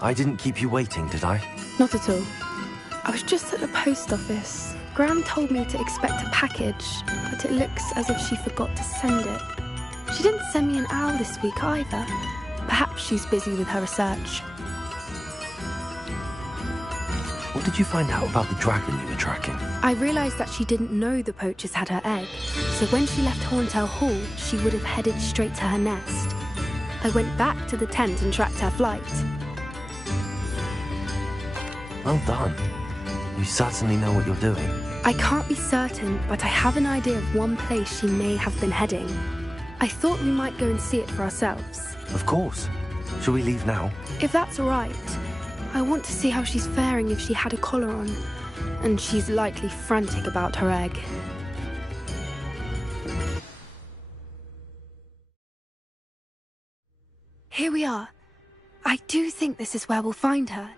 I didn't keep you waiting, did I? Not at all. I was just at the post office. Gran told me to expect a package, but it looks as if she forgot to send it. She didn't send me an owl this week either. Perhaps she's busy with her research. What did you find out about the dragon you were tracking? I realised that she didn't know the poachers had her egg, so when she left Horntail Hall, she would have headed straight to her nest. I went back to the tent and tracked her flight. Well done. You certainly know what you're doing. I can't be certain, but I have an idea of one place she may have been heading. I thought we might go and see it for ourselves. Of course. Shall we leave now? If that's all right. I want to see how she's faring if she had a collar on. And she's likely frantic about her egg. Here we are. I do think this is where we'll find her.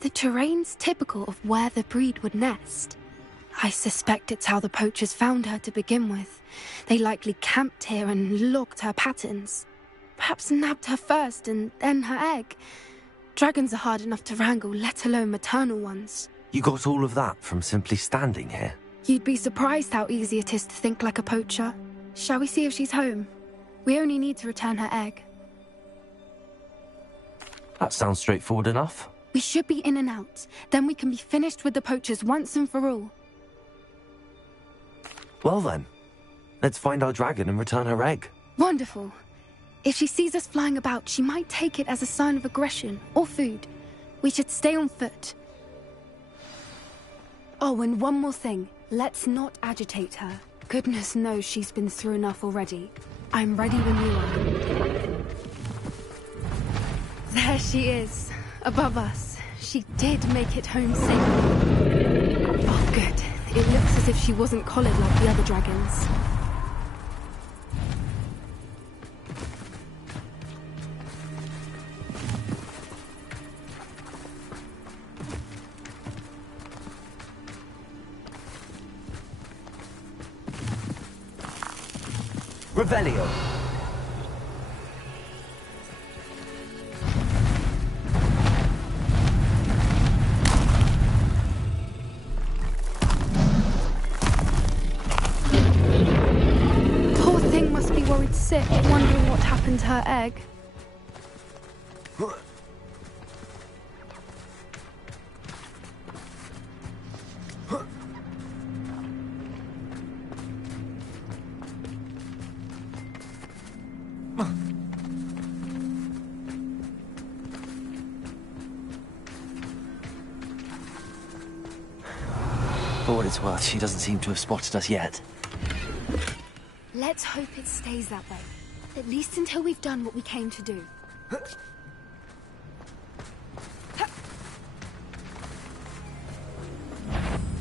The terrain's typical of where the breed would nest. I suspect it's how the poachers found her to begin with. They likely camped here and logged her patterns. Perhaps nabbed her first and then her egg. Dragons are hard enough to wrangle, let alone maternal ones. You got all of that from simply standing here? You'd be surprised how easy it is to think like a poacher. Shall we see if she's home? We only need to return her egg. That sounds straightforward enough. We should be in and out. Then we can be finished with the poachers once and for all. Well then, let's find our dragon and return her egg. Wonderful. If she sees us flying about, she might take it as a sign of aggression or food. We should stay on foot. Oh, and one more thing. Let's not agitate her. Goodness knows she's been through enough already. I'm ready when you are. There she is, above us. She did make it home safely. Oh, good. It looks as if she wasn't collared like the other dragons. Revelio. Poor thing must be worried sick, wondering what happened to her egg. For what it's worth, she doesn't seem to have spotted us yet. Let's hope it stays that way. At least until we've done what we came to do.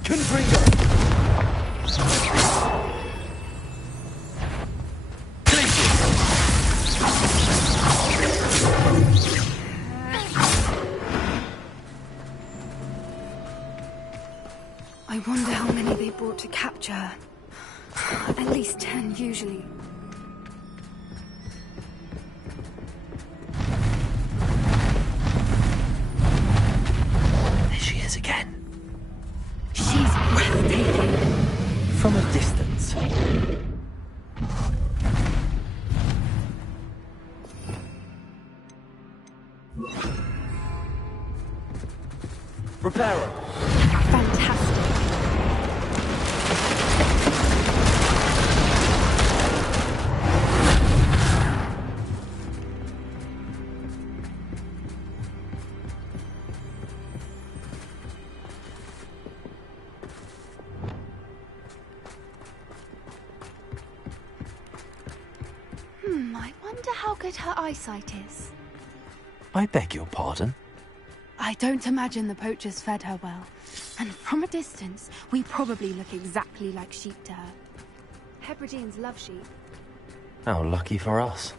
Confringo! I wonder how many they brought to capture her. At least 10, usually. There she is again. She's breathtaking. From a distance. Reparo. Fantastic. I wonder how good her eyesight is. I beg your pardon? I don't imagine the poachers fed her well. And from a distance, we probably look exactly like sheep to her. Hebrideans love sheep. How lucky for us.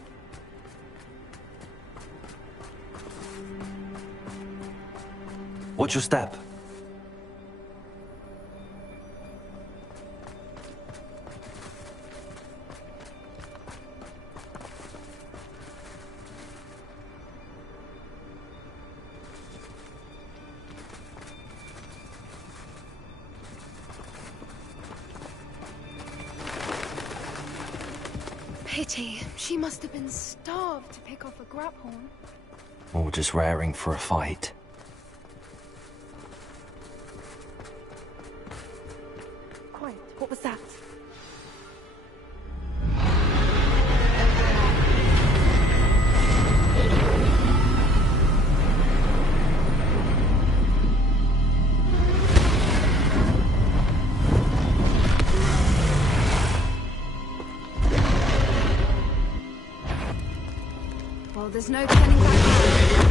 Watch your step. Pity. She must have been starved to pick off a graphorn. Or just raring for a fight. Quiet. What was that? Well, there's no turning back now.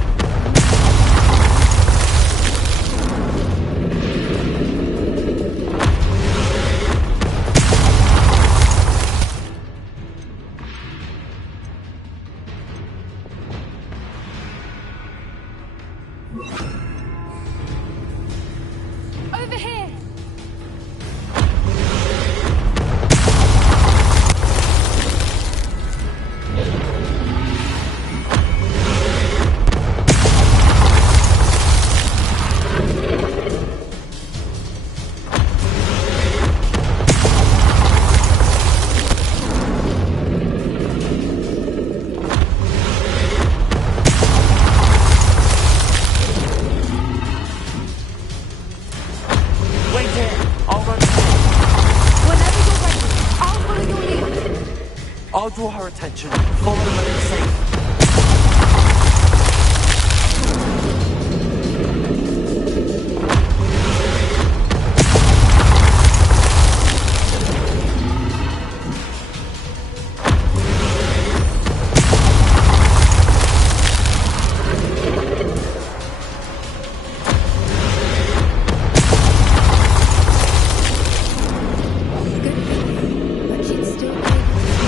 Over here! Wait here! I'll run ahead. Whenever you're ready, I'll follow your lead. I'll draw her attention. Follow when it's safe. Good thinking, but she'd still be able to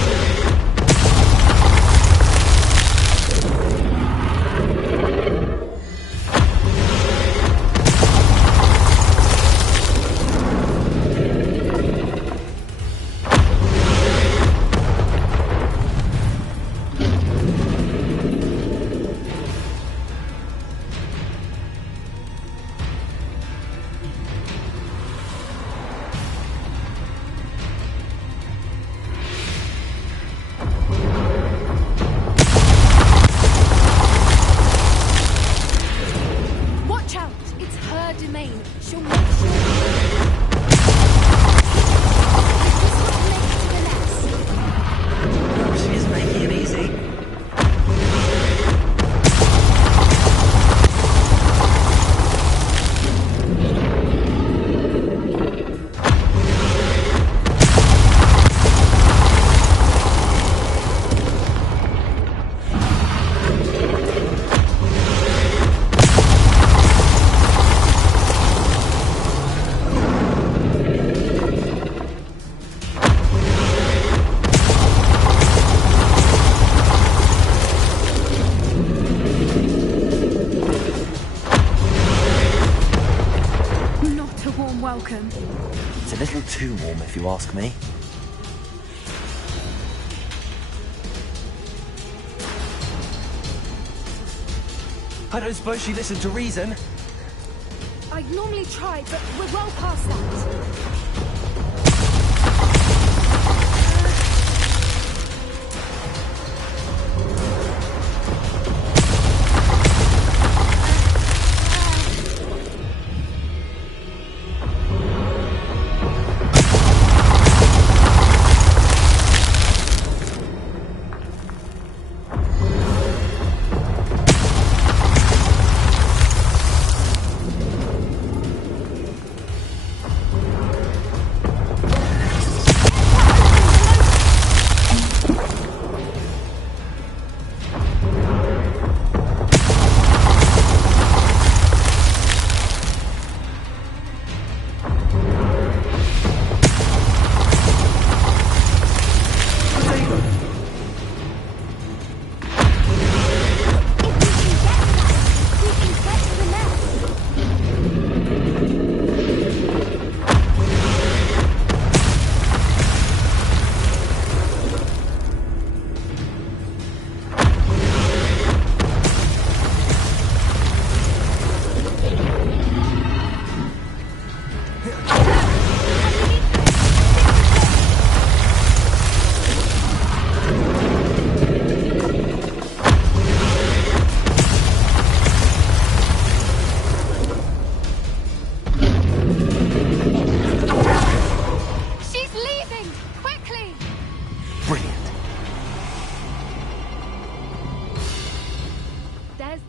Watch out! It's her domain. She'll make sure you She's making it easy. Not a warm welcome. It's a little too warm if you ask me. I don't suppose she listened to reason. I'd normally try, but we're well past that.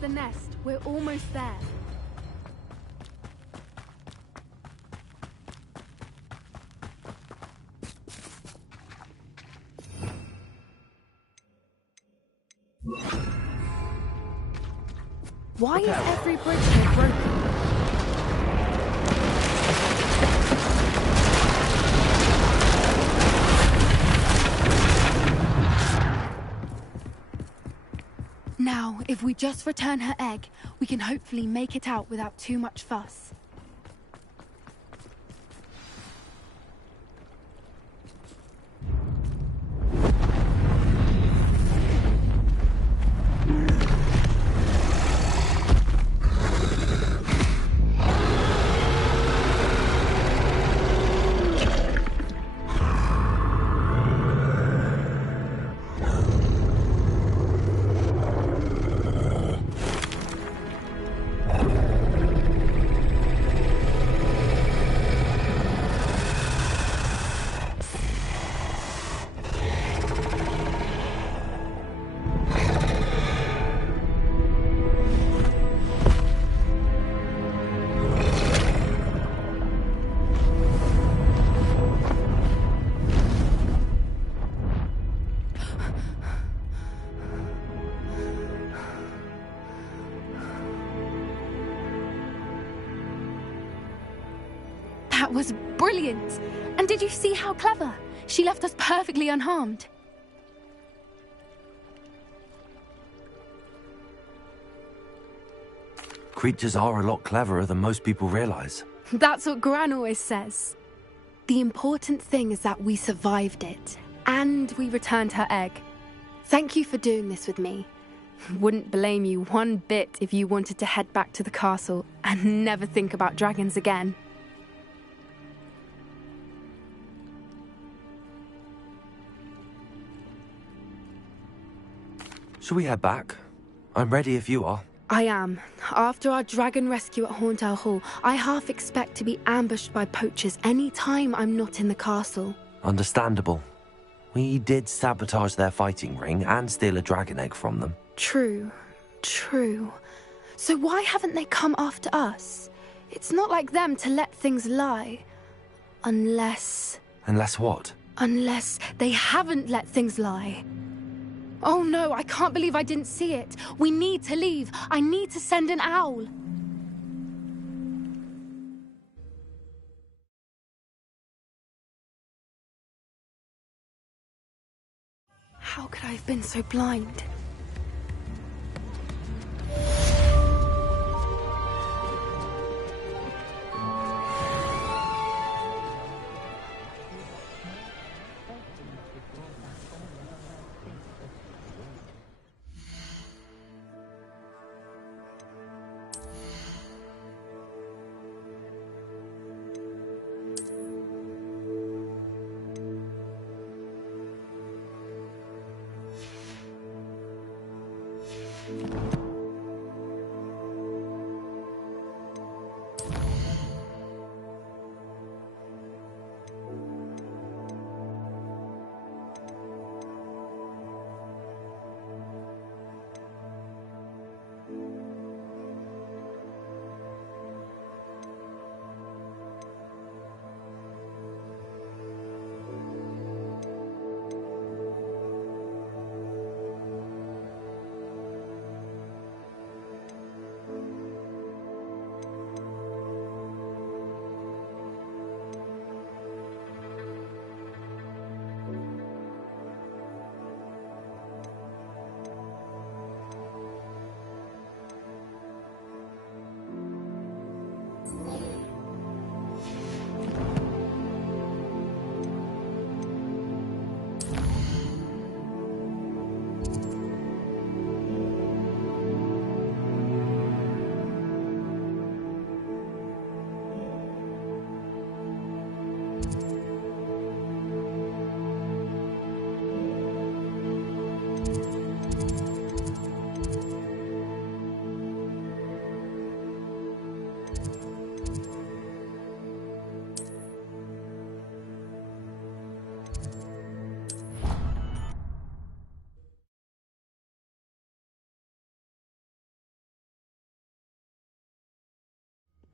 the nest. We're almost there. Why is every bridge here broken? Now, if we just return her egg, we can hopefully make it out without too much fuss. That was brilliant! And did you see how clever? She left us perfectly unharmed. Creatures are a lot cleverer than most people realize. That's what Gran always says. The important thing is that we survived it, and we returned her egg. Thank you for doing this with me. Wouldn't blame you one bit if you wanted to head back to the castle and never think about dragons again. Shall we head back? I'm ready if you are. I am. After our dragon rescue at Hauntow Hall, I half expect to be ambushed by poachers any time I'm not in the castle. Understandable. We did sabotage their fighting ring and steal a dragon egg from them. True. So why haven't they come after us? It's not like them to let things lie. Unless what? Unless they haven't let things lie. Oh no, I can't believe I didn't see it. We need to leave. I need to send an owl. How could I have been so blind?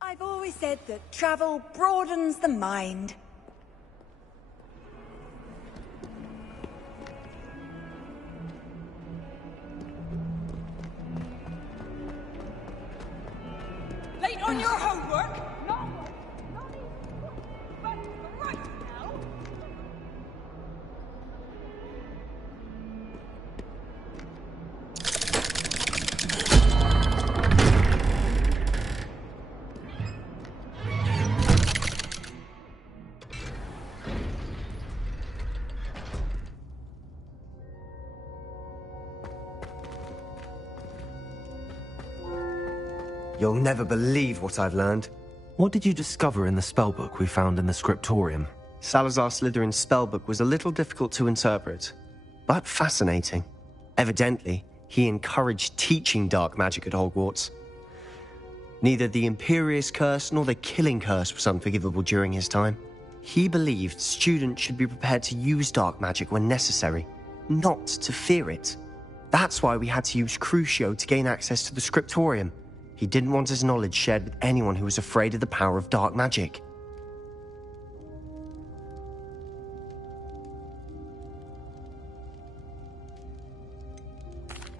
I've always said that travel broadens the mind. Late on your homework? Not but right now. You'll never believe what I've learned. What did you discover in the spellbook we found in the scriptorium? Salazar Slytherin's spellbook was a little difficult to interpret, but fascinating. Evidently, he encouraged teaching dark magic at Hogwarts. Neither the Imperious Curse nor the Killing Curse was unforgivable during his time. He believed students should be prepared to use dark magic when necessary, not to fear it. That's why we had to use Crucio to gain access to the scriptorium. He didn't want his knowledge shared with anyone who was afraid of the power of dark magic.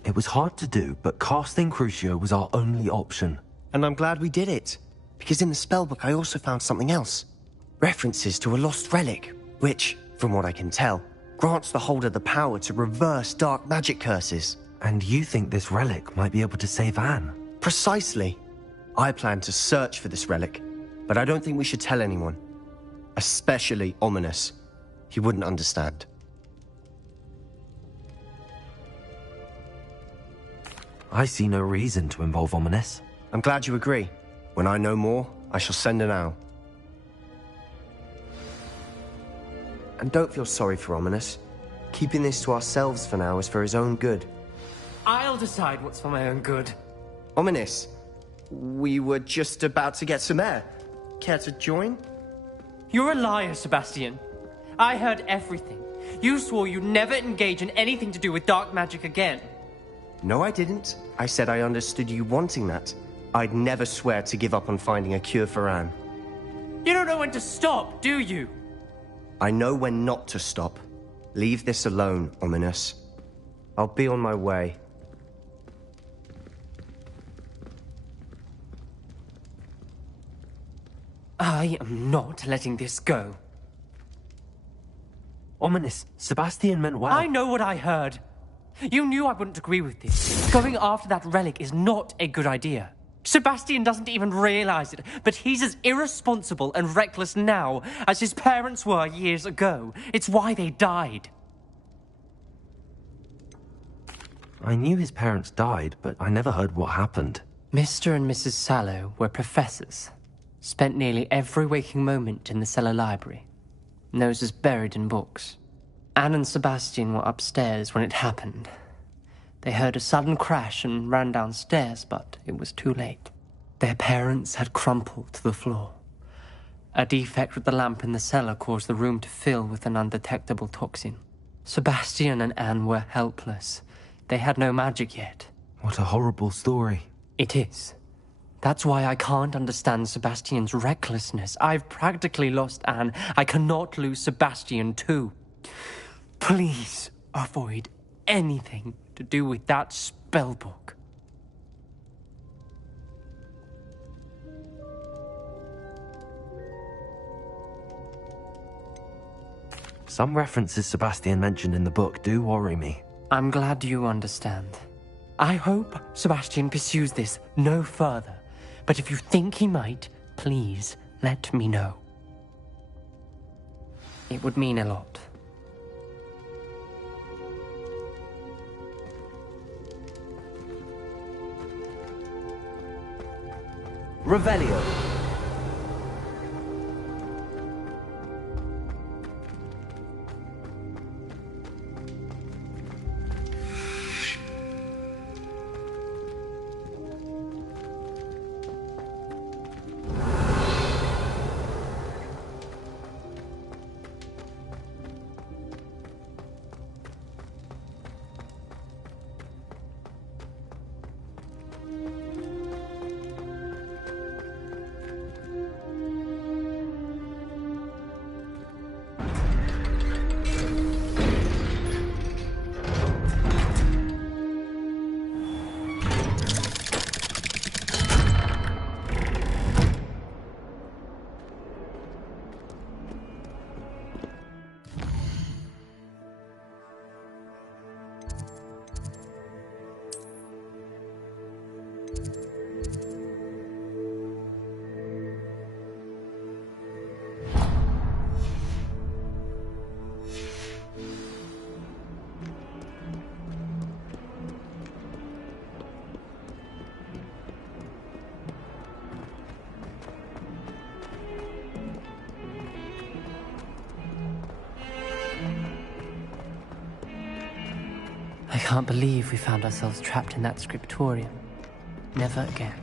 It was hard to do, but casting Crucio was our only option. And I'm glad we did it, because in the spellbook I also found something else. References to a lost relic, which, from what I can tell, grants the holder the power to reverse dark magic curses. And you think this relic might be able to save Anne? Precisely. I plan to search for this relic, but I don't think we should tell anyone. Especially Ominous. He wouldn't understand. I see no reason to involve Ominous. I'm glad you agree. When I know more, I shall send an owl. And don't feel sorry for Ominous. Keeping this to ourselves for now is for his own good. I'll decide what's for my own good. Ominous, we were just about to get some air. Care to join? You're a liar, Sebastian. I heard everything. You swore you'd never engage in anything to do with dark magic again. No, I didn't. I said I understood you wanting that. I'd never swear to give up on finding a cure for Anne. You don't know when to stop, do you? I know when not to stop. Leave this alone, Ominous. I'll be on my way. I am not letting this go. Ominous, Sebastian meant well. I know what I heard. You knew I wouldn't agree with this. Going after that relic is not a good idea. Sebastian doesn't even realize it, but he's as irresponsible and reckless now as his parents were years ago. It's why they died. I knew his parents died, but I never heard what happened. Mr. and Mrs. Sallow were professors. Spent nearly every waking moment in the cellar library. Noses buried in books. Anne and Sebastian were upstairs when it happened. They heard a sudden crash and ran downstairs, but it was too late. Their parents had crumpled to the floor. A defect with the lamp in the cellar caused the room to fill with an undetectable toxin. Sebastian and Anne were helpless. They had no magic yet. What a horrible story. It is. That's why I can't understand Sebastian's recklessness. I've practically lost Anne. I cannot lose Sebastian too. Please avoid anything to do with that spellbook. Some references Sebastian mentioned in the book do worry me. I'm glad you understand. I hope Sebastian pursues this no further. But if you think he might, please let me know. It would mean a lot. Revelio. I can't believe we found ourselves trapped in that scriptorium. Never again.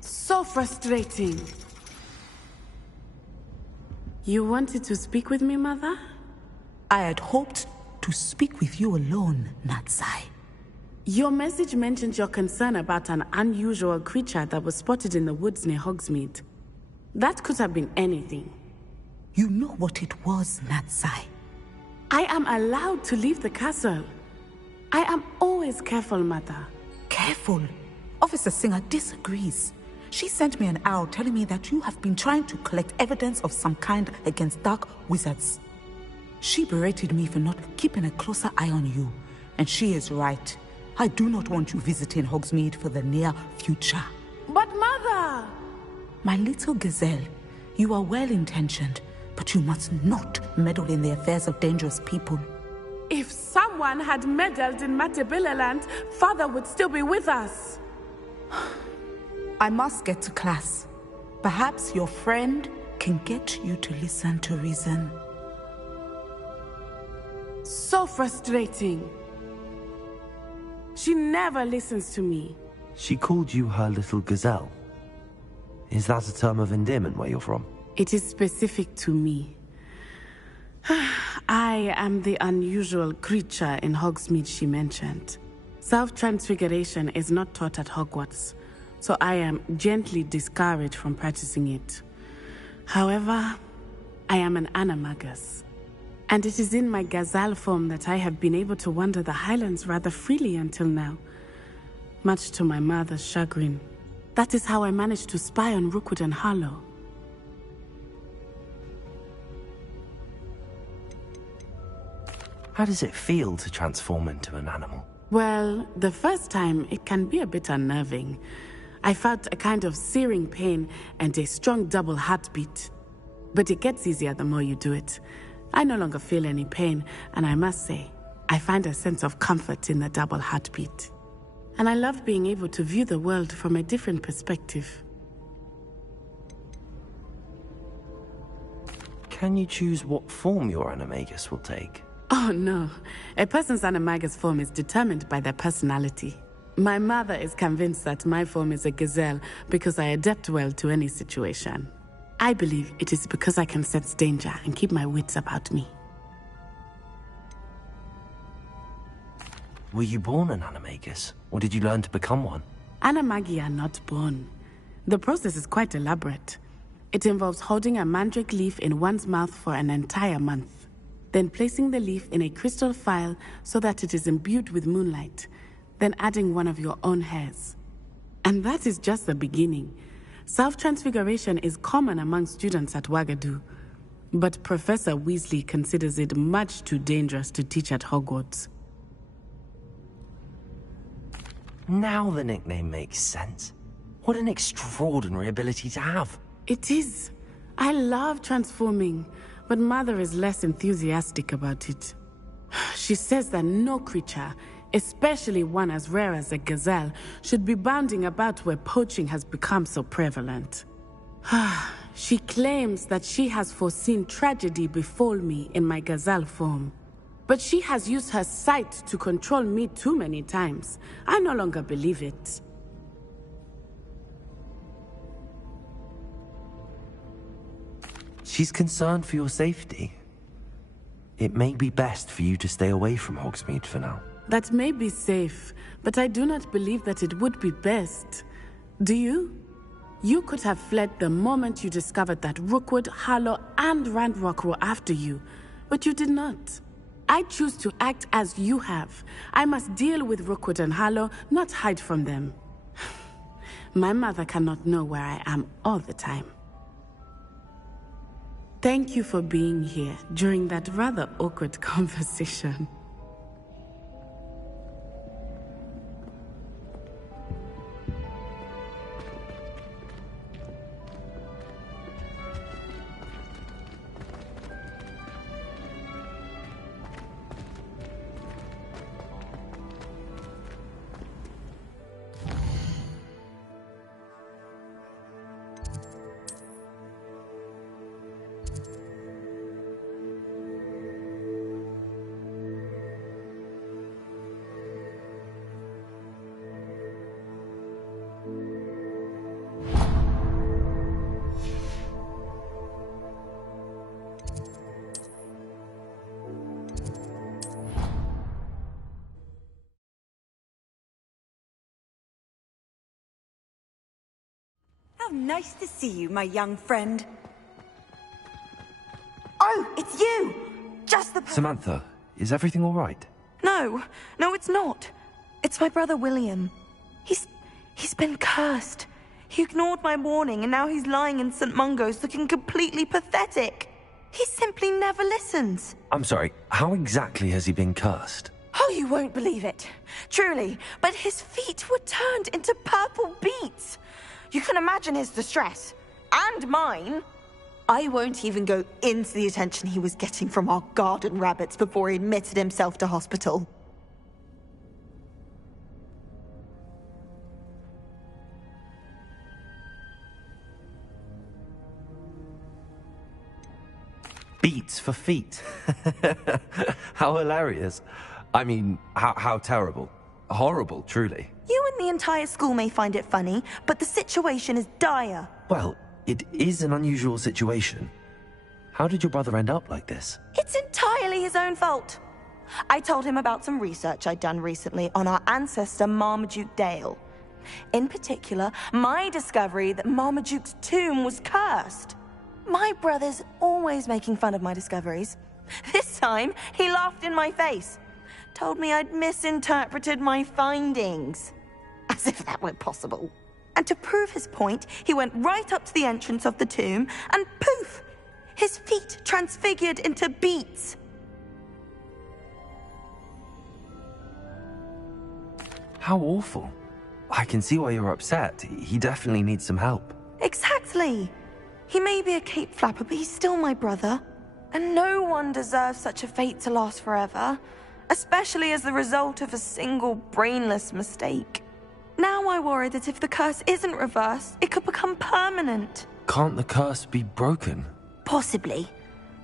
So frustrating. You wanted to speak with me, Mother? I had hoped to speak with you alone, Natsai. Your message mentioned your concern about an unusual creature that was spotted in the woods near Hogsmeade. That could have been anything. You know what it was, Natsai. I am allowed to leave the castle. I am always careful, Mother. Careful. Officer Singer disagrees. She sent me an owl telling me that you have been trying to collect evidence of some kind against dark wizards. She berated me for not keeping a closer eye on you, and she is right. I do not want you visiting Hogsmeade for the near future. But Mother! My little gazelle, you are well-intentioned, but you must not meddle in the affairs of dangerous people. If someone had meddled in Matabeleland, Father would still be with us. I must get to class. Perhaps your friend can get you to listen to reason. So frustrating. She never listens to me. She called you her little gazelle. Is that a term of endearment where you're from? It is specific to me. I am the unusual creature in Hogsmeade she mentioned. Self-transfiguration is not taught at Hogwarts, so I am gently discouraged from practicing it. However, I am an animagus, and it is in my gazelle form that I have been able to wander the highlands rather freely until now, much to my mother's chagrin. That is how I managed to spy on Rookwood and Harlow. How does it feel to transform into an animal? Well, the first time, it can be a bit unnerving. I felt a kind of searing pain and a strong double heartbeat. But it gets easier the more you do it. I no longer feel any pain, and I must say, I find a sense of comfort in the double heartbeat. And I love being able to view the world from a different perspective. Can you choose what form your animagus will take? Oh no, a person's animagus form is determined by their personality. My mother is convinced that my form is a gazelle because I adapt well to any situation. I believe it is because I can sense danger and keep my wits about me. Were you born an animagus, or did you learn to become one? Animagi are not born. The process is quite elaborate. It involves holding a mandrake leaf in one's mouth for an entire month, then placing the leaf in a crystal phial so that it is imbued with moonlight, then adding one of your own hairs. And that is just the beginning. Self-transfiguration is common among students at Wagadu, but Professor Weasley considers it much too dangerous to teach at Hogwarts. Now the nickname makes sense. What an extraordinary ability to have. It is. I love transforming, but Mother is less enthusiastic about it. She says that no creature, especially one as rare as a gazelle, should be bounding about where poaching has become so prevalent. She claims that she has foreseen tragedy befall me in my gazelle form. But she has used her sight to control me too many times. I no longer believe it. She's concerned for your safety. It may be best for you to stay away from Hogsmeade for now. That may be safe, but I do not believe that it would be best. Do you? You could have fled the moment you discovered that Rookwood, Harlow, and Randrock were after you, but you did not. I choose to act as you have. I must deal with Rookwood and Harlow, not hide from them. My mother cannot know where I am all the time. Thank you for being here during that rather awkward conversation. How nice to see you, my young friend. Oh, it's you! Just the... Samantha, is everything all right? No, it's not. It's my brother William. He's been cursed. He ignored my warning and now he's lying in St. Mungo's looking completely pathetic. He simply never listens. I'm sorry, how exactly has he been cursed? Oh, you won't believe it. Truly, but his feet were turned into purple beets. You can imagine his distress. And mine. I won't even go into the attention he was getting from our garden rabbits before he admitted himself to hospital. Beats for feet. How hilarious. I mean, how terrible. Horrible, truly. You and the entire school may find it funny, but the situation is dire. Well, it is an unusual situation. How did your brother end up like this? It's entirely his own fault. I told him about some research I'd done recently on our ancestor Marmaduke Dale. In particular, my discovery that Marmaduke's tomb was cursed. My brother's always making fun of my discoveries. This time, he laughed in my face. Told me I'd misinterpreted my findings. As if that were possible. And to prove his point, he went right up to the entrance of the tomb and poof! His feet transfigured into beets. How awful. I can see why you're upset. He definitely needs some help. Exactly. He may be a cape flapper, but he's still my brother. And no one deserves such a fate to last forever, especially as the result of a single brainless mistake. Now I worry that if the curse isn't reversed, it could become permanent. Can't the curse be broken? Possibly.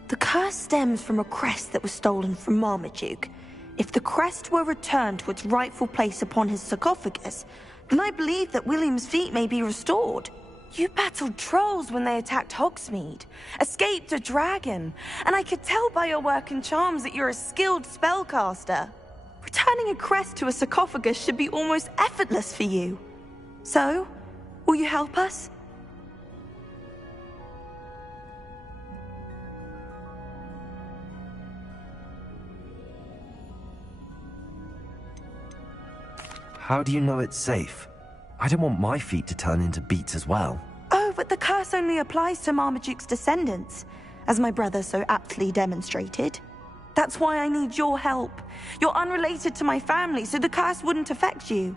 The curse stems from a crest that was stolen from Marmaduke. If the crest were returned to its rightful place upon his sarcophagus, then I believe that William's feet may be restored. You battled trolls when they attacked Hogsmeade, escaped a dragon, and I could tell by your work and charms that you're a skilled spellcaster. Returning a crest to a sarcophagus should be almost effortless for you. So, will you help us? How do you know it's safe? I don't want my feet to turn into beets as well. Oh, but the curse only applies to Marmaduke's descendants, as my brother so aptly demonstrated. That's why I need your help. You're unrelated to my family, so the curse wouldn't affect you.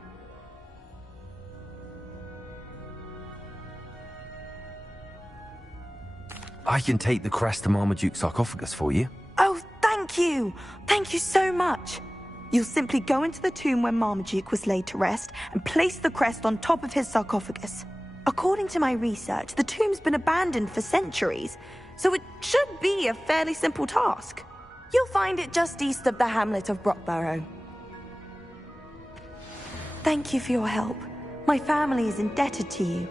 I can take the crest to Marmaduke's sarcophagus for you. Oh, thank you! Thank you so much! You'll simply go into the tomb where Marmaduke was laid to rest and place the crest on top of his sarcophagus. According to my research, the tomb's been abandoned for centuries, so it should be a fairly simple task. You'll find it just east of the hamlet of Brockborough. Thank you for your help. My family is indebted to you.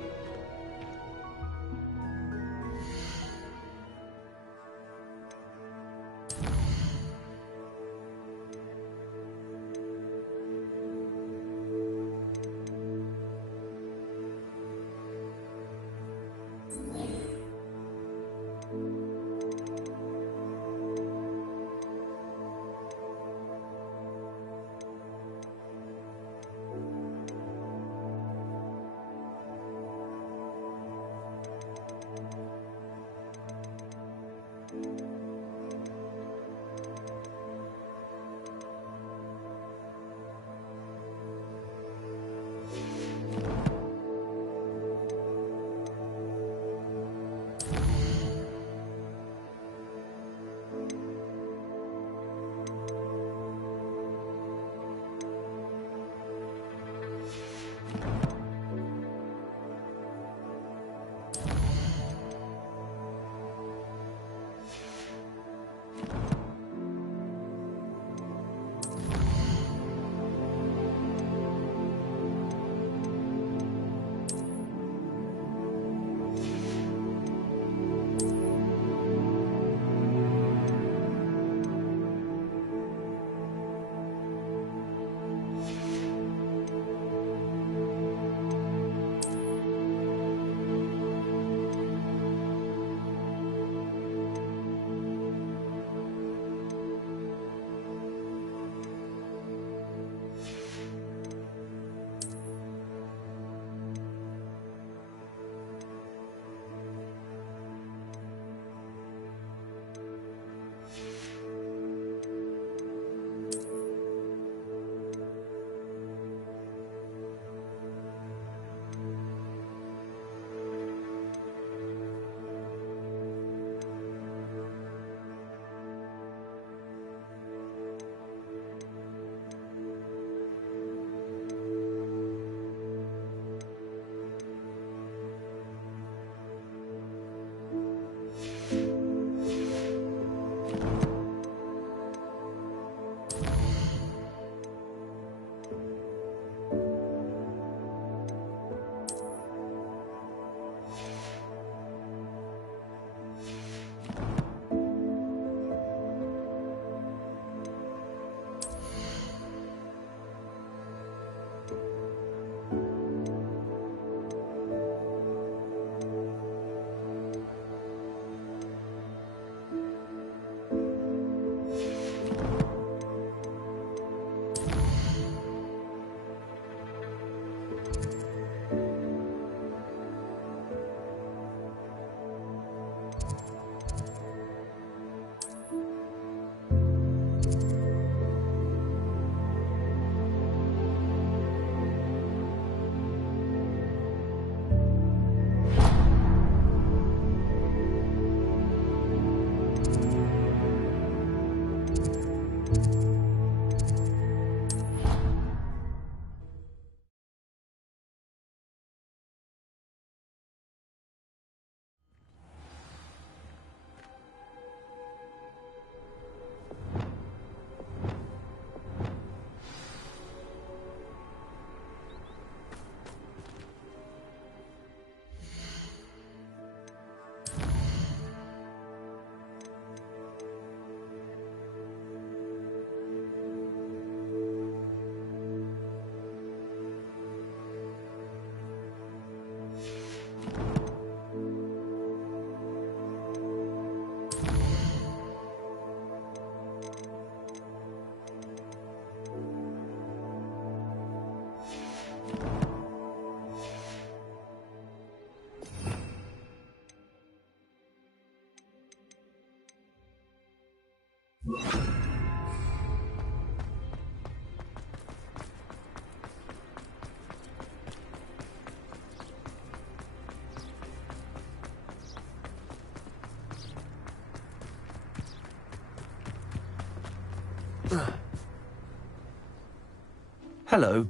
Hello.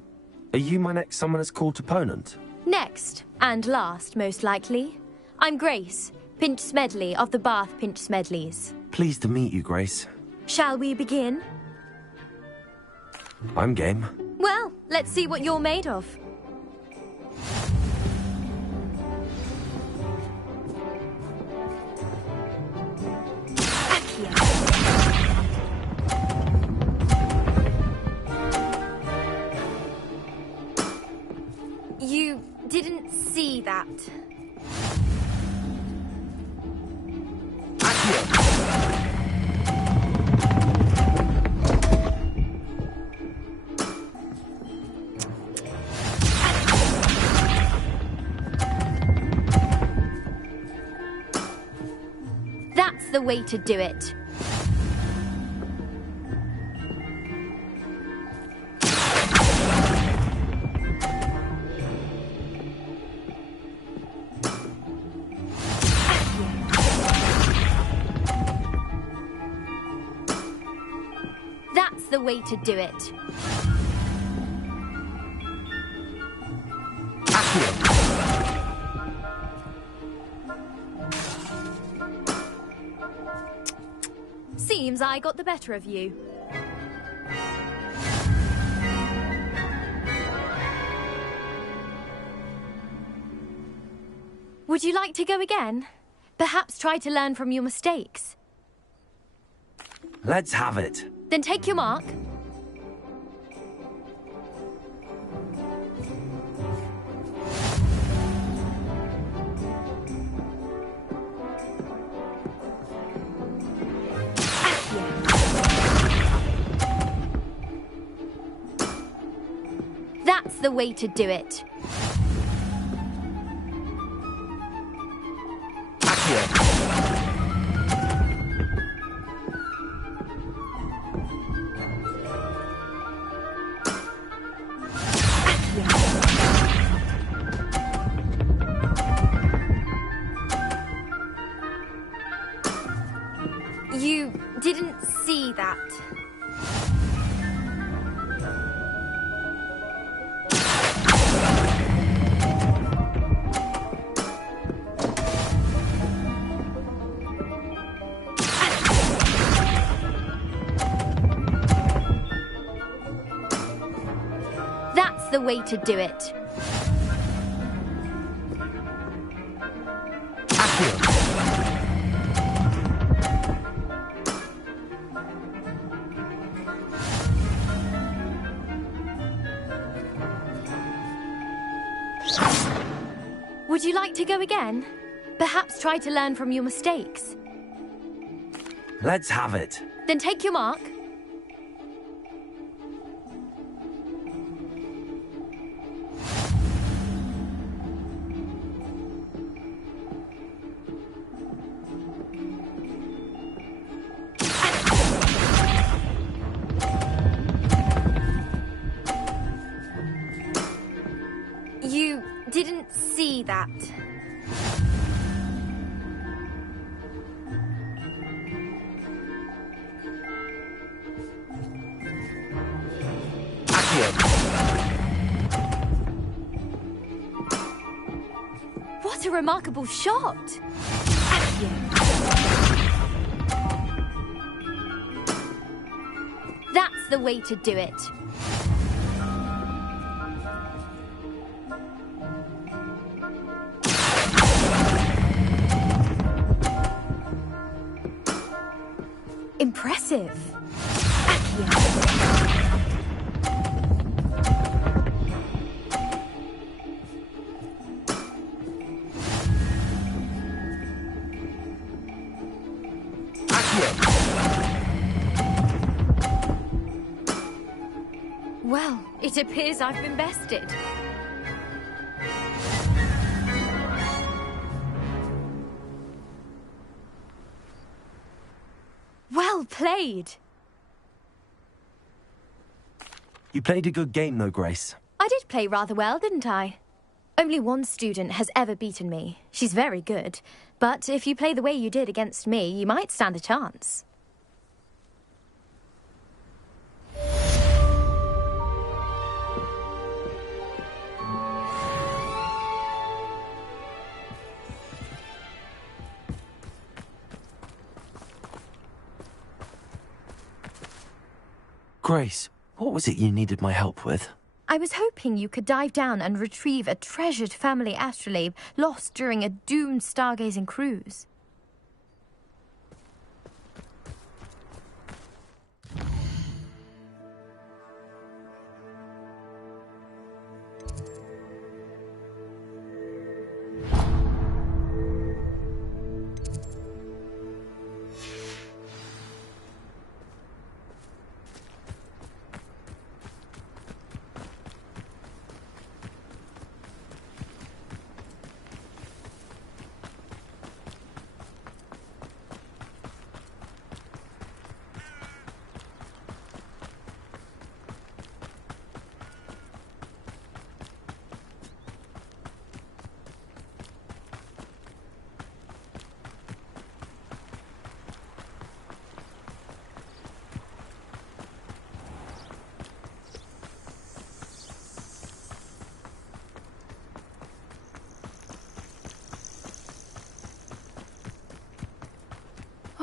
Are you my next Summoner's Court opponent? Neck, next, and last, most likely. I'm Grace, Pinch Smedley of the Bath Pinch Smedleys. Pleased to meet you, Grace. Shall we begin? I'm game. Well, let's see what you're made of. You didn't see that. That's the way to do it. That's the way to do it. Seems I got the better of you. Would you like to go again? Perhaps try to learn from your mistakes. Let's have it. Then take your mark. That's the way to do it. You didn't see that. That's the way to do it. Would you like to go again? Perhaps try to learn from your mistakes. Let's have it. Then take your mark. You didn't see that. What a remarkable shot! That's the way to do it. Impressive. Well, it appears I've been bested. Well played. You played a good game, though, Grace. I did play rather well, didn't I? Only one student has ever beaten me. She's very good. But if you play the way you did against me, you might stand a chance. Grace, what was it you needed my help with? I was hoping you could dive down and retrieve a treasured family astrolabe lost during a doomed stargazing cruise.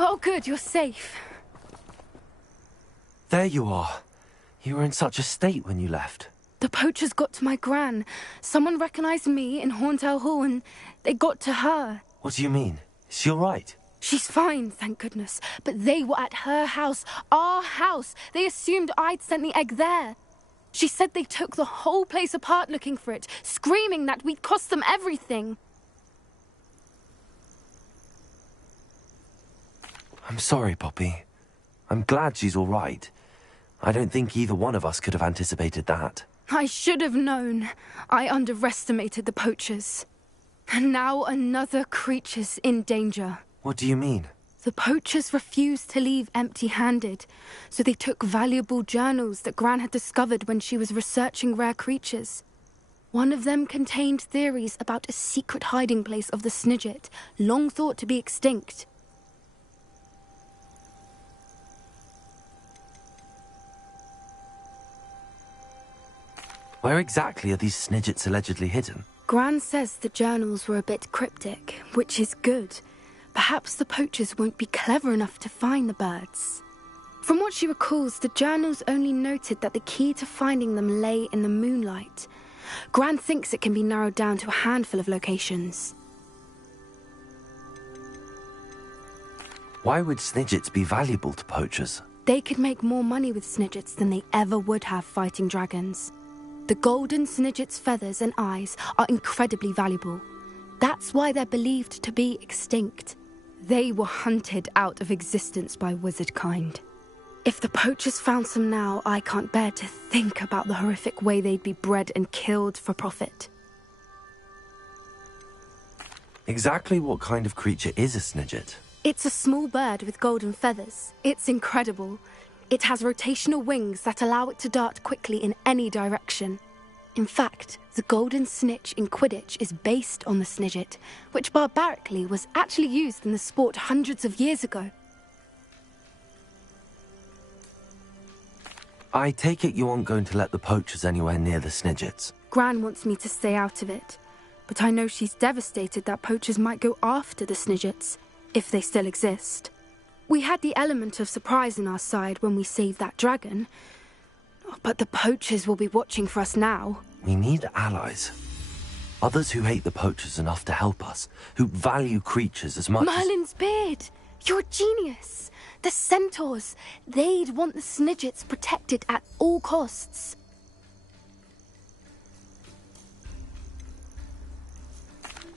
Oh, good, you're safe. There you are. You were in such a state when you left. The poachers got to my gran. Someone recognized me in Horntail Hall and they got to her. What do you mean? Is she all right? She's fine, thank goodness. But they were at her house, our house. They assumed I'd sent the egg there. She said they took the whole place apart looking for it, screaming that we'd cost them everything. I'm sorry, Poppy. I'm glad she's all right. I don't think either one of us could have anticipated that. I should have known. I underestimated the poachers. And now another creature's in danger. What do you mean? The poachers refused to leave empty-handed, so they took valuable journals that Gran had discovered when she was researching rare creatures. One of them contained theories about a secret hiding place of the Snidget, long thought to be extinct. Where exactly are these Snidgets allegedly hidden? Gran says the journals were a bit cryptic, which is good. Perhaps the poachers won't be clever enough to find the birds. From what she recalls, the journals only noted that the key to finding them lay in the moonlight. Gran thinks it can be narrowed down to a handful of locations. Why would Snidgets be valuable to poachers? They could make more money with Snidgets than they ever would have fighting dragons. The golden Snidget's feathers and eyes are incredibly valuable. That's why they're believed to be extinct. They were hunted out of existence by wizard kind. If the poachers found some now, I can't bear to think about the horrific way they'd be bred and killed for profit. Exactly what kind of creature is a Snidget? It's a small bird with golden feathers. It's incredible. It has rotational wings that allow it to dart quickly in any direction. In fact, the golden snitch in Quidditch is based on the Snidget, which barbarically was actually used in the sport hundreds of years ago. I take it you aren't going to let the poachers anywhere near the Snidgets. Gran wants me to stay out of it, but I know she's devastated that poachers might go after the Snidgets, if they still exist. We had the element of surprise on our side when we saved that dragon, but the poachers will be watching for us now. We need allies. Others who hate the poachers enough to help us, who value creatures as much Merlin's beard! You're a genius! The centaurs! They'd want the Snidgets protected at all costs.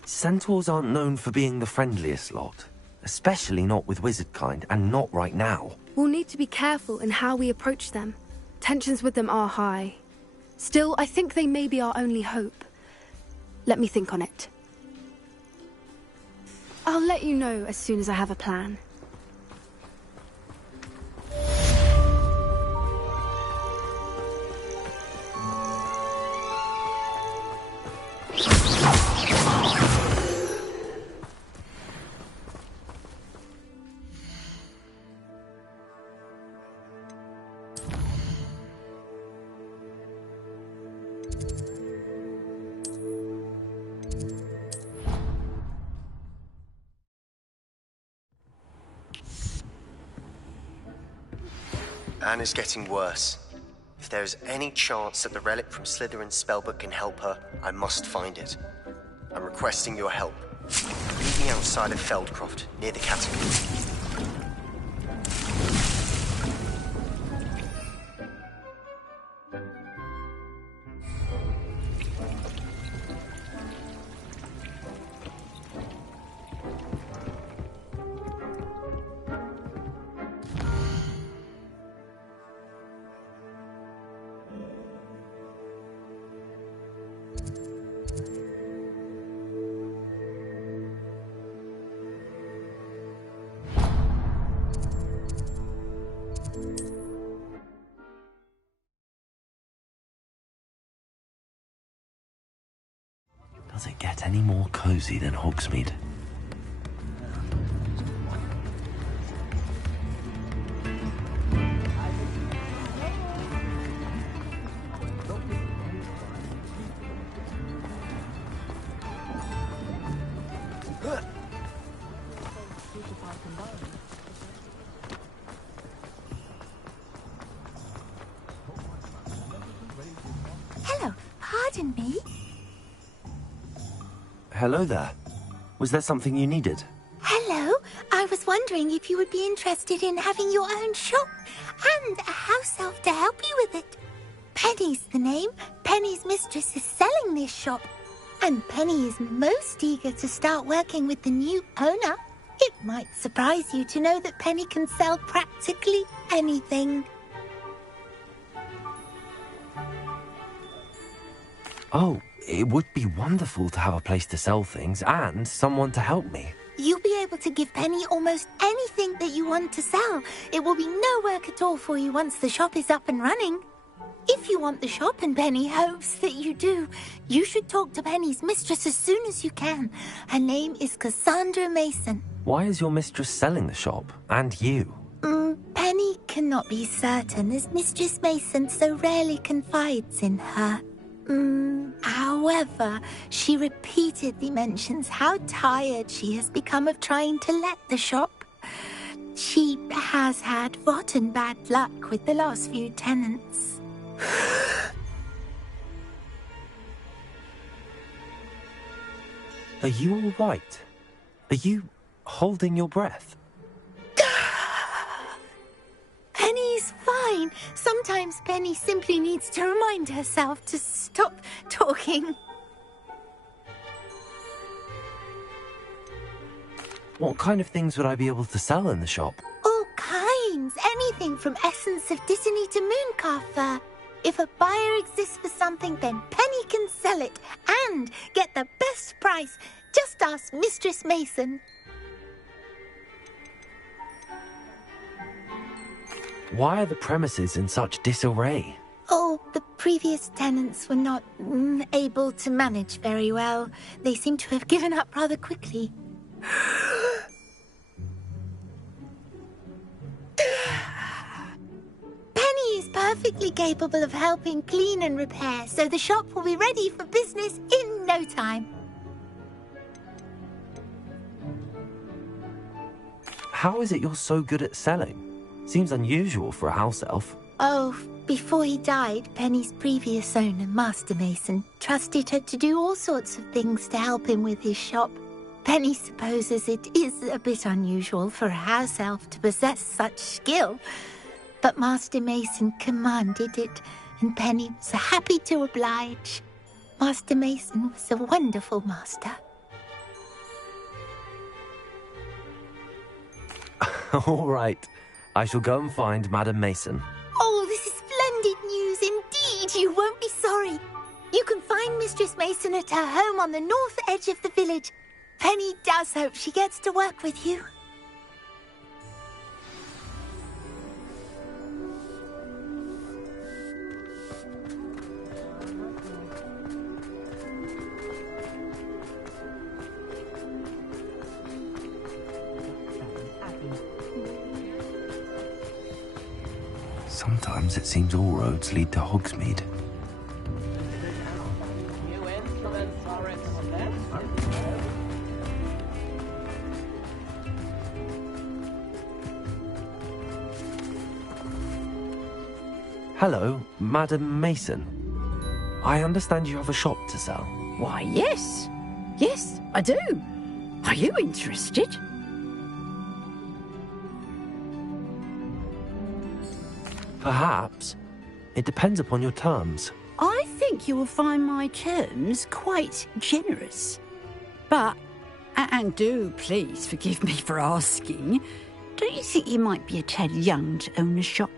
Centaurs aren't known for being the friendliest lot. Especially not with wizard kind, and not right now. We'll need to be careful in how we approach them. Tensions with them are high. Still, I think they may be our only hope. Let me think on it. I'll let you know as soon as I have a plan. Anne is getting worse. there's any chance that the relic from Slytherin's spellbook can help her, I must find it. I'm requesting your help. Meet me outside of Feldcroft, near the catacombs. Does it get any more cozy than Hogsmeade? Hello, pardon me. Hello there. Was there something you needed? Hello, I was wondering if you would be interested in having your own shop and a house elf to help you with it. Penny's the name. Penny's mistress is selling this shop, and Penny is most eager to start working with the new owner. It might surprise you to know that Penny can sell practically anything. Oh, it would be wonderful to have a place to sell things and someone to help me. You'll be able to give Penny almost anything that you want to sell. It will be no work at all for you once the shop is up and running. If you want the shop, and Penny hopes that you do, you should talk to Penny's mistress as soon as you can. Her name is Cassandra Mason. Why is your mistress selling the shop? And you? Penny cannot be certain, as Mistress Mason so rarely confides in her. However, she repeatedly mentions how tired she has become of trying to let the shop. She has had rotten bad luck with the last few tenants. Are you all right? Are you holding your breath? Penny's fine. Sometimes Penny simply needs to remind herself to stop talking. What kind of things would I be able to sell in the shop? All kinds. Anything from essence of Disney to mooncalf fur. If a buyer exists for something, then Penny can sell it and get the best price. Just ask Mistress Mason. Why are the premises in such disarray? Oh, the previous tenants were not able to manage very well. They seem to have given up rather quickly. Penny is perfectly capable of helping clean and repair, so the shop will be ready for business in no time. How is it you're so good at selling? Seems unusual for a house elf. Oh, before he died, Penny's previous owner, Master Mason, trusted her to do all sorts of things to help him with his shop. Penny supposes it is a bit unusual for a house elf to possess such skill, but Master Mason commanded it, and Penny was happy to oblige. Master Mason was a wonderful master. All right. I shall go and find Madam Mason. Oh, this is splendid news indeed. You won't be sorry. You can find Mistress Mason at her home on the north edge of the village. Penny does hope she gets to work with you. Sometimes it seems all roads lead to Hogsmeade. Hello, Madam Mason. I understand you have a shop to sell. Why, yes. Yes, I do. Are you interested? Perhaps. It depends upon your terms. I think you will find my terms quite generous. But, and do please forgive me for asking, don't you think you might be a tad young to own a shop?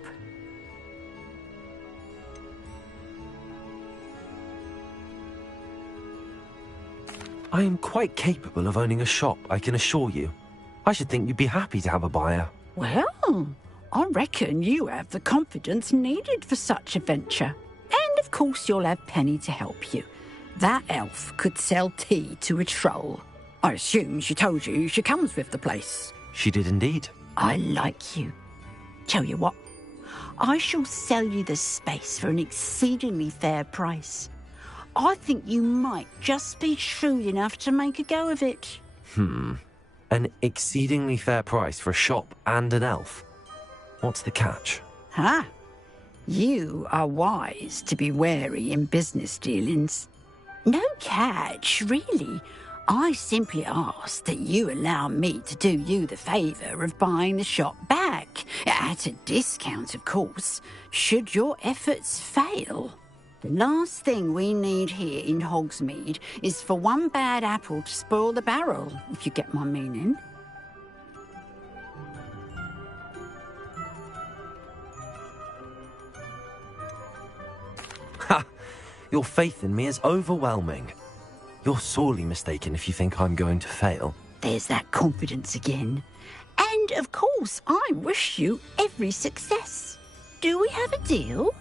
I am quite capable of owning a shop, I can assure you. I should think you'd be happy to have a buyer. Well, I reckon you have the confidence needed for such a venture. And of course you'll have Penny to help you. That elf could sell tea to a troll. I assume she told you she comes with the place. She did indeed. I like you. Tell you what, I shall sell you the space for an exceedingly fair price. I think you might just be shrewd enough to make a go of it. An exceedingly fair price for a shop and an elf. What's the catch? Ah, you are wise to be wary in business dealings. No catch, really. I simply ask that you allow me to do you the favour of buying the shop back, at a discount, of course, should your efforts fail. The last thing we need here in Hogsmeade is for one bad apple to spoil the barrel, if you get my meaning. Ha! Your faith in me is overwhelming. You're sorely mistaken if you think I'm going to fail. There's that confidence again. And, of course, I wish you every success. Do we have a deal?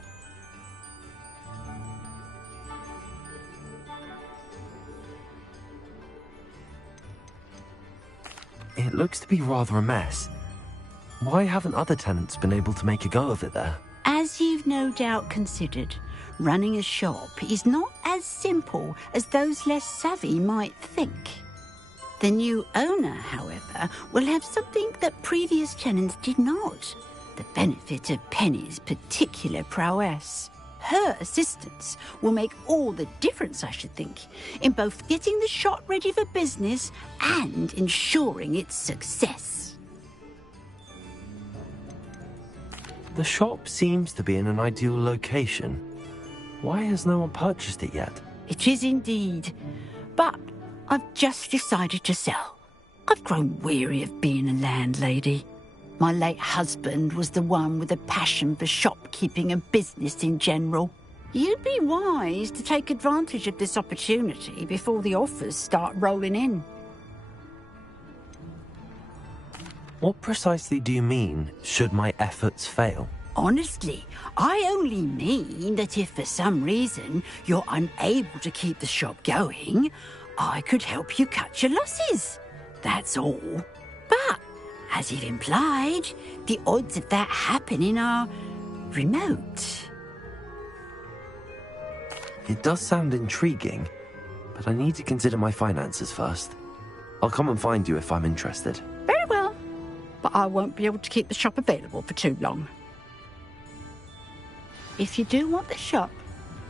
It looks to be rather a mess. Why haven't other tenants been able to make a go of it there? As you've no doubt considered, running a shop is not as simple as those less savvy might think. The new owner, however, will have something that previous tenants did not. The benefit of Penny's particular prowess. Her assistance will make all the difference, I should think, in both getting the shop ready for business and ensuring its success. The shop seems to be in an ideal location. Why has no one purchased it yet? It is indeed, but I've just decided to sell. I've grown weary of being a landlady. My late husband was the one with a passion for shopkeeping and business in general. You'd be wise to take advantage of this opportunity before the offers start rolling in. What precisely do you mean, should my efforts fail? Honestly, I only mean that if for some reason you're unable to keep the shop going, I could help you cut your losses. That's all. But, as you've implied, the odds of that happening are remote. It does sound intriguing, but I need to consider my finances first. I'll come and find you if I'm interested. Very well, but I won't be able to keep the shop available for too long. If you do want the shop,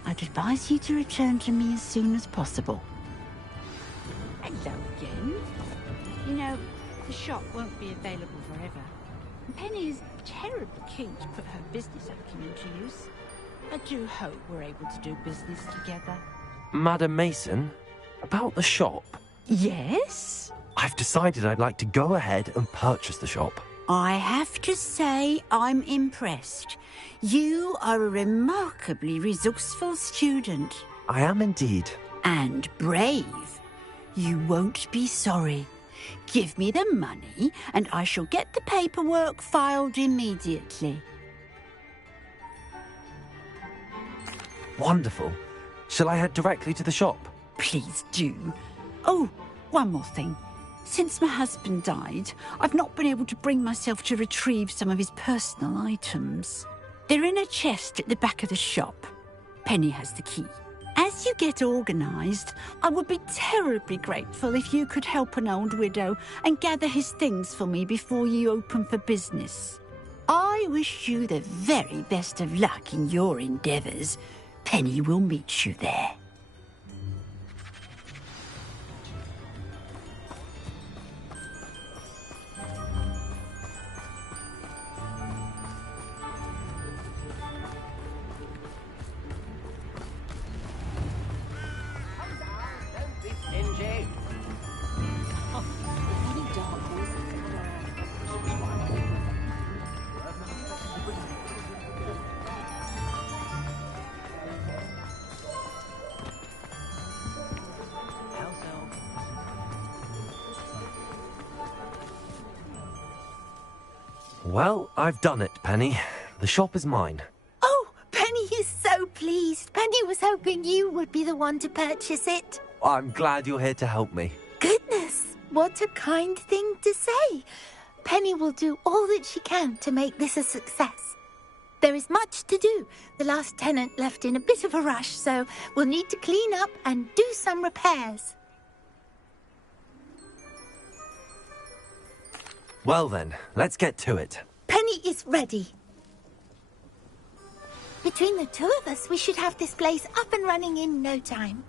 I'd advise you to return to me as soon as possible. Hello again. You know, the shop won't be available forever. And Penny is terribly keen to put her business acumen to use. I do hope we're able to do business together. Madam Mason, about the shop. Yes? I've decided I'd like to go ahead and purchase the shop. I have to say I'm impressed. You are a remarkably resourceful student. I am indeed. And brave. You won't be sorry. Give me the money, and I shall get the paperwork filed immediately. Wonderful. Shall I head directly to the shop? Please do. Oh, one more thing. Since my husband died, I've not been able to bring myself to retrieve some of his personal items. They're in a chest at the back of the shop. Penny has the key. As you get organised, I would be terribly grateful if you could help an old widow and gather his things for me before you open for business. I wish you the very best of luck in your endeavours. Penny will meet you there. Well, I've done it, Penny. The shop is mine. Oh, Penny is so pleased. Penny was hoping you would be the one to purchase it. I'm glad you're here to help me. Goodness, what a kind thing to say. Penny will do all that she can to make this a success. There is much to do. The last tenant left in a bit of a rush, so we'll need to clean up and do some repairs. Well then, let's get to it. Penny is ready. Between the two of us, we should have this place up and running in no time.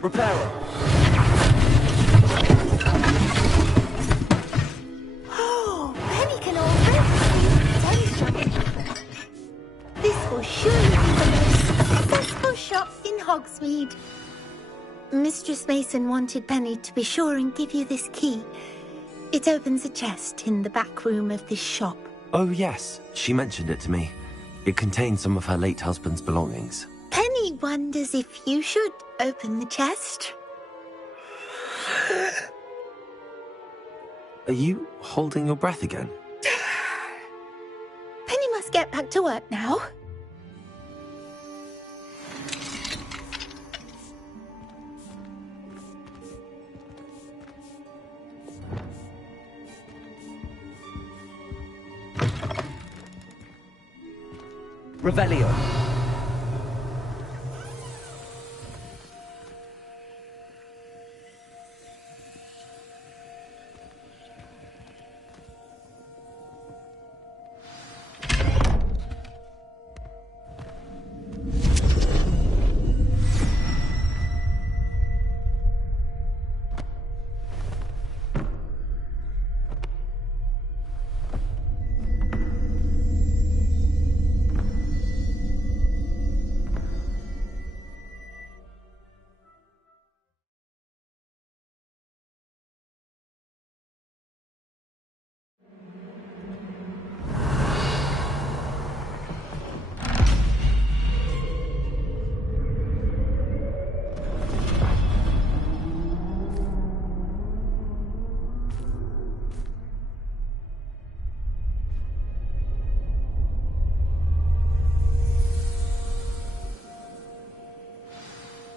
Repairer! Oh, Penny can already see potential. This will surely be the most successful shop in Hogsmeade. Mistress Mason wanted Penny to be sure and give you this key. It opens a chest in the back room of this shop. Oh yes, she mentioned it to me. It contains some of her late husband's belongings. Penny wonders if you should open the chest. Are you holding your breath again? Penny must get back to work now. Revelio.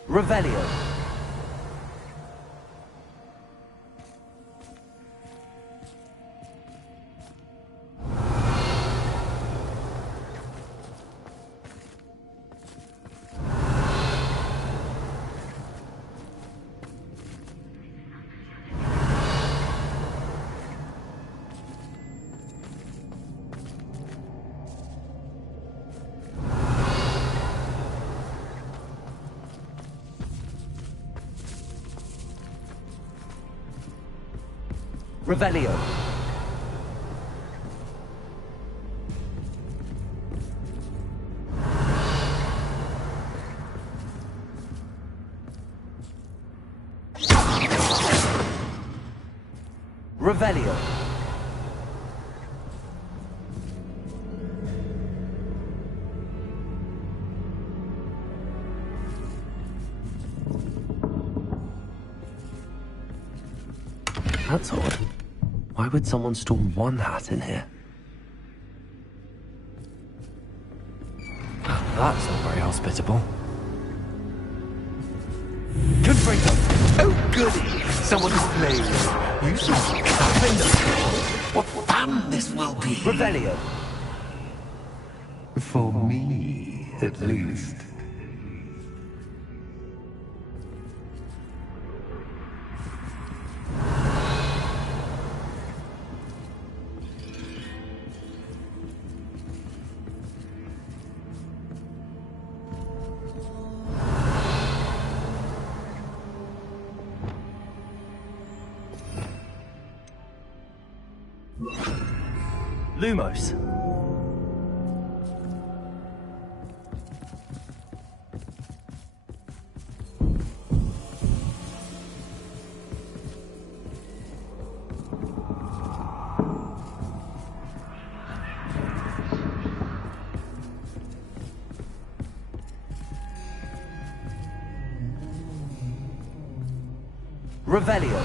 Revelio. Revelio. Revelio. That's odd. Why would someone store one hat in here? That's not very hospitable. Confringo! Oh, goody! Someone is playing. You should what fun this will be! Revelio! For me, at least. Lumos. Revelio.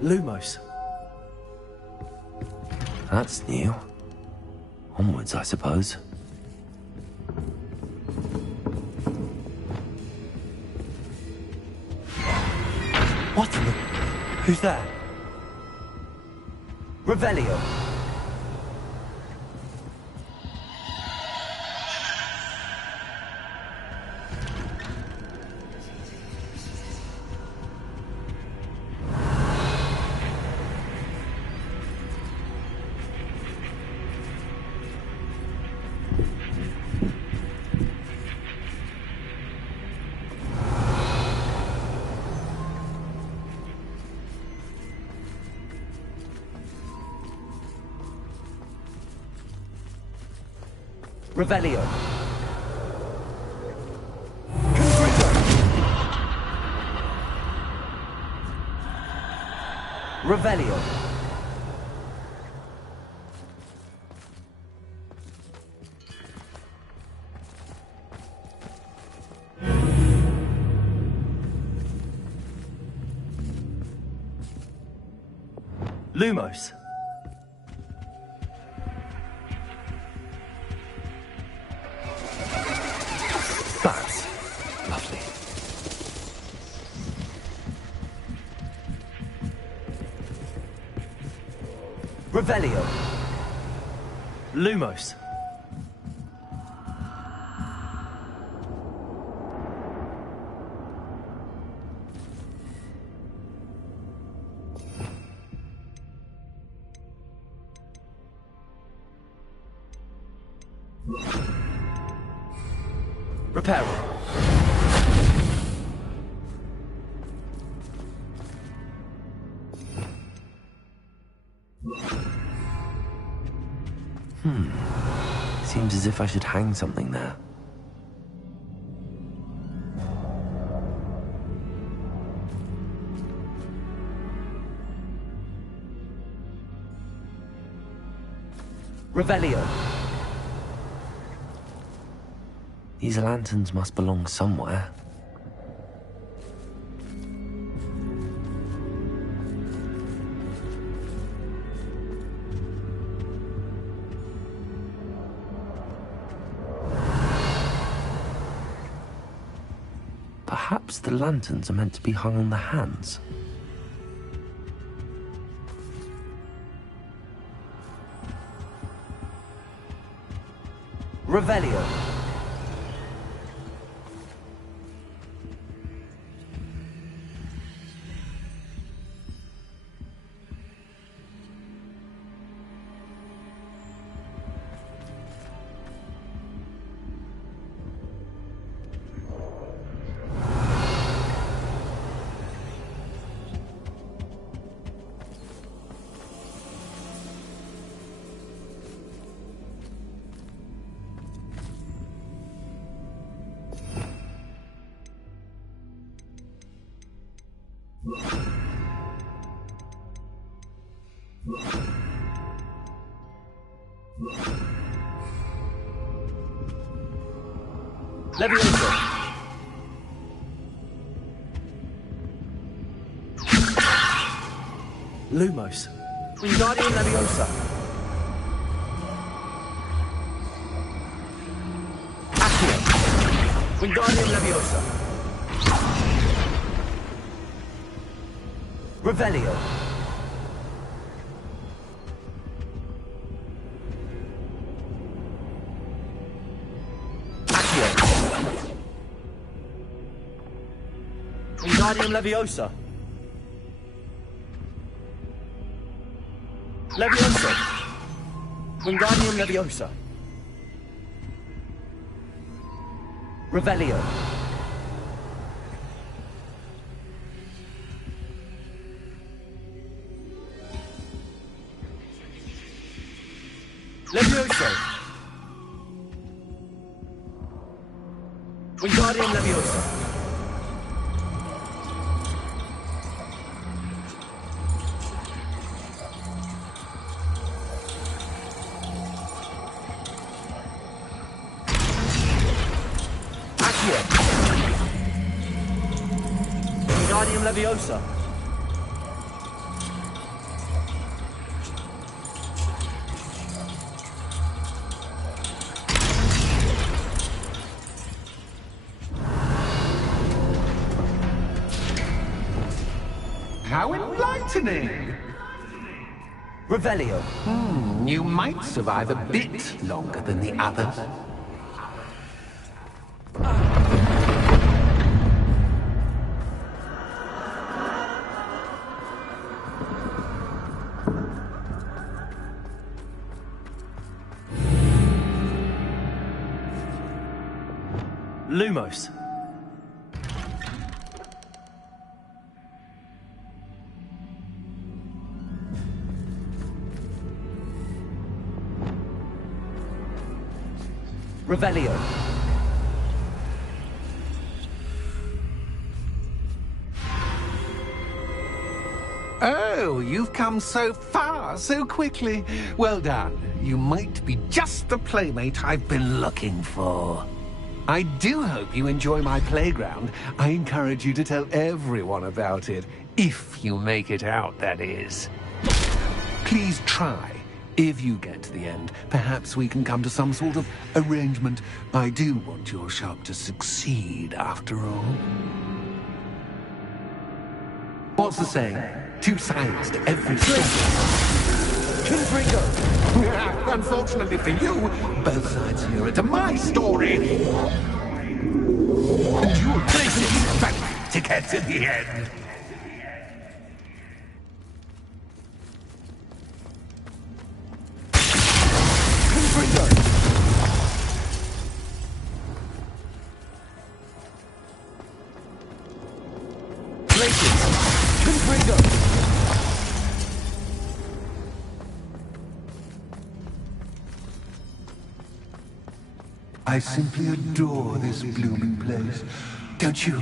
Lumos. That's new. Onwards, I suppose. What the... Who's there? Revelio. Revelio. Revelio. Lumos. That's lovely. Revelio. Lumos. Reparo. Seems as if I should hang something there. Revelio. These lanterns must belong somewhere. Perhaps the lanterns are meant to be hung on the hands. Revelio. Levioso. Lumos. Wingardium Leviosa. Accio. Wingardium Leviosa. Revelio. Wingardium Leviosa. Leviosa. Wingardium Leviosa. Revelio. Levioso! Wingardium Levioso! Accio! Wingardium Leviosa! How enlightening! Revelio. You might survive a bit longer than the others. Lumos. Revelio. Oh, you've come so far, so quickly. Well done. You might be just the playmate I've been looking for. I do hope you enjoy my playground. I encourage you to tell everyone about it. If you make it out, that is. Please try. If you get to the end, perhaps we can come to some sort of arrangement. I do want your shop to succeed, after all. What's the saying? Two sides to every story. Confringo! Unfortunately for you, both sides here are to my story. And you'll fight to get to the end. I simply adore this blooming place, don't you?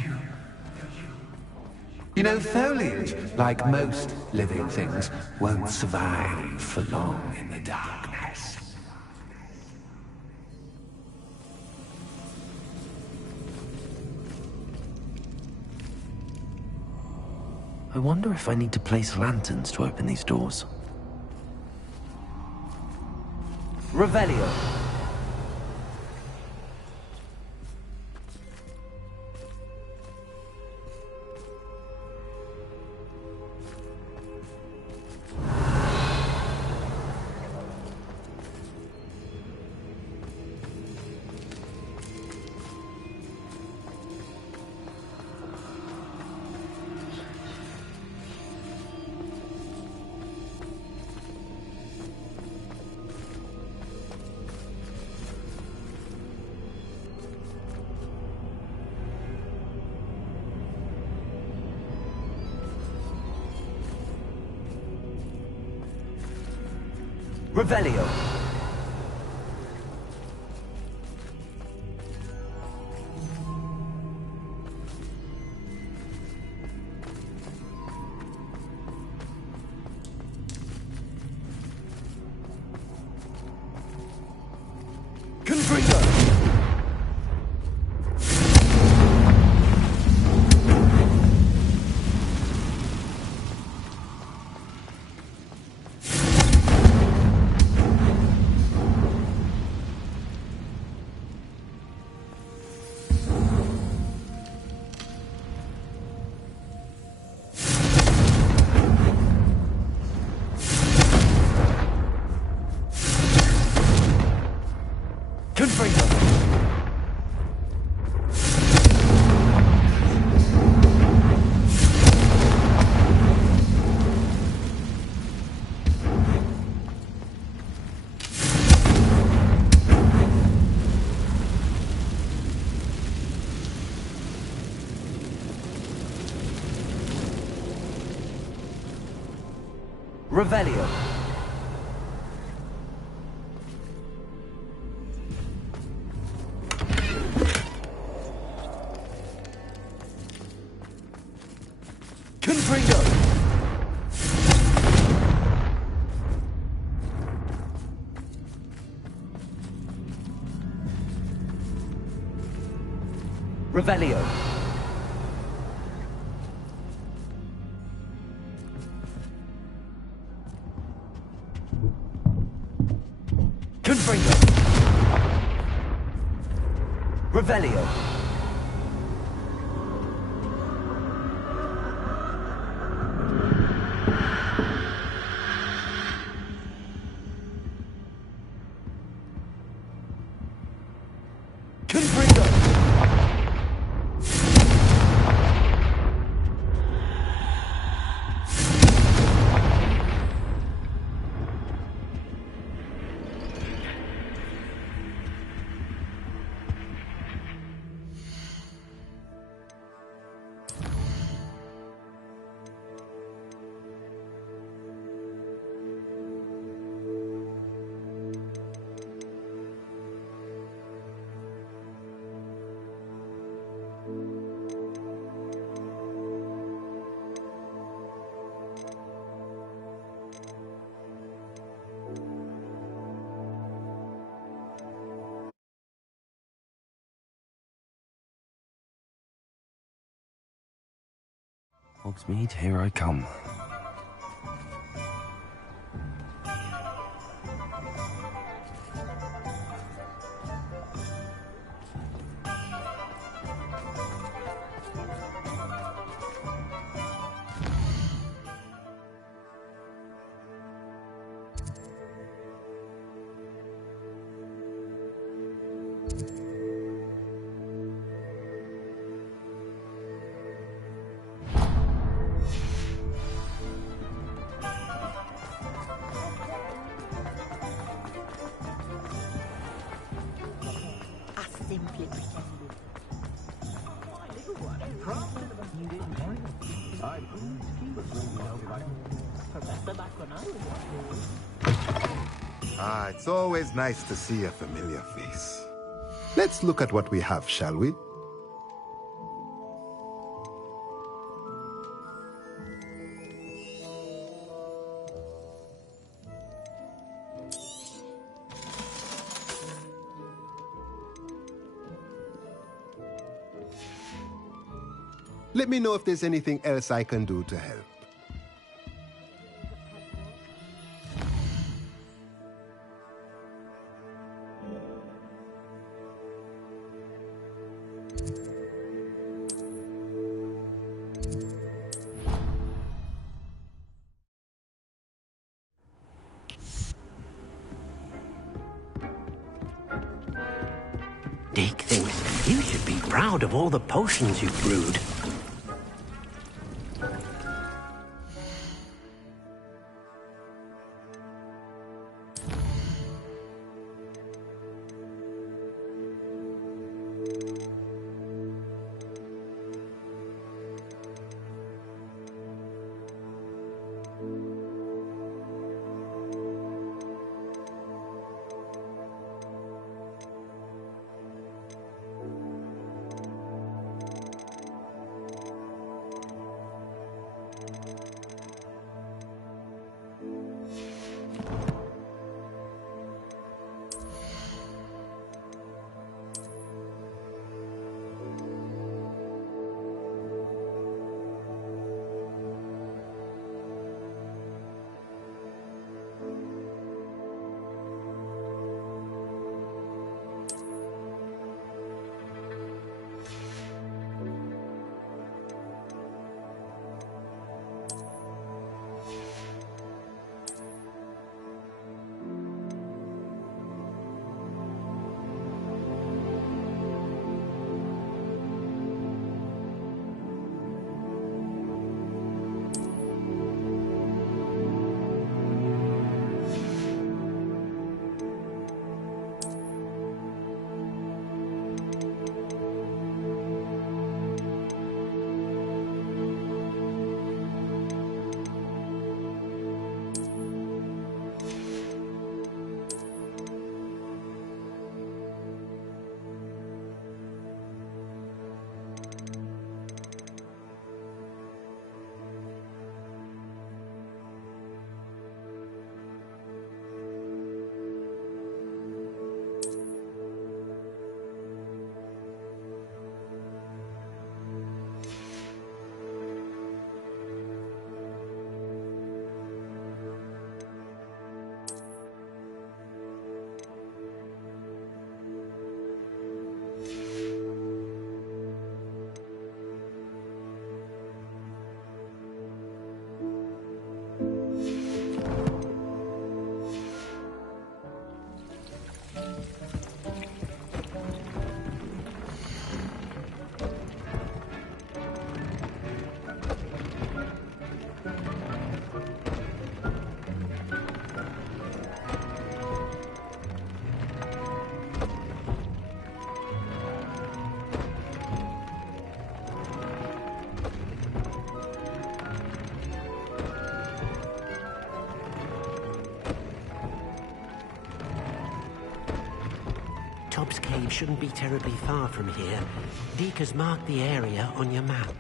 You know, foliage, like most living things, won't survive for long in the darkness. I wonder if I need to place lanterns to open these doors. Revelio. Revelio. Confringo. Revelio. Revelio. Confringo. Revelio. Confringo. Hogsmeade, here I come. Simply pretended. Ah, it's always nice to see a familiar face. Let's look at what we have, shall we? Let me know if there's anything else I can do to help. Dick thinks you should be proud of all the potions you've brewed. Hobbs Cave shouldn't be terribly far from here. Deke has marked the area on your map.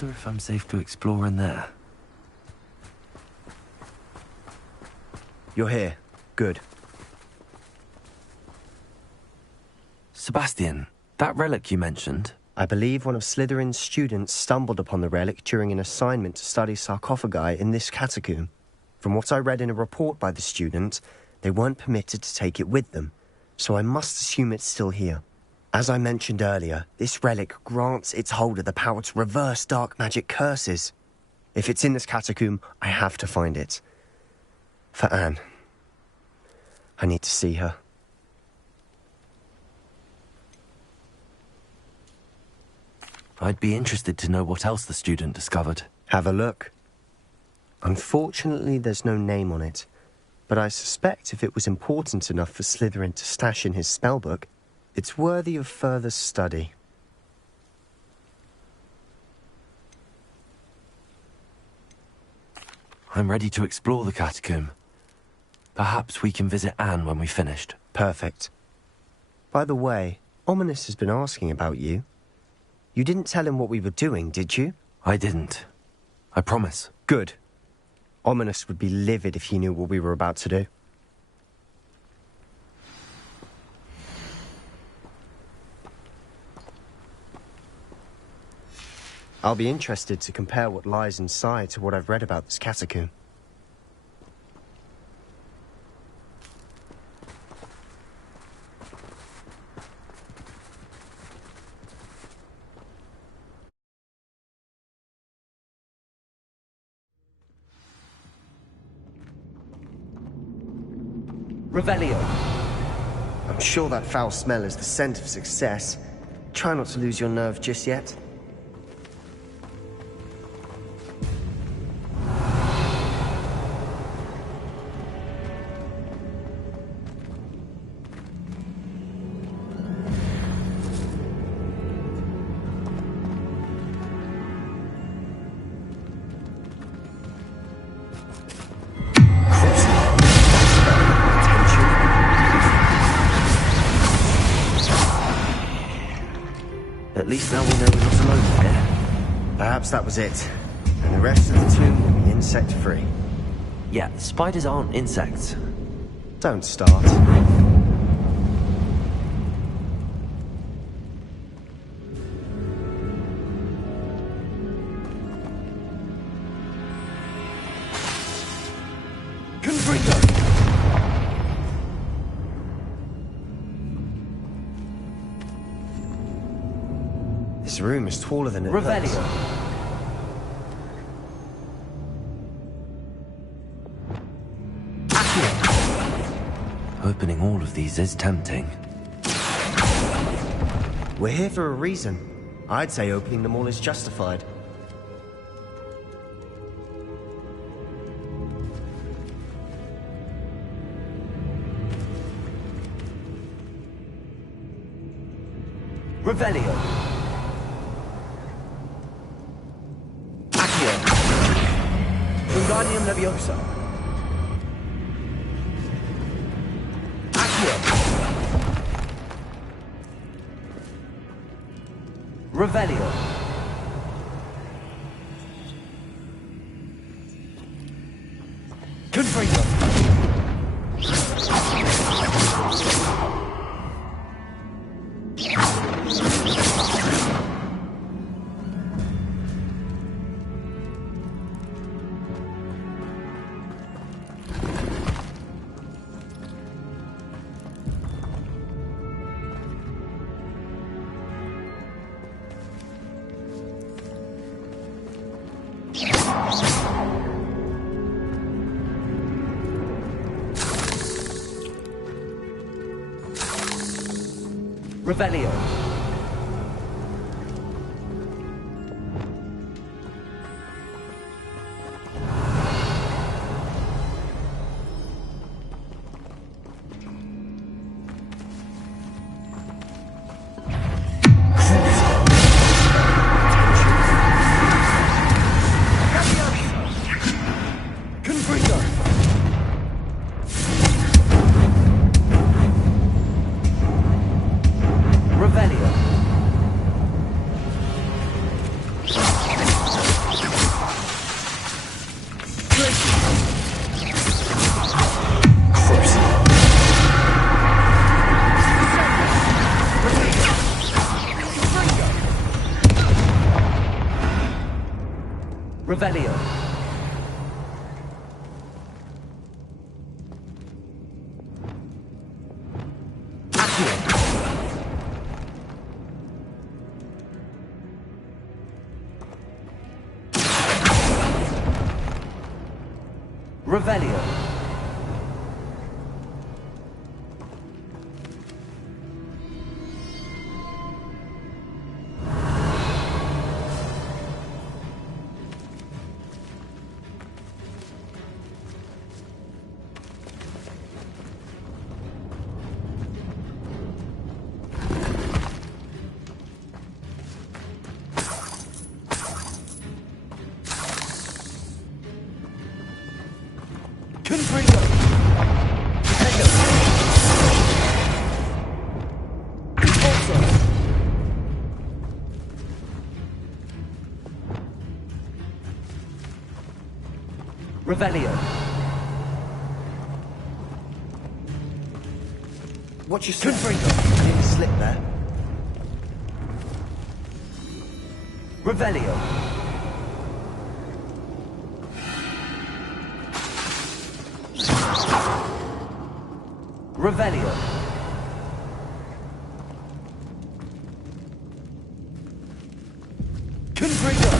Wonder if I'm safe to explore in there. You're here. Good. Sebastian, that relic you mentioned... I believe one of Slytherin's students stumbled upon the relic during an assignment to study sarcophagi in this catacomb. From what I read in a report by the student, they weren't permitted to take it with them, so I must assume it's still here. As I mentioned earlier, this relic grants its holder the power to reverse dark magic curses. If it's in this catacomb, I have to find it. For Anne. I need to see her. I'd be interested to know what else the student discovered. Have a look. Unfortunately, there's no name on it, but I suspect if it was important enough for Slytherin to stash in his spellbook, it's worthy of further study. I'm ready to explore the catacomb. Perhaps we can visit Anne when we've finished. Perfect. By the way, Ominous has been asking about you. You didn't tell him what we were doing, did you? I didn't. I promise. Good. Ominous would be livid if he knew what we were about to do. I'll be interested to compare what lies inside to what I've read about this catacomb. Revelio. I'm sure that foul smell is the scent of success. Try not to lose your nerve just yet. At least now we know we're not alone here. Perhaps that was it. And the rest of the tomb will be insect-free. Yeah, spiders aren't insects. Don't start. This room is taller than it looks. Revelio. Opening all of these is tempting. We're here for a reason. I'd say opening them all is justified. Revelio. Wingardium Leviosa. Accio. Revelio. Confringo. Revelio. Revelio. Revelio. Revelio. Watch your slip. I need a slip there. Revelio. Revelio. Confringo.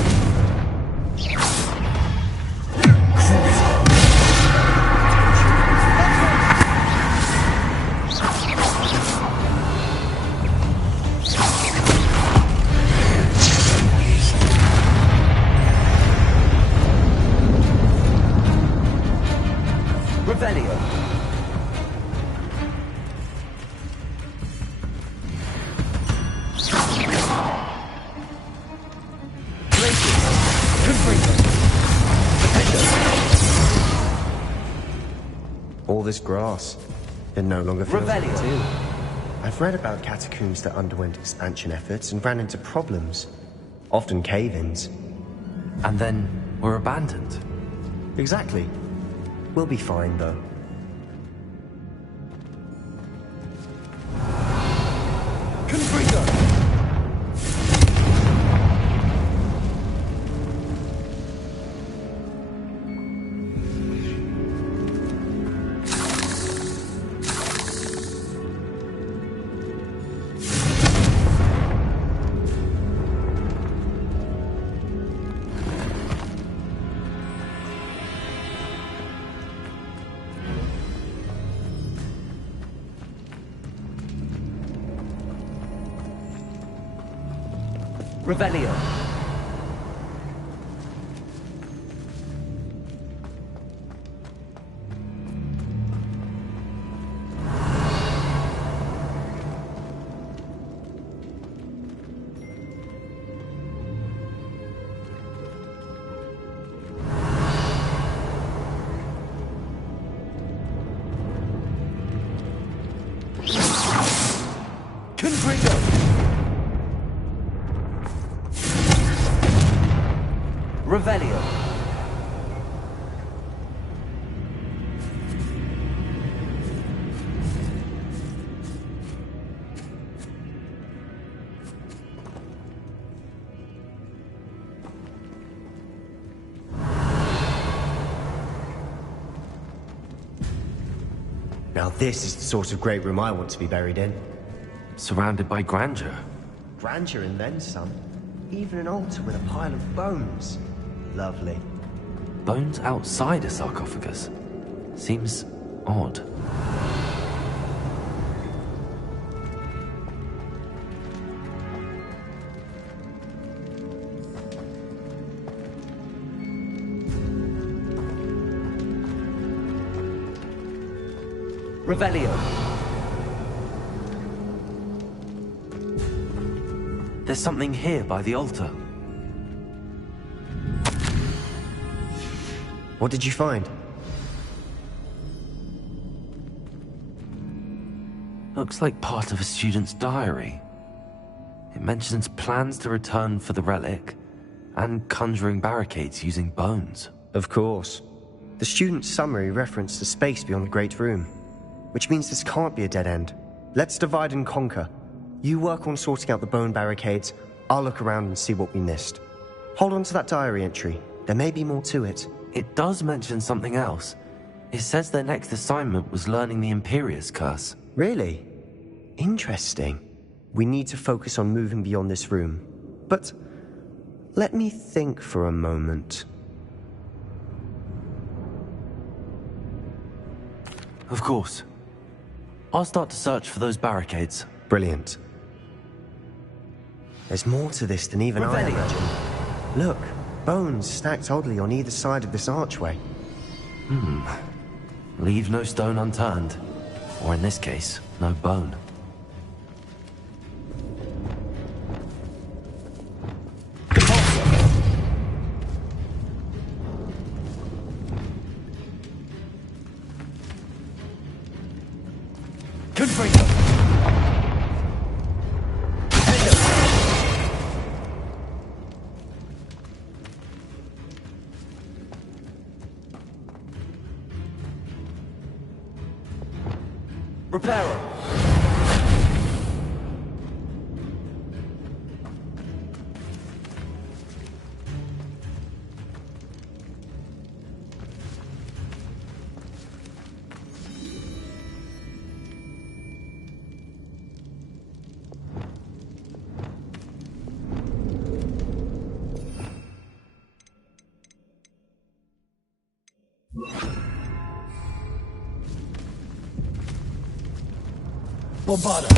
Revelio. All this grass, it no longer feels like it too. I've read about catacombs that underwent expansion efforts and ran into problems, often cave-ins. And then were abandoned. Exactly. We'll be fine, though. Confringo! Revelio. Confringo. Revelio. Now this is the sort of great room I want to be buried in. Surrounded by grandeur. Grandeur and then some. Even an altar with a pile of bones. Lovely. Bones outside a sarcophagus. Seems odd. Revelio. There's something here by the altar. What did you find? Looks like part of a student's diary. It mentions plans to return for the relic and conjuring barricades using bones. Of course. The student's summary referenced the space beyond the Great Room, which means this can't be a dead end. Let's divide and conquer. You work on sorting out the bone barricades, I'll look around and see what we missed. Hold on to that diary entry. There may be more to it. It does mention something else. It says their next assignment was learning the Imperius Curse. Really? Interesting. We need to focus on moving beyond this room. But let me think for a moment. Of course. I'll start to search for those barricades. Brilliant. There's more to this than even I imagined. Look, bones stacked oddly on either side of this archway. Leave no stone unturned. Or in this case, no bone. Reparo. Bombarda.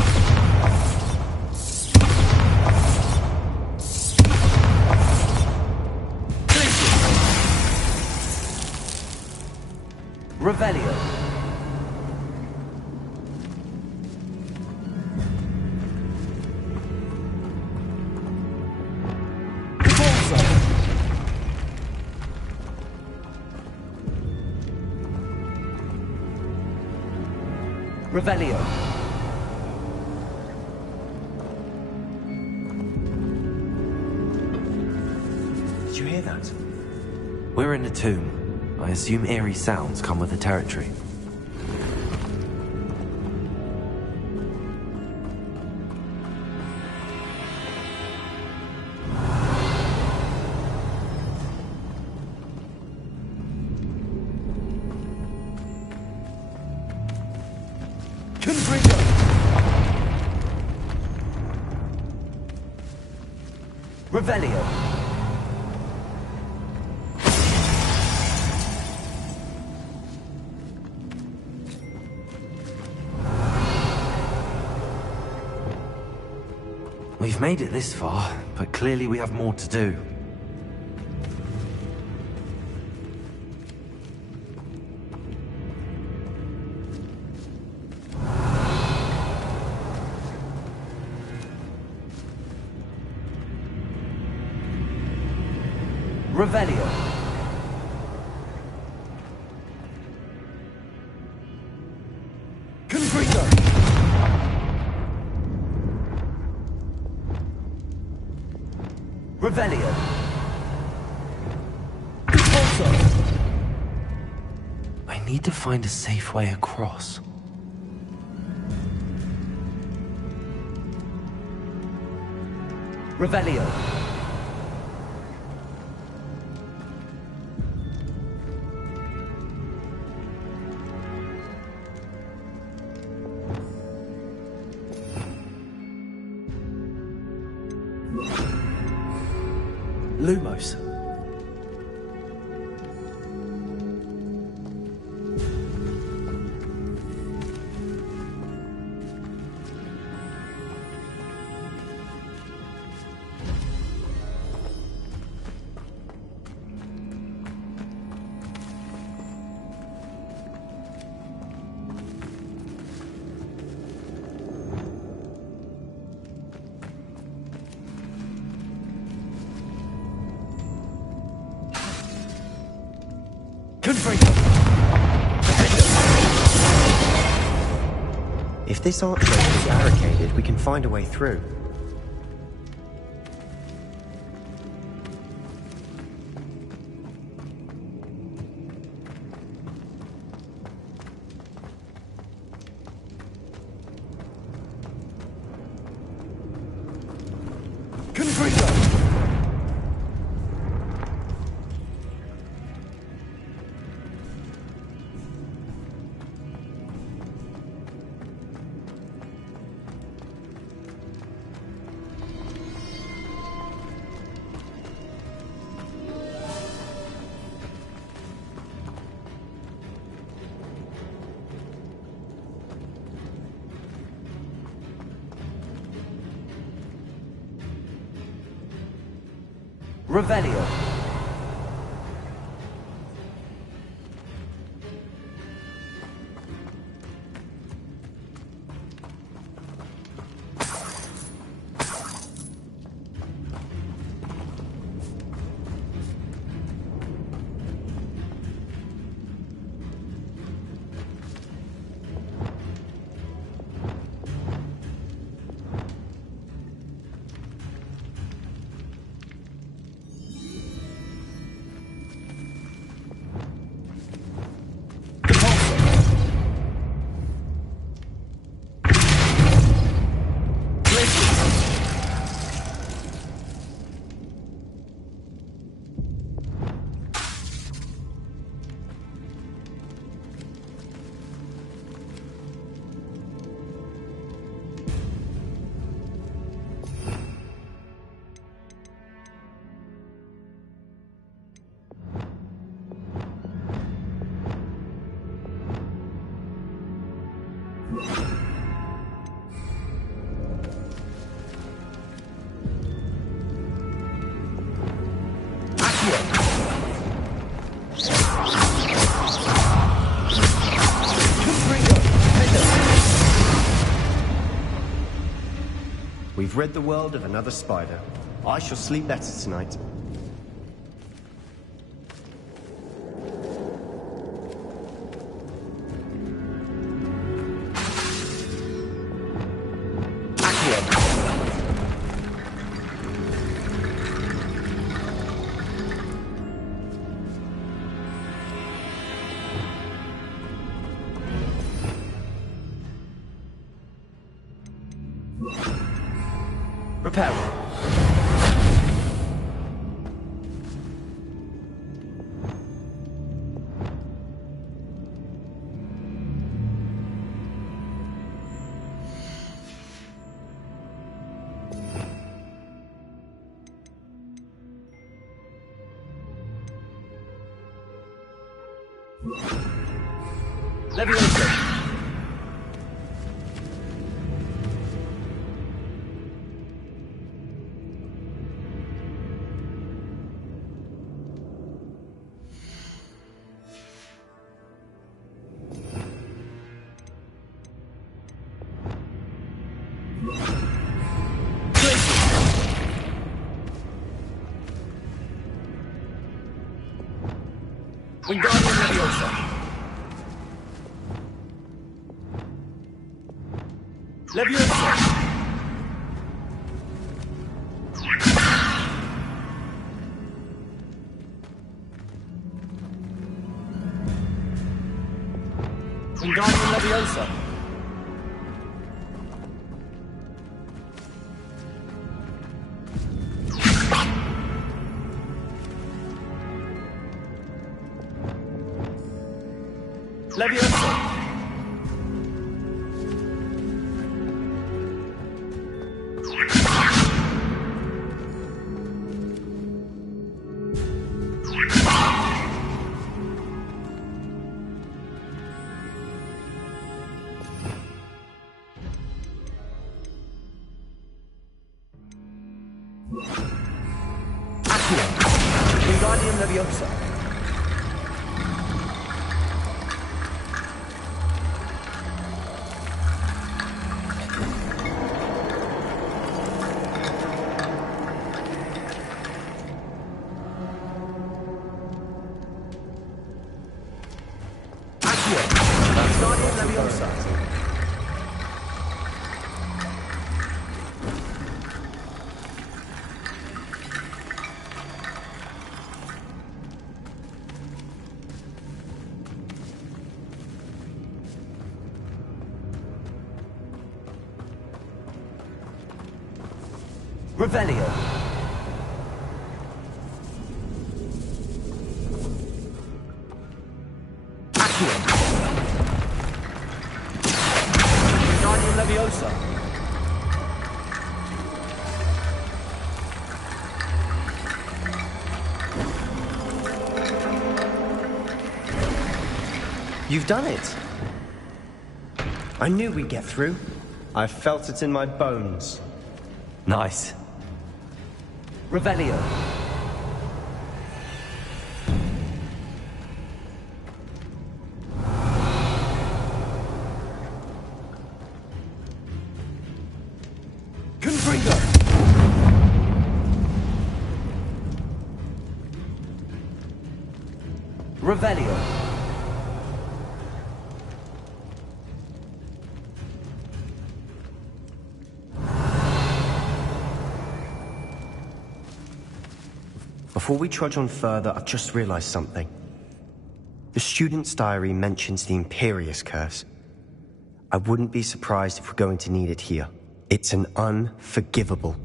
Revelio. Revelio. Did you hear that? We're in a tomb. I assume eerie sounds come with the territory. Revelio. We've made it this far, but clearly we have more to do. Revelio. Confringo. Revelio. I need to find a safe way across. Revelio. Lumos. If this archway is barricaded, we can find a way through. Revelio. We've rid the world of another spider. I shall sleep better tonight. Repair. Leviosa. Wingardium Leviosa. Leviosa. Wingardium Leviosa. Leviosa. Accio. Wingardium Leviosa. Wingardium Leviosa. Revelio. Accio. Wingardium Leviosa. You've done it. I knew we'd get through. I felt it in my bones. Nice. Revelio. Confringo. Revelio. Before we trudge on further, I've just realized something. The student's diary mentions the Imperious Curse. I wouldn't be surprised if we're going to need it here. It's an unforgivable,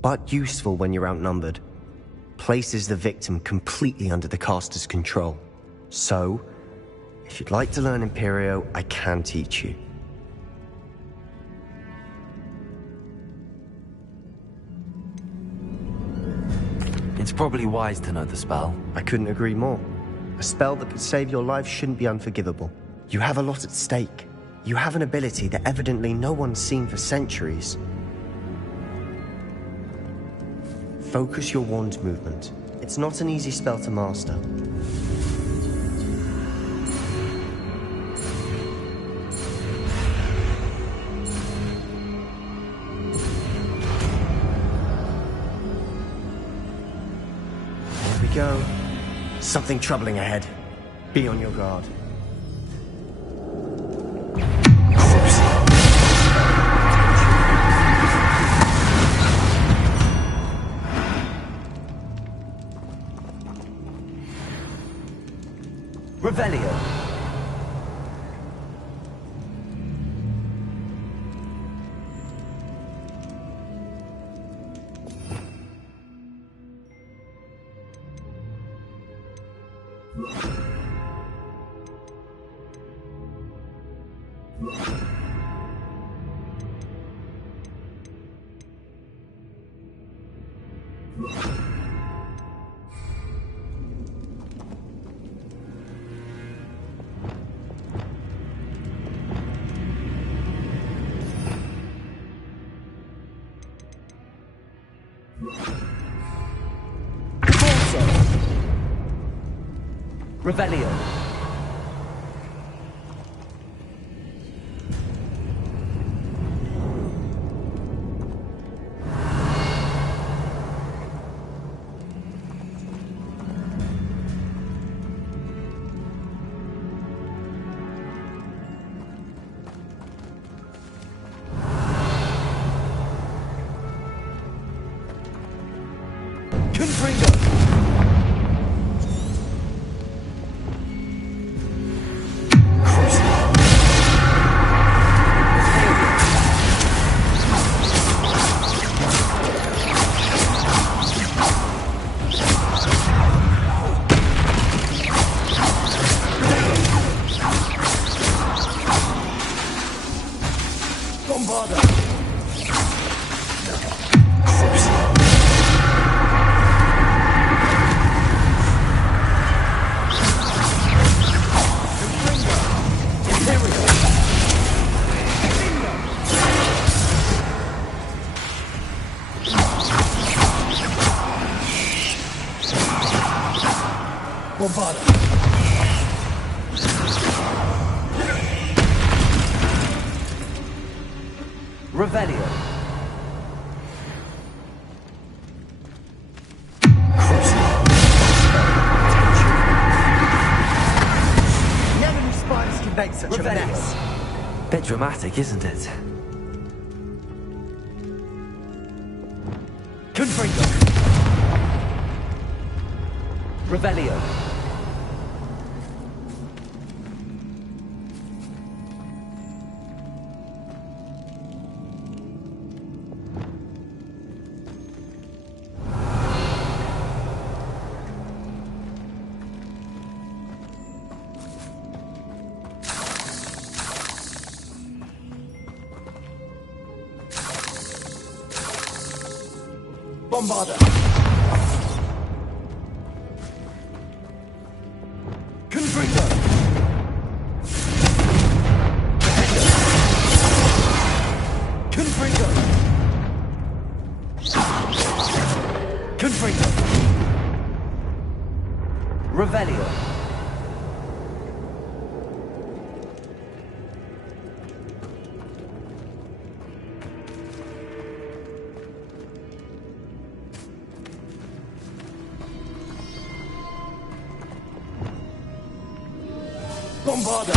but useful when you're outnumbered. Places the victim completely under the caster's control. So, if you'd like to learn Imperio, I can teach you. It's probably wise to know the spell. I couldn't agree more. A spell that could save your life shouldn't be unforgivable. You have a lot at stake. You have an ability that evidently no one's seen for centuries. Focus your wand movement. It's not an easy spell to master. go. Something troubling ahead. Be on your guard. Revelio. Revelio. Confringo. Revelio. The enemy spiders can make such a mess. Bit dramatic, isn't it? Confringo. Revelio. Bombarda. Confringo. Confringo. Confringo. Revelio. Bombarda.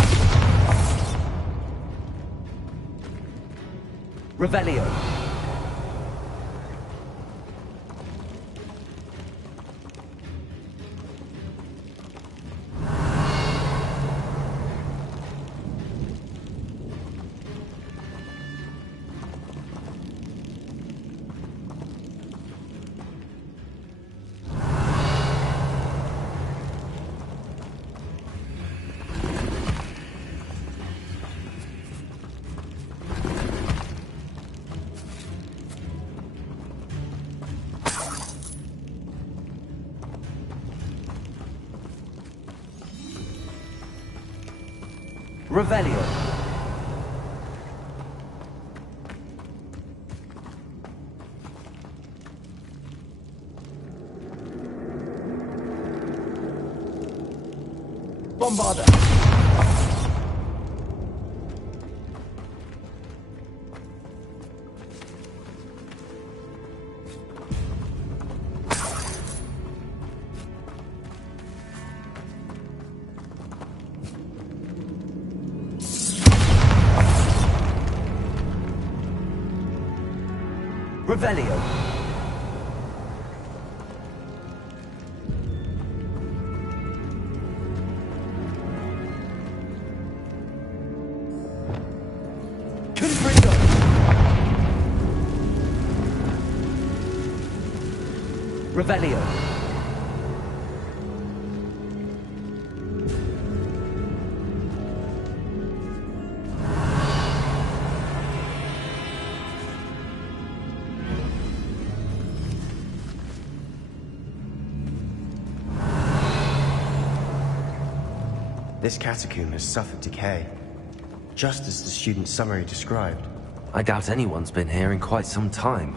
Revelio. Revelio. Bombarda. Revelio. Confringo. Revelio. This catacomb has suffered decay, just as the student's summary described. I doubt anyone's been here in quite some time.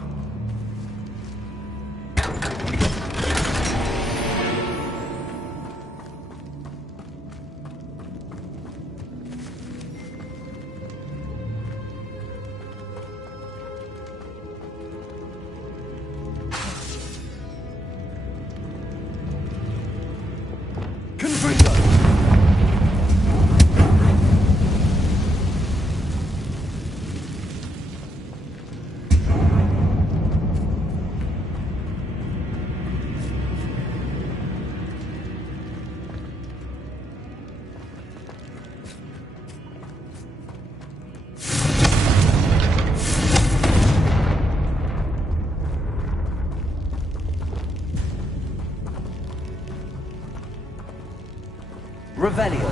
Revelio.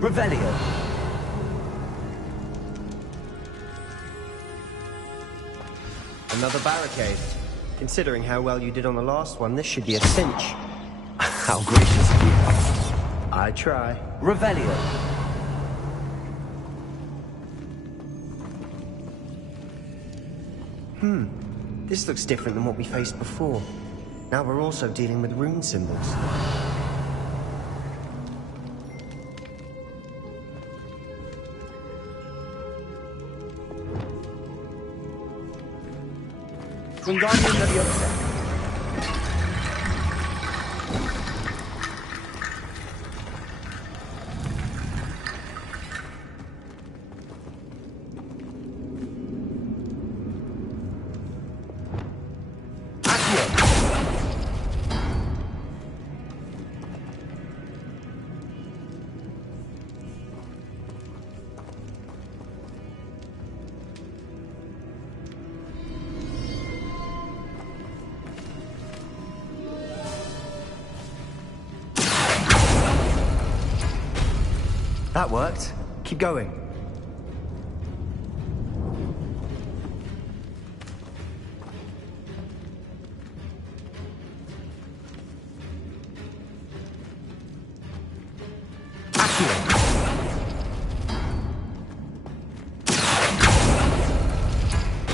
Revelio. Another barricade. Considering how well you did on the last one, this should be a cinch. How gracious of you. I try. Revelio. This looks different than what we faced before. Now we're also dealing with rune symbols. Wingardium Leviosa. That worked. Keep going.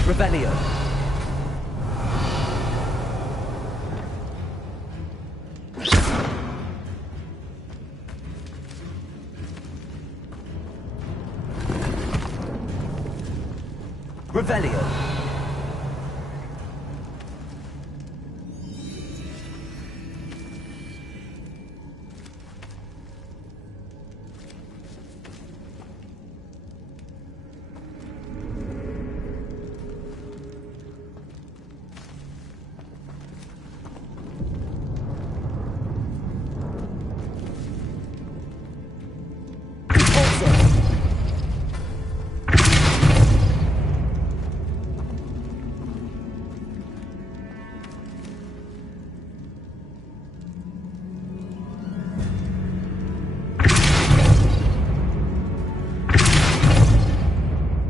Revelio. Revelio.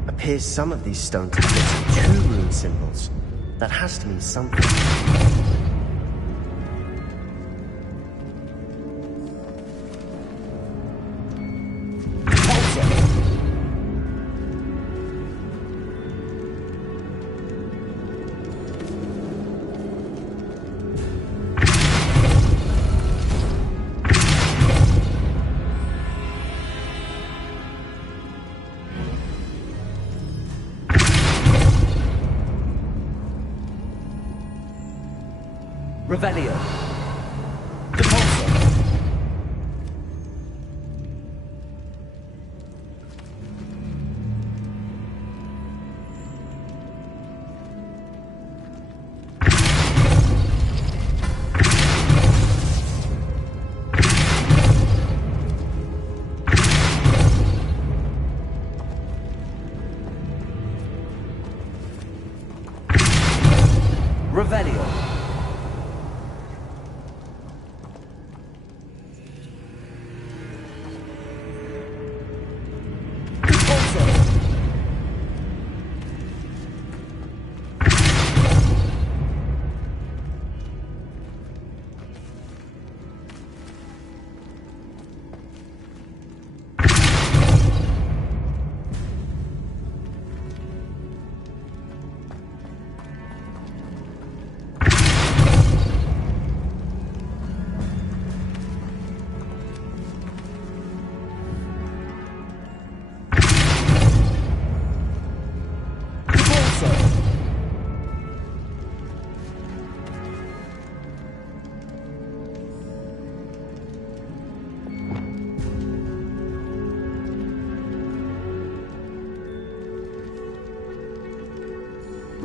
Appears some of these stone tablets are true rune symbols. That has to mean something. Revelio. Depulso. Revelio.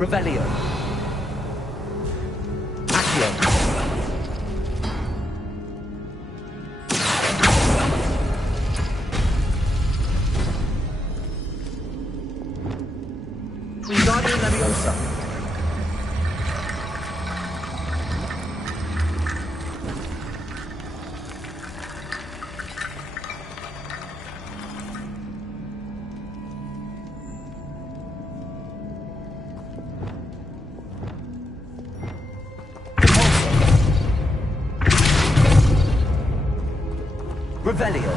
Revelio. Accio. Wingardium Leviosa. Revelio.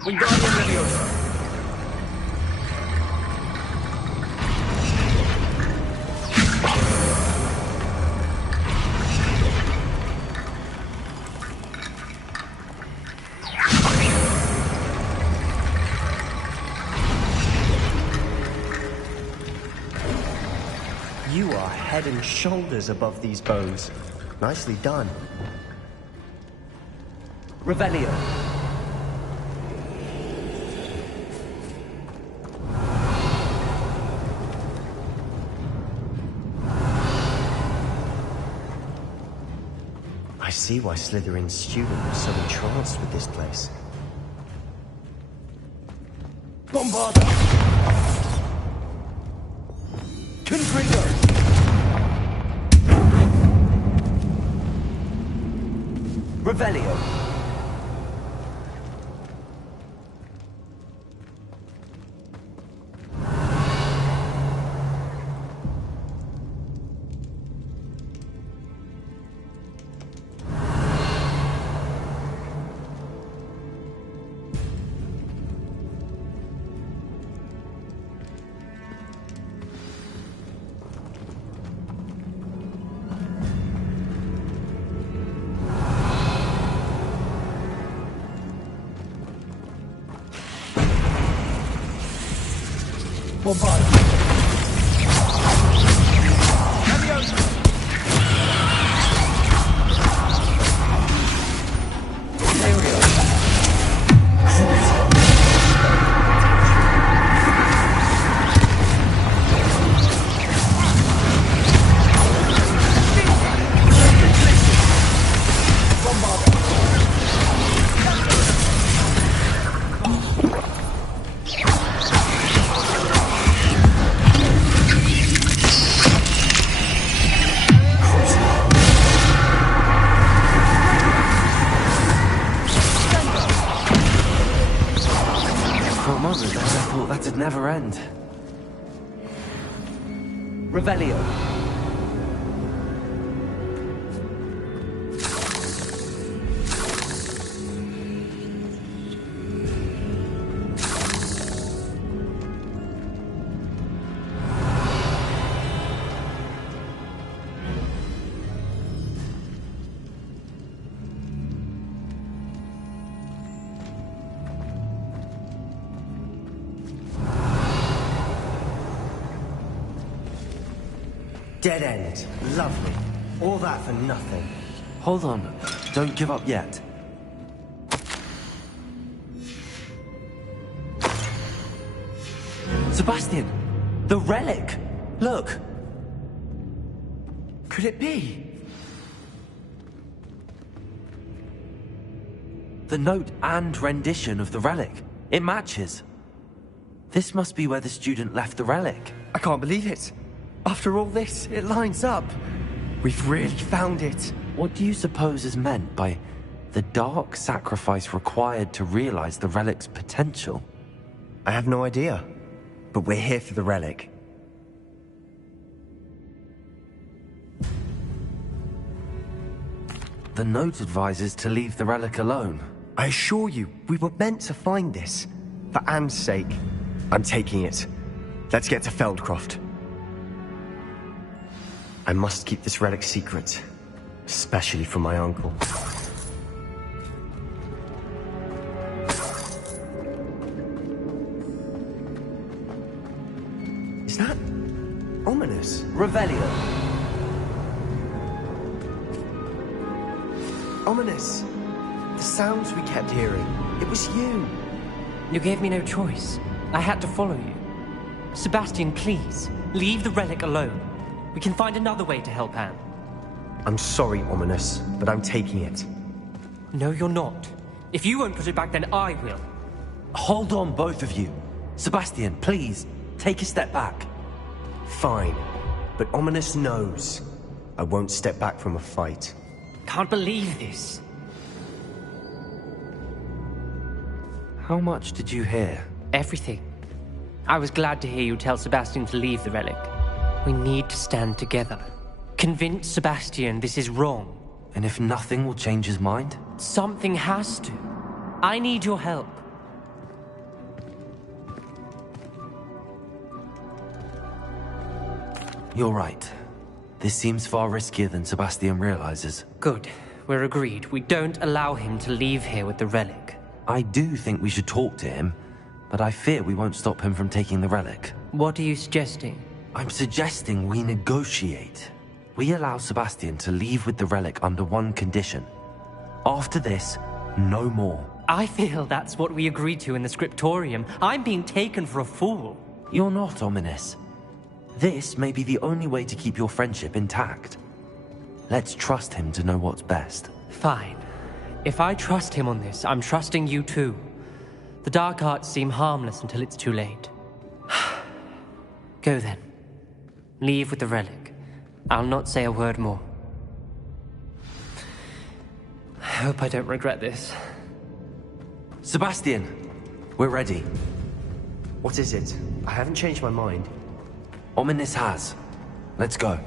Wingardium Leviosa. You are head and shoulders above these bows. Nicely done. Revelio. I see why Slytherin's student was so entranced with this place. Bombarda. Confringo. Revelio. Bombarda. I thought that'd never end. Revelio. Dead end. Lovely. All that for nothing. Hold on. Don't give up yet. Sebastian! The relic! Look! Could it be? The note and rendition of the relic. It matches. This must be where the student left the relic. I can't believe it. After all this, it lines up. We've really found it. What do you suppose is meant by the dark sacrifice required to realize the relic's potential? I have no idea. But we're here for the relic. The note advises to leave the relic alone. I assure you, we were meant to find this. For Anne's sake. I'm taking it. Let's get to Feldcroft. I must keep this relic secret. Especially from my uncle. Is that ominous? Revelio. Ominous. The sounds we kept hearing. It was you. You gave me no choice. I had to follow you. Sebastian, please, leave the relic alone. We can find another way to help Anne. I'm sorry, Ominous, but I'm taking it. No, you're not. If you won't put it back, then I will. Hold on, both of you. Sebastian, please, take a step back. Fine, but Ominous knows. I won't step back from a fight. Can't believe this. How much did you hear? Everything. I was glad to hear you tell Sebastian to leave the relic. We need to stand together. Convince Sebastian this is wrong. And if nothing will change his mind? Something has to. I need your help. You're right. This seems far riskier than Sebastian realizes. Good. We're agreed. We don't allow him to leave here with the relic. I do think we should talk to him, but I fear we won't stop him from taking the relic. What are you suggesting? I'm suggesting we negotiate. We allow Sebastian to leave with the relic under one condition. After this, no more. I feel that's what we agreed to in the scriptorium. I'm being taken for a fool. You're not, Ominous. This may be the only way to keep your friendship intact. Let's trust him to know what's best. Fine. If I trust him on this, I'm trusting you too. The dark arts seem harmless until it's too late. Go then. Leave with the relic. I'll not say a word more. I hope I don't regret this. Sebastian, we're ready. What is it? I haven't changed my mind. Ominous has. Let's go.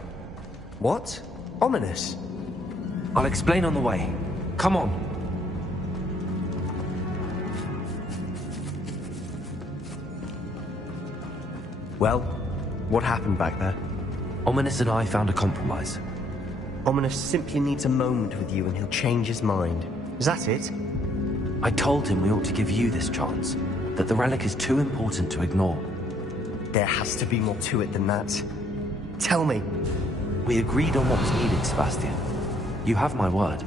What? Ominous? I'll explain on the way. Come on. Well, what happened back there? Ominous and I found a compromise. Ominous simply needs a moment with you and he'll change his mind. Is that it? I told him we ought to give you this chance, that the relic is too important to ignore. There has to be more to it than that. Tell me. We agreed on what was needed, Sebastian. You have my word.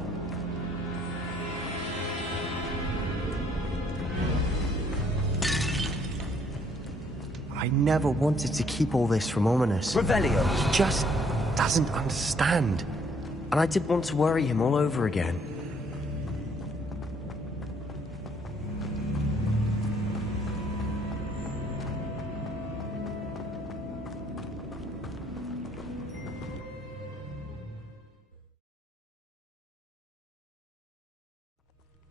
I never wanted to keep all this from Ominous. Revelio. He just doesn't understand. And I didn't want to worry him all over again.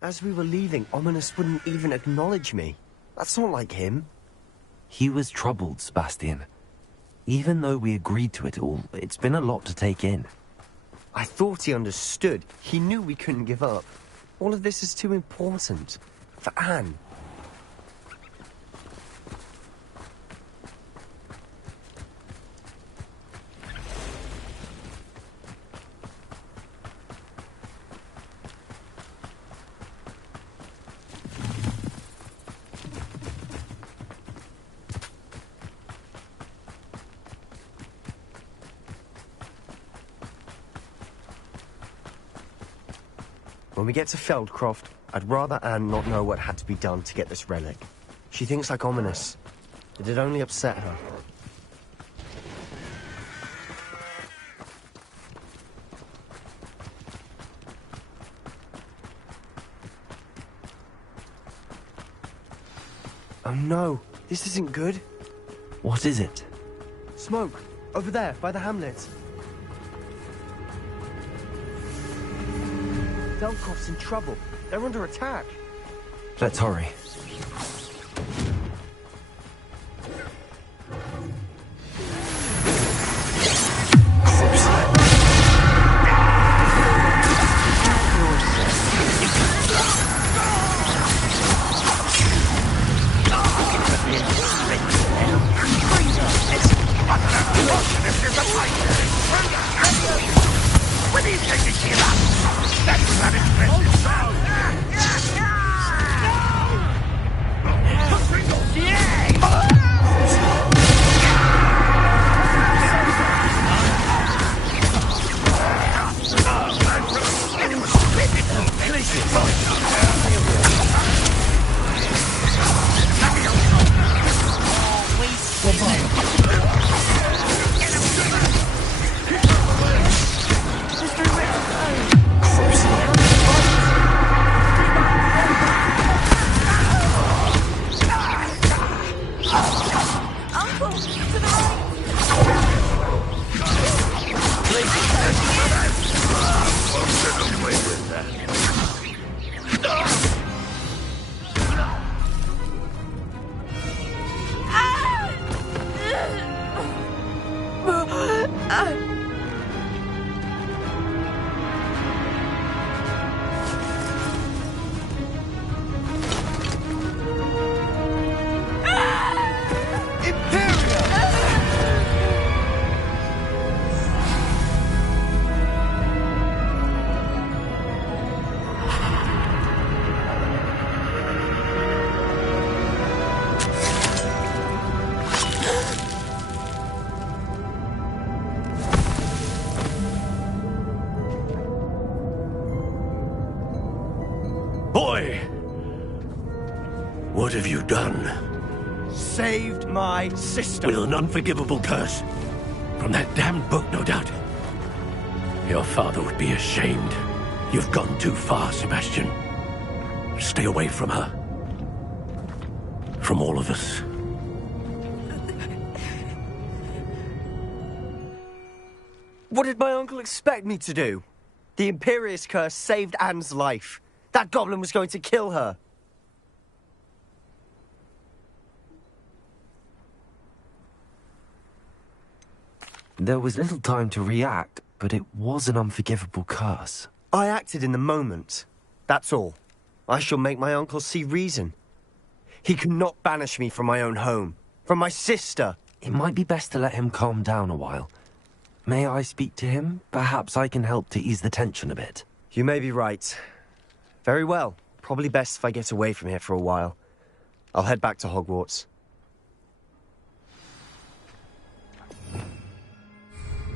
As we were leaving, Ominous wouldn't even acknowledge me. That's not like him. He was troubled, Sebastian. Even though we agreed to it all, it's been a lot to take in. I thought he understood. He knew we couldn't give up. All of this is too important. For Anne. When we get to Feldcroft, I'd rather Anne not know what had to be done to get this relic. She thinks like ominous. It'd only upset her. Oh no, this isn't good. What is it? Smoke, over there, by the hamlet. Feldcroft's in trouble. They're under attack. Let's hurry. Boy! What have you done? Saved my sister. With an unforgivable curse. From that damned book, no doubt. Your father would be ashamed. You've gone too far, Sebastian. Stay away from her. From all of us. What did my uncle expect me to do? The Imperius curse saved Anne's life. That goblin was going to kill her. There was little time to react, but it was an unforgivable curse. I acted in the moment. That's all. I shall make my uncle see reason. He cannot banish me from my own home, from my sister. It might be best to let him calm down a while. May I speak to him? Perhaps I can help to ease the tension a bit. You may be right. Very well. Probably best if I get away from here for a while. I'll head back to Hogwarts.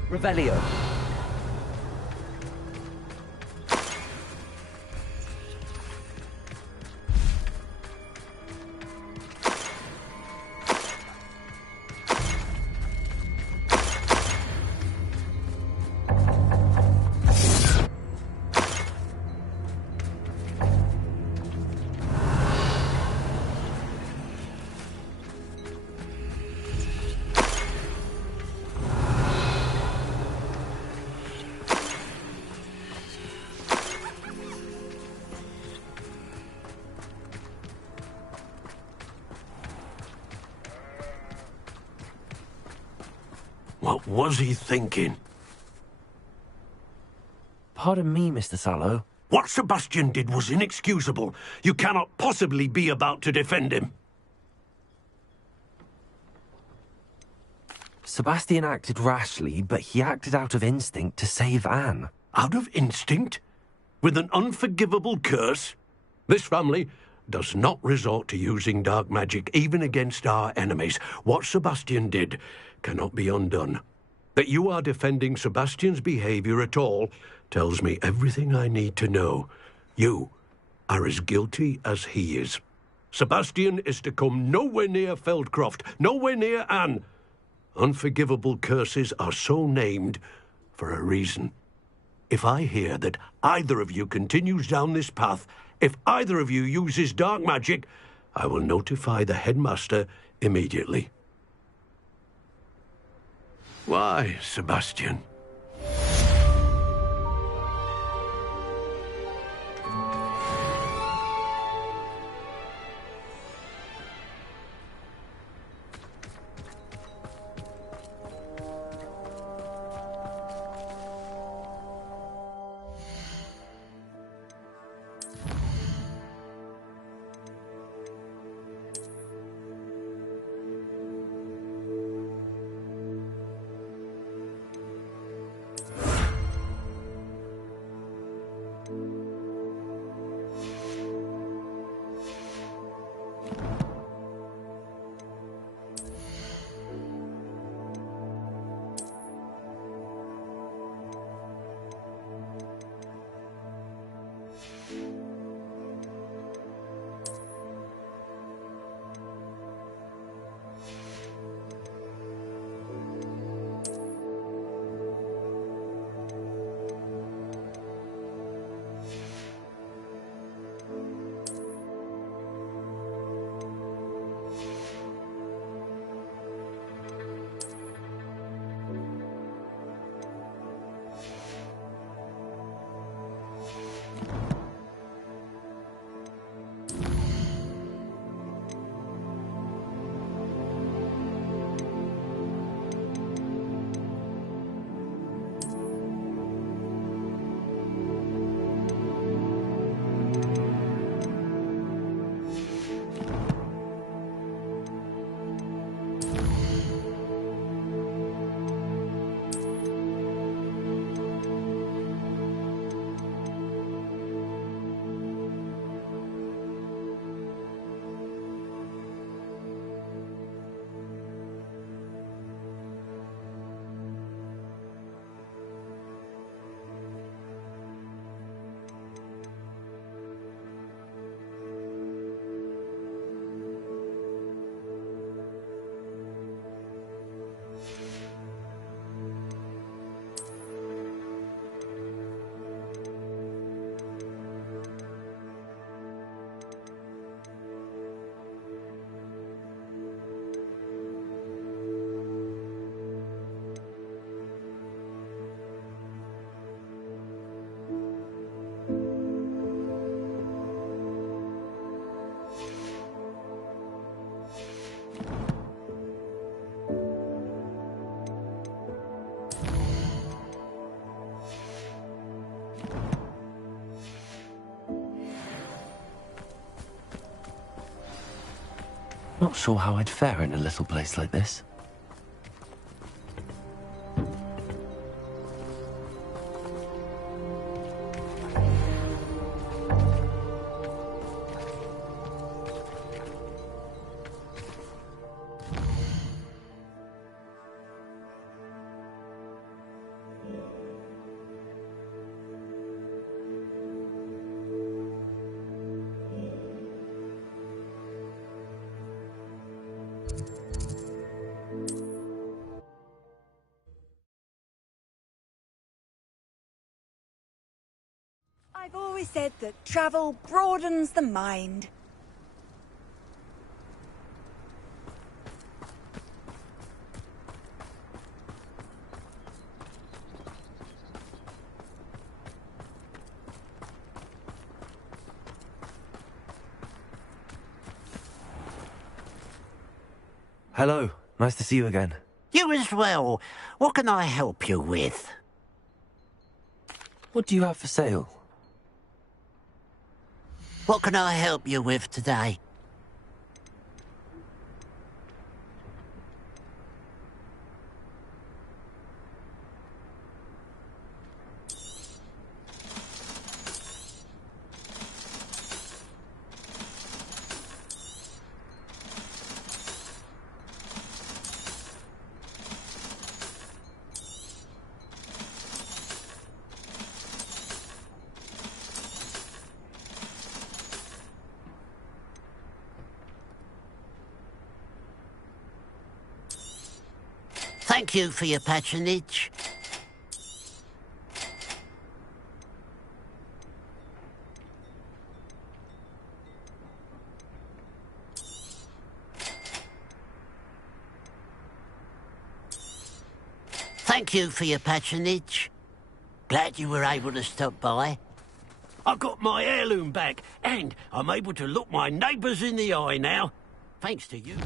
Revelio. What was he thinking? Pardon me, Mr. Sallow. What Sebastian did was inexcusable. You cannot possibly be about to defend him. Sebastian acted rashly, but he acted out of instinct to save Anne. Out of instinct? With an unforgivable curse? This family does not resort to using dark magic even against our enemies. What Sebastian did cannot be undone. That you are defending Sebastian's behavior at all tells me everything I need to know. You are as guilty as he is. Sebastian is to come nowhere near Feldcroft, nowhere near Anne. Unforgivable curses are so named for a reason. If I hear that either of you continues down this path, if either of you uses dark magic, I will notify the headmaster immediately. Why, Sebastian? Not sure how I'd fare in a little place like this. I've always said that travel broadens the mind. Hello, nice to see you again. You as well. What can I help you with? What do you have for sale? What can I help you with today? Thank you for your patronage. Thank you for your patronage. Glad you were able to stop by. I got my heirloom back, and I'm able to look my neighbours in the eye now. Thanks to you.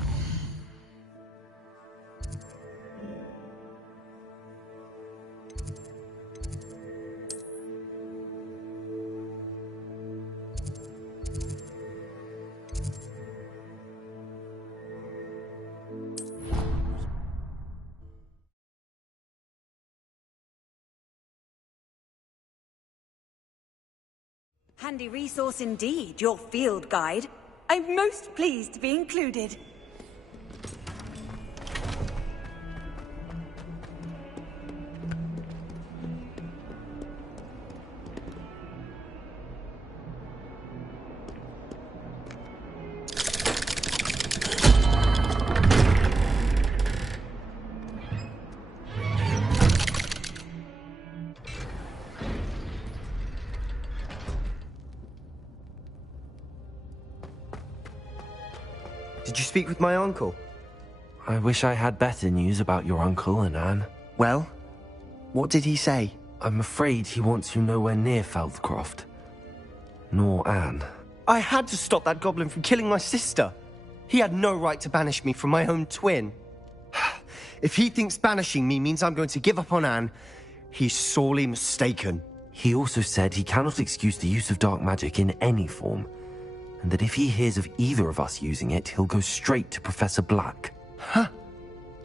Handy resource indeed, your field guide. I'm most pleased to be included. Did you speak with my uncle? I wish I had better news about your uncle and Anne. Well, what did he say? I'm afraid he wants you nowhere near Feldcroft. Nor Anne. I had to stop that goblin from killing my sister. He had no right to banish me from my own twin. If he thinks banishing me means I'm going to give up on Anne, he's sorely mistaken. He also said he cannot excuse the use of dark magic in any form, and that if he hears of either of us using it, he'll go straight to Professor Black. Huh.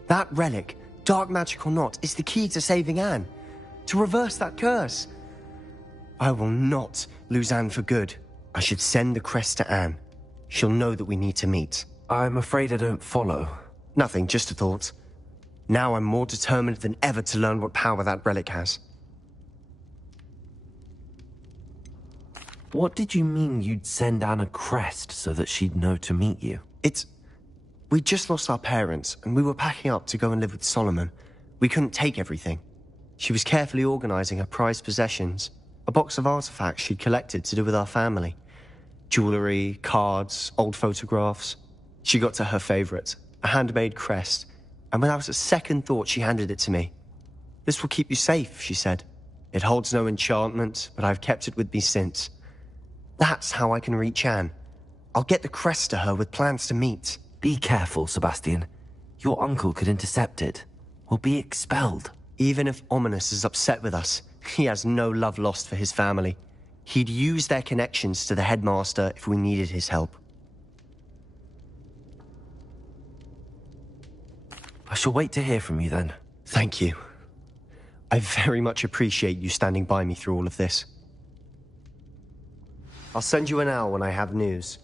That relic, dark magic or not, is the key to saving Anne. To reverse that curse. I will not lose Anne for good. I should send the crest to Anne. She'll know that we need to meet. I'm afraid I don't follow. Nothing, just a thought. Now I'm more determined than ever to learn what power that relic has. What did you mean you'd send Anne a crest so that she'd know to meet you? We just lost our parents, and we were packing up to go and live with Solomon. We couldn't take everything. She was carefully organizing her prized possessions, a box of artifacts she'd collected to do with our family. Jewelry, cards, old photographs. She got to her favorite, a handmade crest, and without a second thought she handed it to me. "This will keep you safe," she said. "It holds no enchantment, but I've kept it with me since. That's how I can reach Anne. I'll get the crest to her with plans to meet." Be careful, Sebastian. Your uncle could intercept it. We'll be expelled. Even if Ominous is upset with us, he has no love lost for his family. He'd use their connections to the headmaster if we needed his help. I shall wait to hear from you then. Thank you. I very much appreciate you standing by me through all of this. I'll send you an owl when I have news.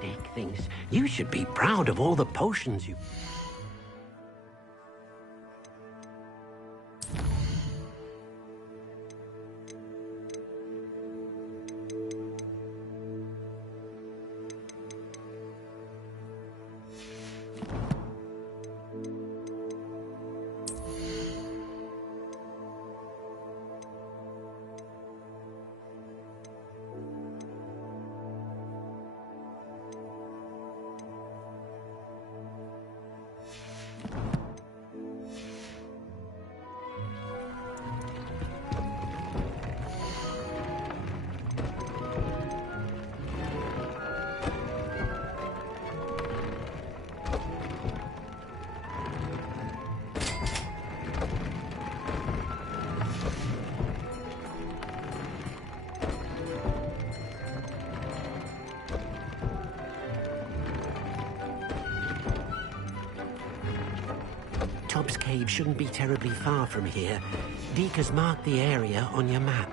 Dick thinks you should be proud of all the potions you... Hogwarts cave shouldn't be terribly far from here. Deke has marked the area on your map.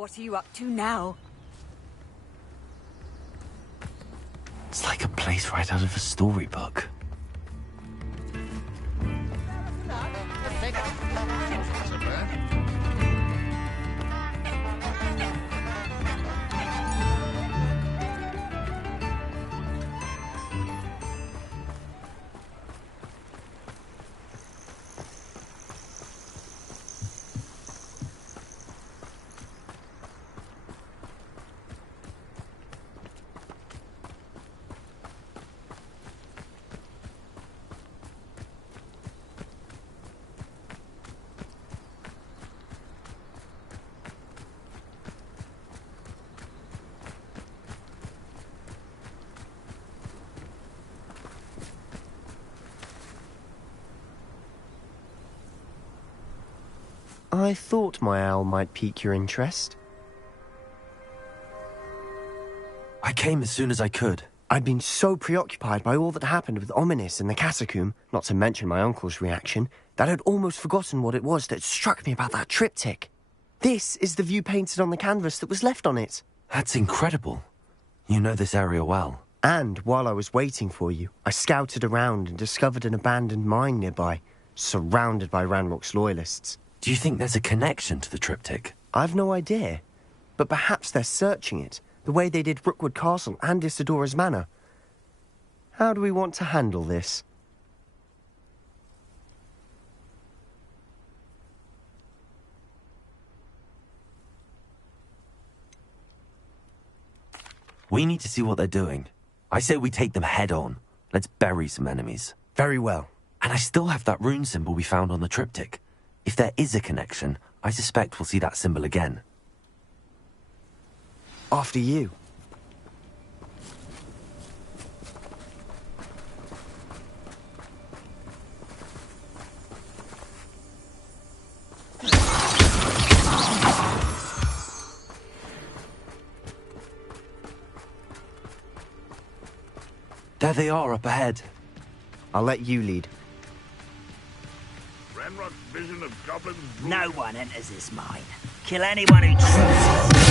What are you up to now? It's like a place right out of a storybook. I thought my owl might pique your interest. I came as soon as I could. I'd been so preoccupied by all that happened with Ominis and the catacomb, not to mention my uncle's reaction, that I'd almost forgotten what it was that struck me about that triptych. This is the view painted on the canvas that was left on it. That's incredible. You know this area well. And while I was waiting for you, I scouted around and discovered an abandoned mine nearby, surrounded by Ranrock's loyalists. Do you think there's a connection to the triptych? I've no idea, but perhaps they're searching it, the way they did Rookwood Castle and Isidora's Manor. How do we want to handle this? We need to see what they're doing. I say we take them head on. Let's bury some enemies. Very well. And I still have that rune symbol we found on the triptych. If there is a connection, I suspect we'll see that symbol again. After you. There they are up ahead. I'll let you lead. Ranrock's vision of goblins... No one enters this mine. Kill anyone who chooses.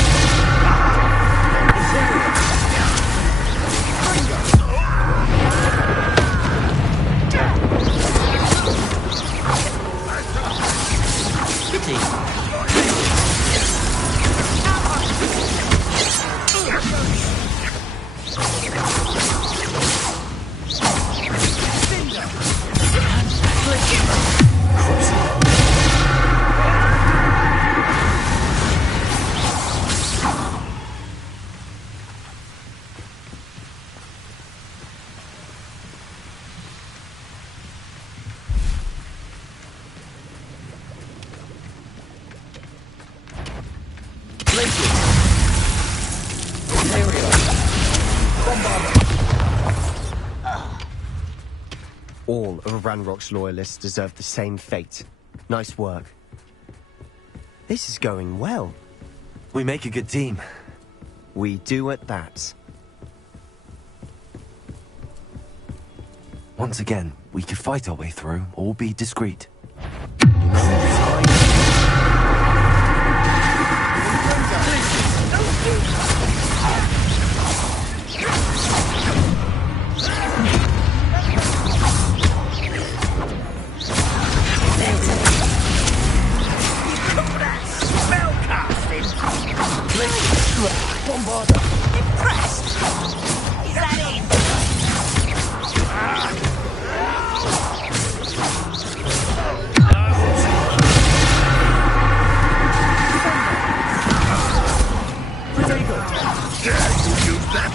All of Ranrock's loyalists deserve the same fate. Nice work. This is going well. We make a good team. We do at that. Once again, we could fight our way through, or be discreet. Bombarder! Impressed! Is that it? Pretty good. Yeah, you use that.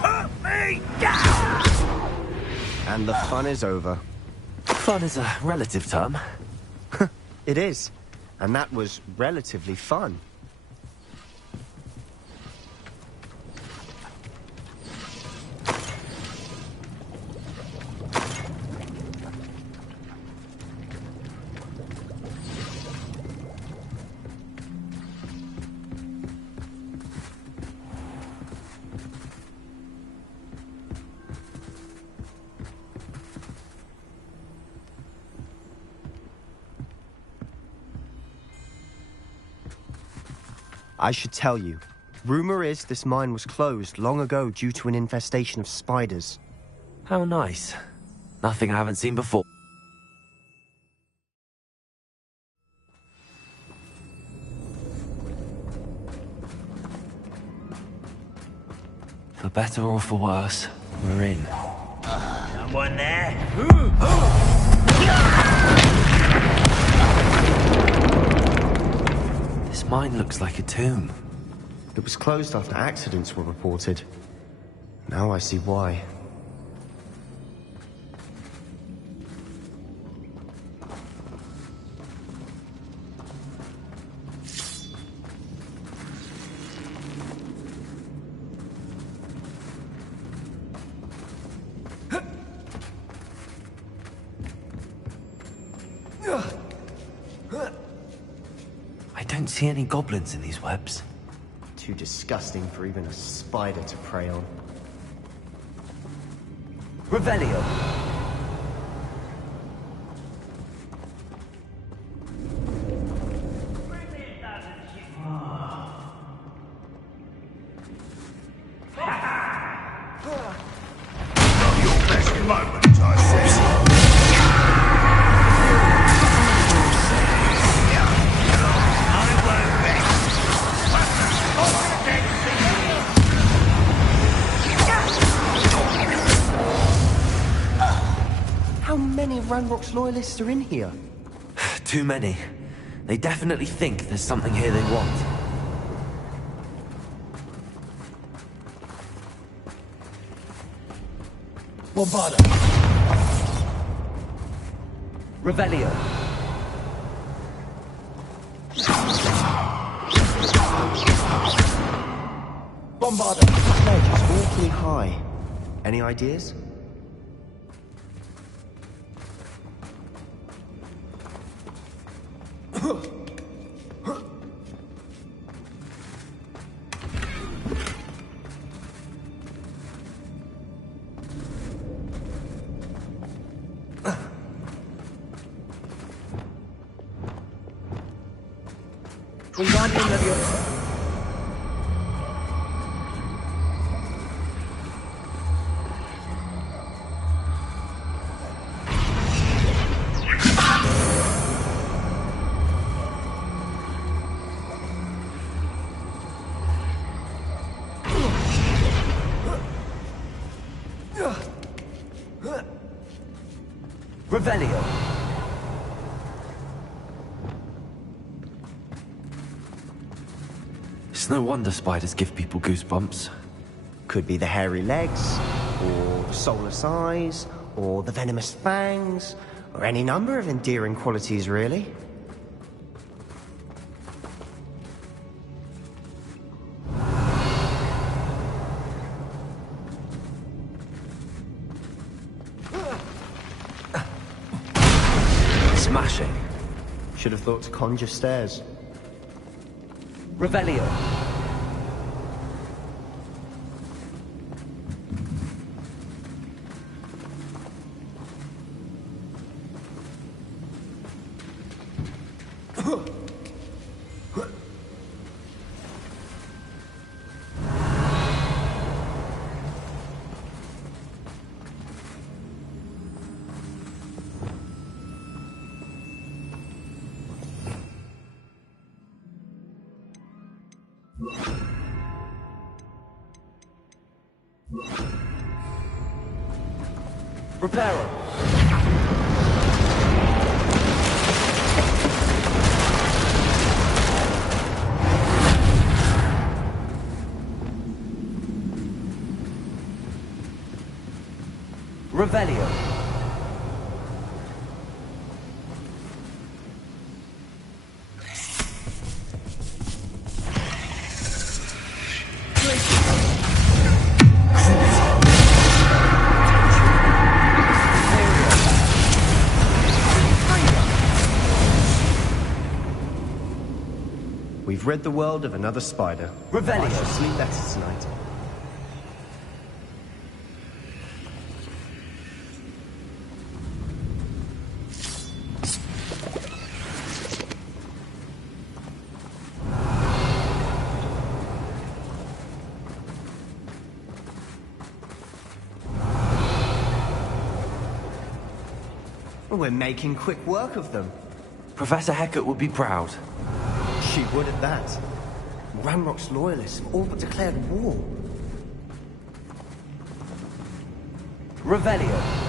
Put me down! And the fun is over. Fun is a relative term. It is. And that was relatively fun. I should tell you. Rumor is this mine was closed long ago due to an infestation of spiders. How nice. Nothing I haven't seen before. For better or for worse, we're in. Someone there? This mine looks like a tomb. It was closed after accidents were reported. Now I see why. I don't see any goblins in these webs. Too disgusting for even a spider to prey on. Revelio. Your best moment, I say. How many of Ranrock's loyalists are in here? Too many. They definitely think there's something here they want. Bombarder. Revelio. Bombarder. That ledge is awfully high. Any ideas? Wingardium Leviosa. Revelio. It's no wonder spiders give people goosebumps. Could be the hairy legs, or soulless eyes, or the venomous fangs, or any number of endearing qualities, really. smashing. Should have thought to conjure stairs. Revelio. Reparo. Revelio. We've rid the world of another spider. Revelio. I shall sleep better tonight. We're making quick work of them. Professor Hecat would be proud. She would at that. Ramrock's loyalists have all but declared war. Revelio.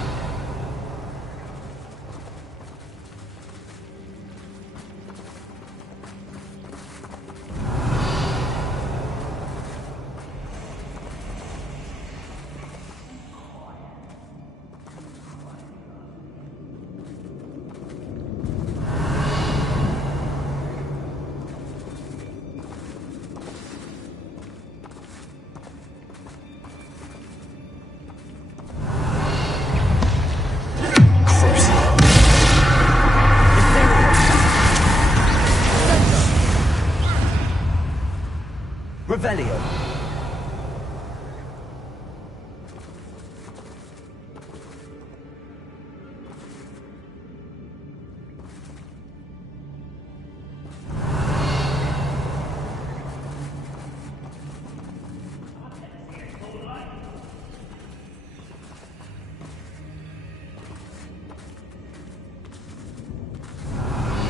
Revelio.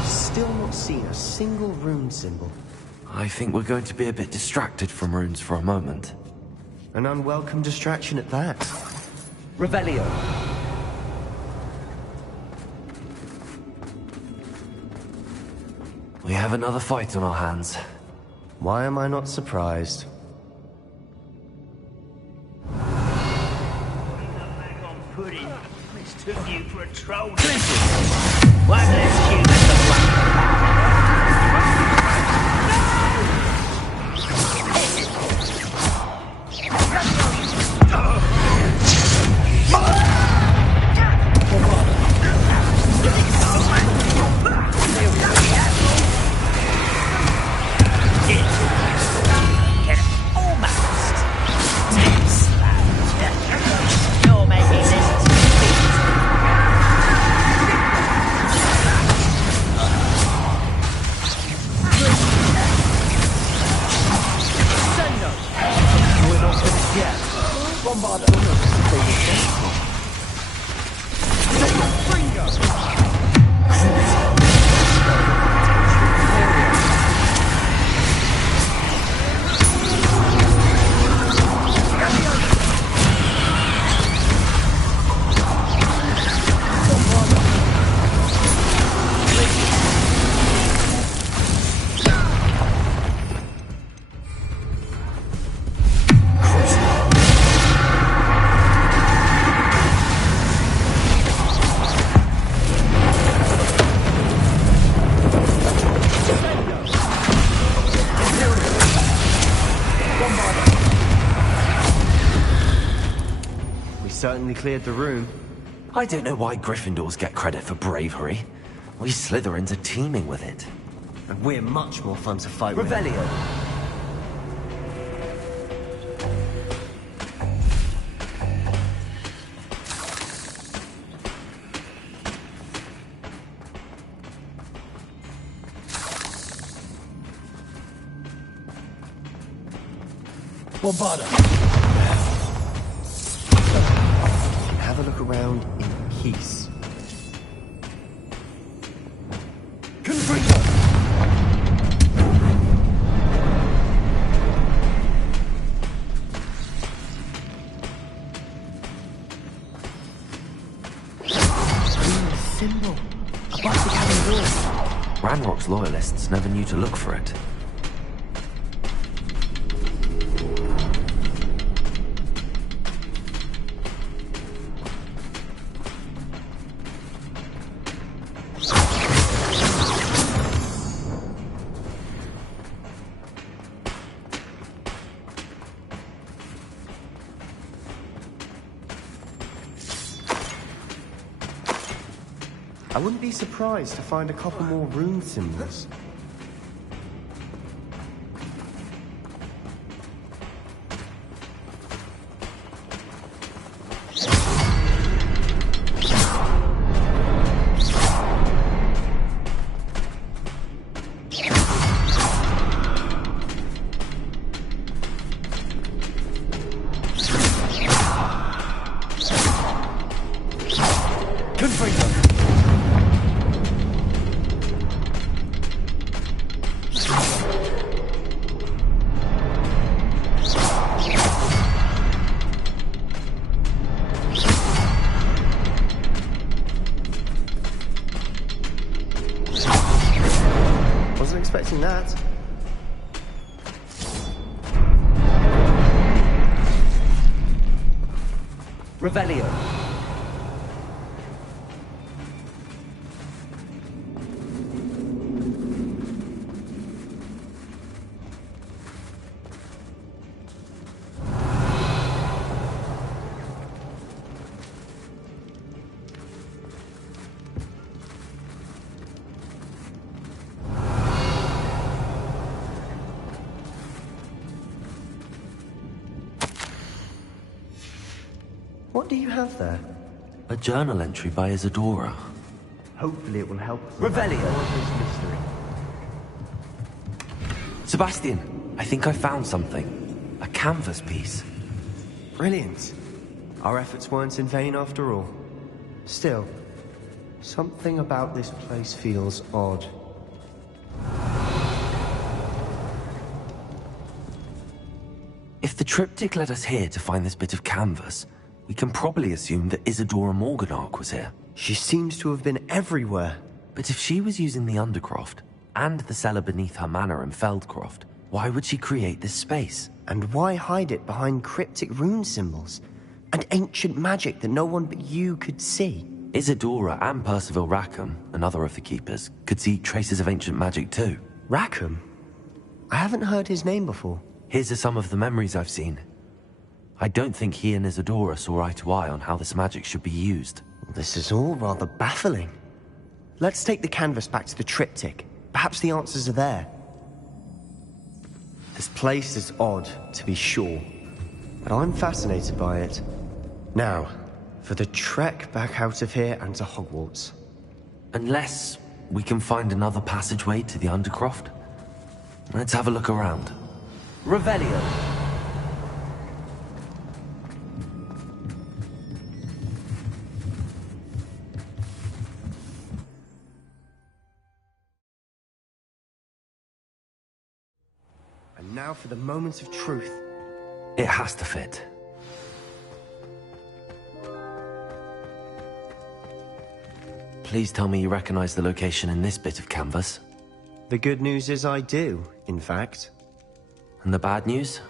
Still not seen a single rune symbol. I think we're going to be a bit distracted from runes for a moment. An unwelcome distraction at that. Revelio. We have another fight on our hands. Why am I not surprised? Pudding. Mistook you for a troll. One less human to wonder. You're making this Certainly cleared the room. I don't know why Gryffindors get credit for bravery. We Slytherins are teeming with it. And we're much more fun to fight with. Revelio. Have a look around in peace. Symbol. Above the cabin door. Ranrock's loyalists never knew to look for it. I wouldn't be surprised to find a couple more rune symbols. Wasn't expecting that. Revelio. What do you have there? A journal entry by Isadora. Hopefully it will help. Revelio. Mystery. Sebastian, I think I found something. A canvas piece. Brilliant. Our efforts weren't in vain after all. Still, something about this place feels odd. If the triptych led us here to find this bit of canvas, we can probably assume that Isadora Morganach was here. She seems to have been everywhere. But if she was using the Undercroft, and the cellar beneath her manor in Feldcroft, why would she create this space? And why hide it behind cryptic rune symbols? And ancient magic that no one but you could see? Isadora and Percival Rackham, another of the Keepers, could see traces of ancient magic too. Rackham? I haven't heard his name before. Here's are some of the memories I've seen. I don't think he and Isadora saw eye to eye on how this magic should be used. This is all rather baffling. Let's take the canvas back to the triptych. Perhaps the answers are there. This place is odd, to be sure, but I'm fascinated by it. Now, for the trek back out of here and to Hogwarts. Unless we can find another passageway to the Undercroft. Let's have a look around. Revelio. And now for the moment of truth. It has to fit. Please tell me you recognize the location in this bit of canvas. The good news is I do, in fact. And the bad news?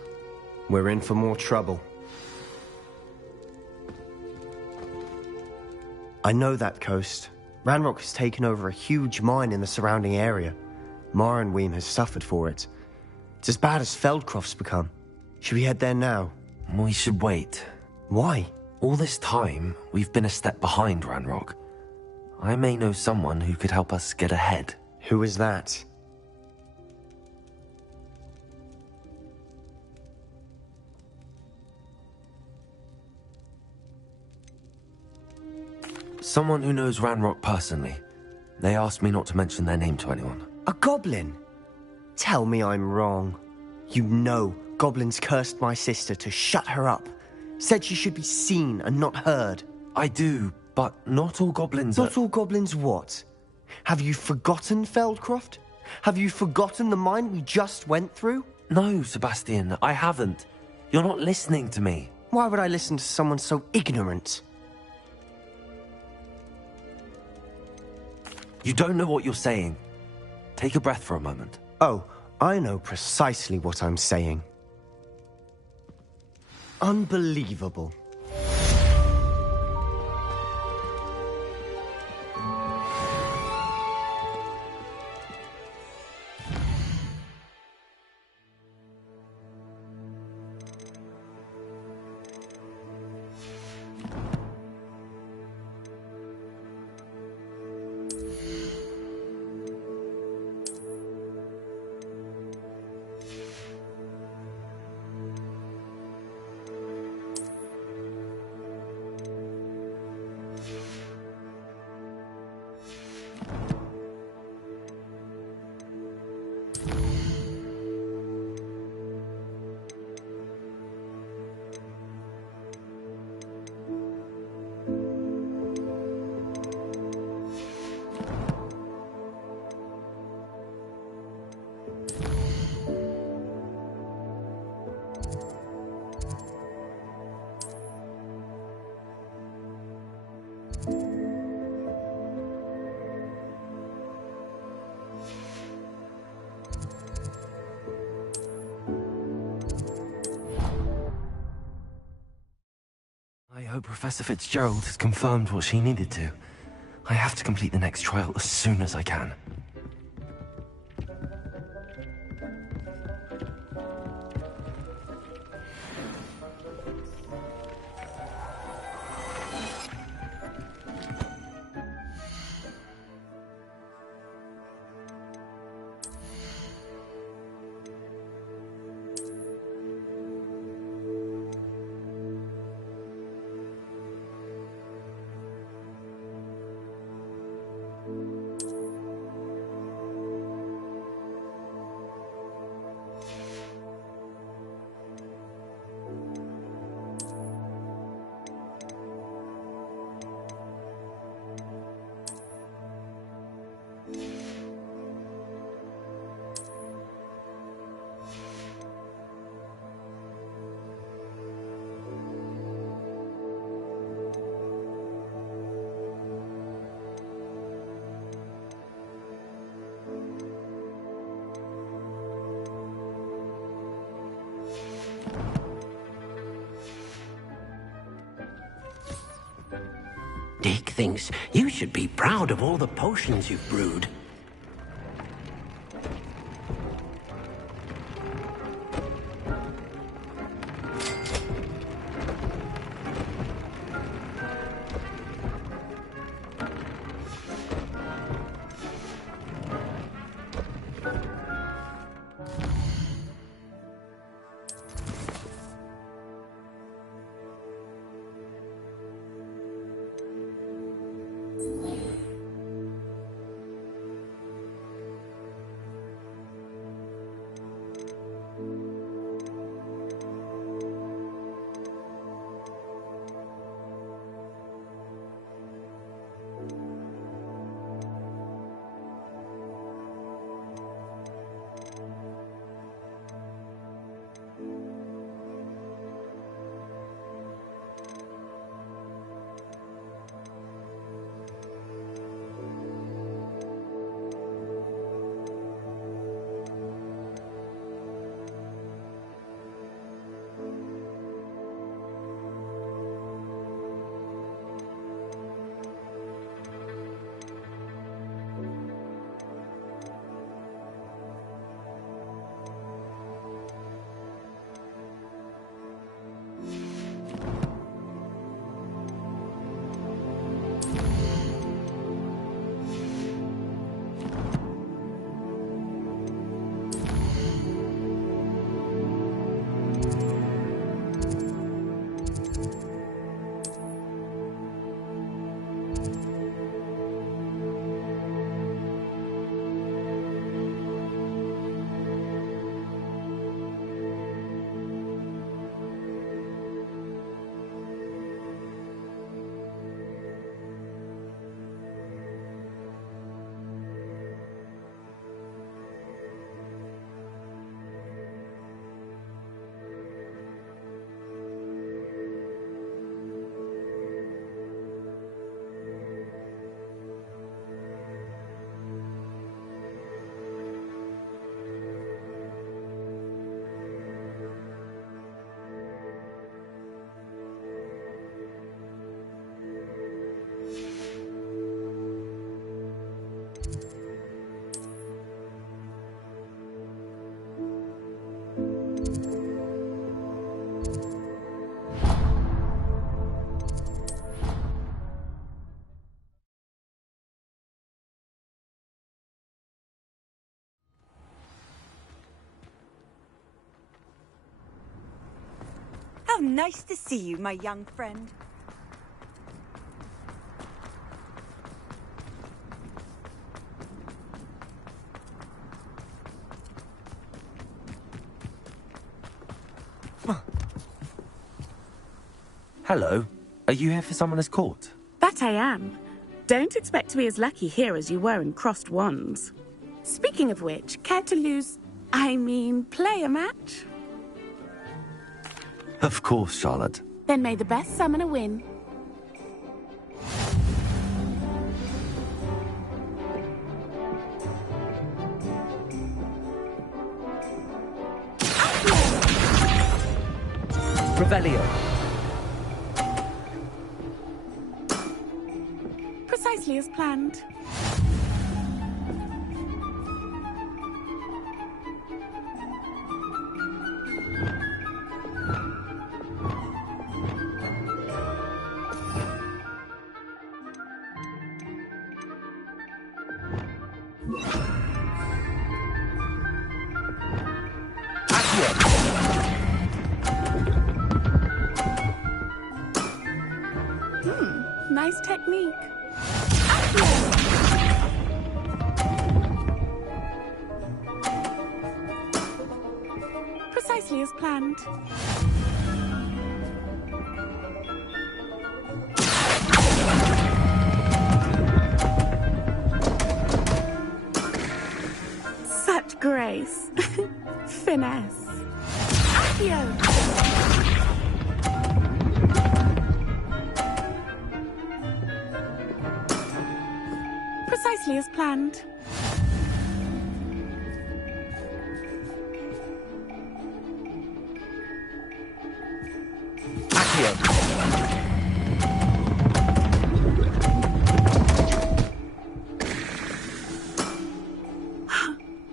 We're in for more trouble. I know that coast. Ranrock has taken over a huge mine in the surrounding area. Mornweem has suffered for it. It's as bad as Feldcroft's become. Should we head there now? We should wait. Why? All this time, we've been a step behind Ranrock. I may know someone who could help us get ahead. Who is that? Someone who knows Ranrock personally. They asked me not to mention their name to anyone. A goblin? Tell me I'm wrong. You know goblins cursed my sister to shut her up. Said she should be seen and not heard. I do, but not all goblins Not all goblins what? Have you forgotten Feldcroft? Have you forgotten the mine we just went through? No, Sebastian, I haven't. You're not listening to me. Why would I listen to someone so ignorant? You don't know what you're saying. Take a breath for a moment. Oh, I know precisely what I'm saying. Unbelievable. I hope Professor Fitzgerald has confirmed what she needed to. I have to complete the next trial as soon as I can. Dick thinks you should be proud of all the potions you've brewed. Nice to see you, my young friend. Hello. Are you here for Summoner's Court? That I am. Don't expect to be as lucky here as you were in Crossed Wands. Speaking of which, care to play a match? Of course, Charlotte. Then may the best summoner win. Revelio. Precisely as planned. Nice technique. Precisely as planned. Such grace. Finesse. Accio. Precisely as planned.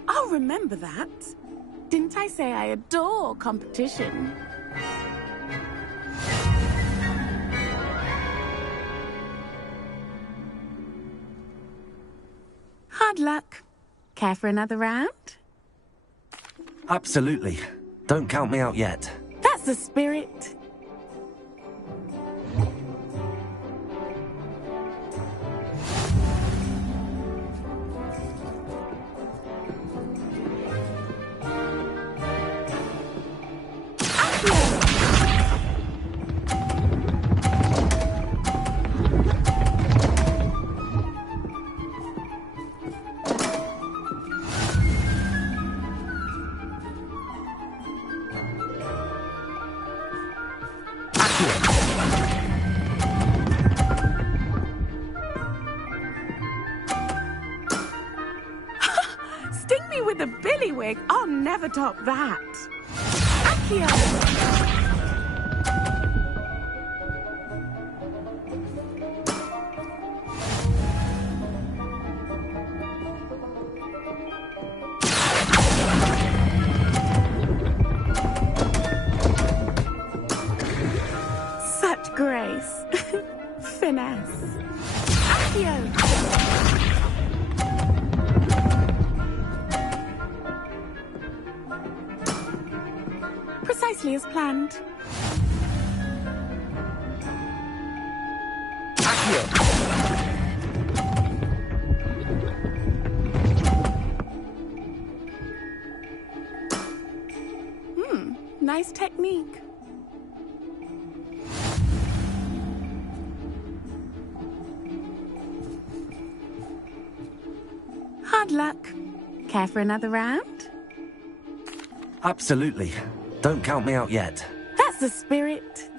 I'll remember that. Didn't I say I adore competition? Hard luck. Care for another round? Absolutely. Don't count me out yet. That's the spirit. Sting me with a billywig. I'll never top that. Accio. Such grace. Finesse. Accio. Precisely as planned. Nice technique. Hard luck. Care for another round? Absolutely. Don't count me out yet. That's the spirit.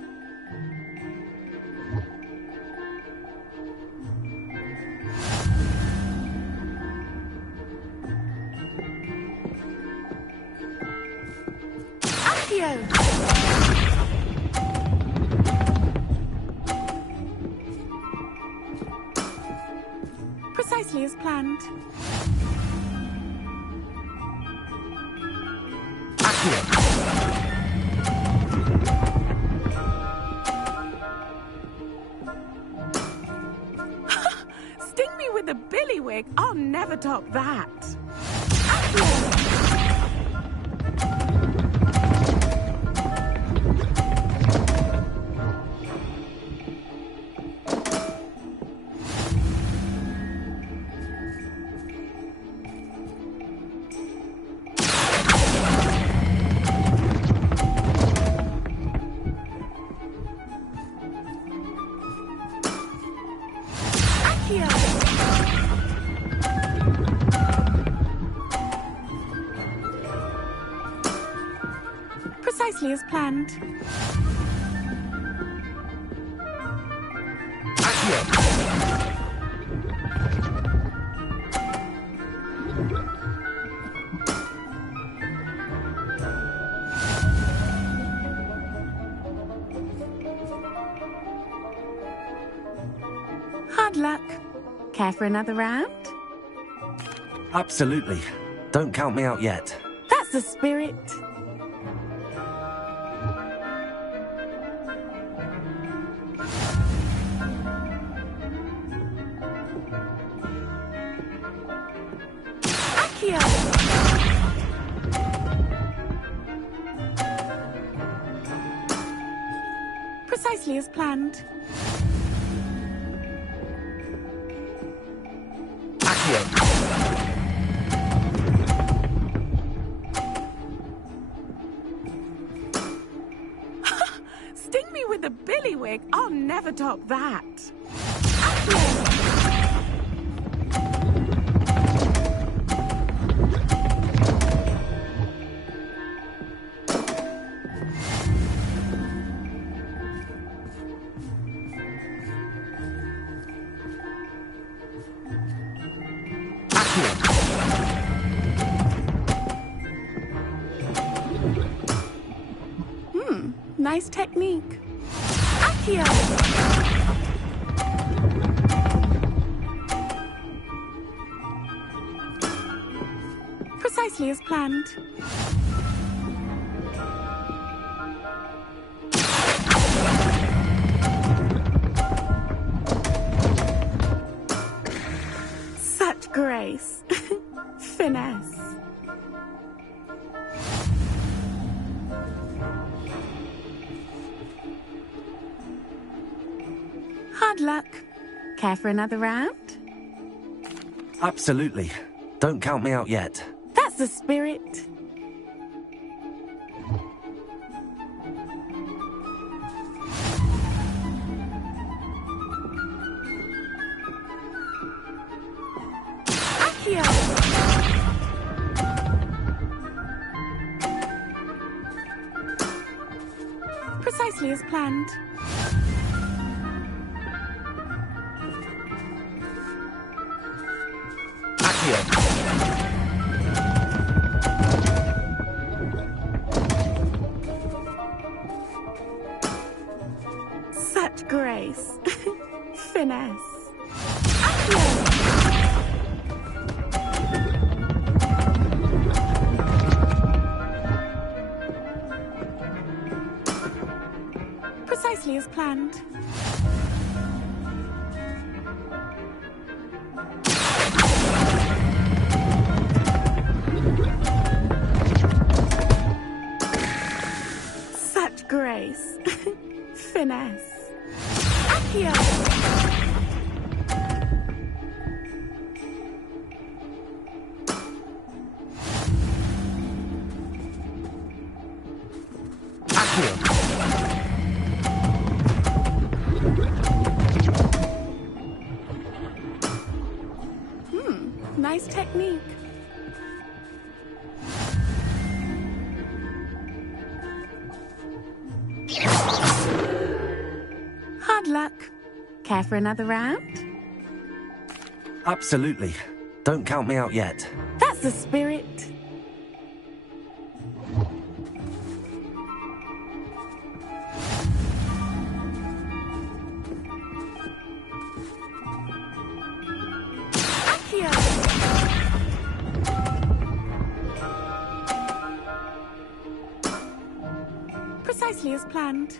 Accio. Precisely as planned. Sting me with a billywig. I'll never top that. Accio. Accio! Precisely as planned. Hard luck. Care for another round? Absolutely. Don't count me out yet. That's the spirit. Accio! Precisely as planned. Sting me with a billywig. I'll never top that. Nice technique. Accio! Precisely as planned. Such grace. Finesse. Hard luck. Care for another round? Absolutely. Don't count me out yet. That's the spirit. Accio! Precisely as planned. Such grace. Finesse. Accio! Precisely as planned. Such grace. Finesse. Accio! Nice technique. Hard luck. Care for another round? Absolutely. Don't count me out yet. That's the spirit. Precisely as planned.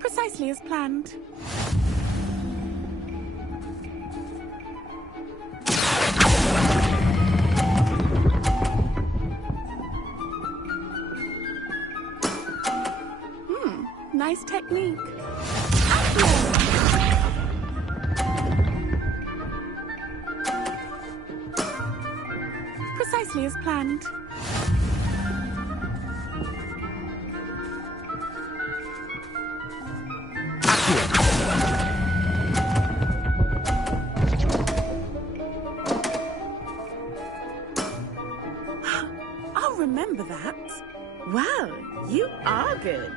Precisely as planned. Nice technique. Precisely as planned. I'll remember that. Well, you are good.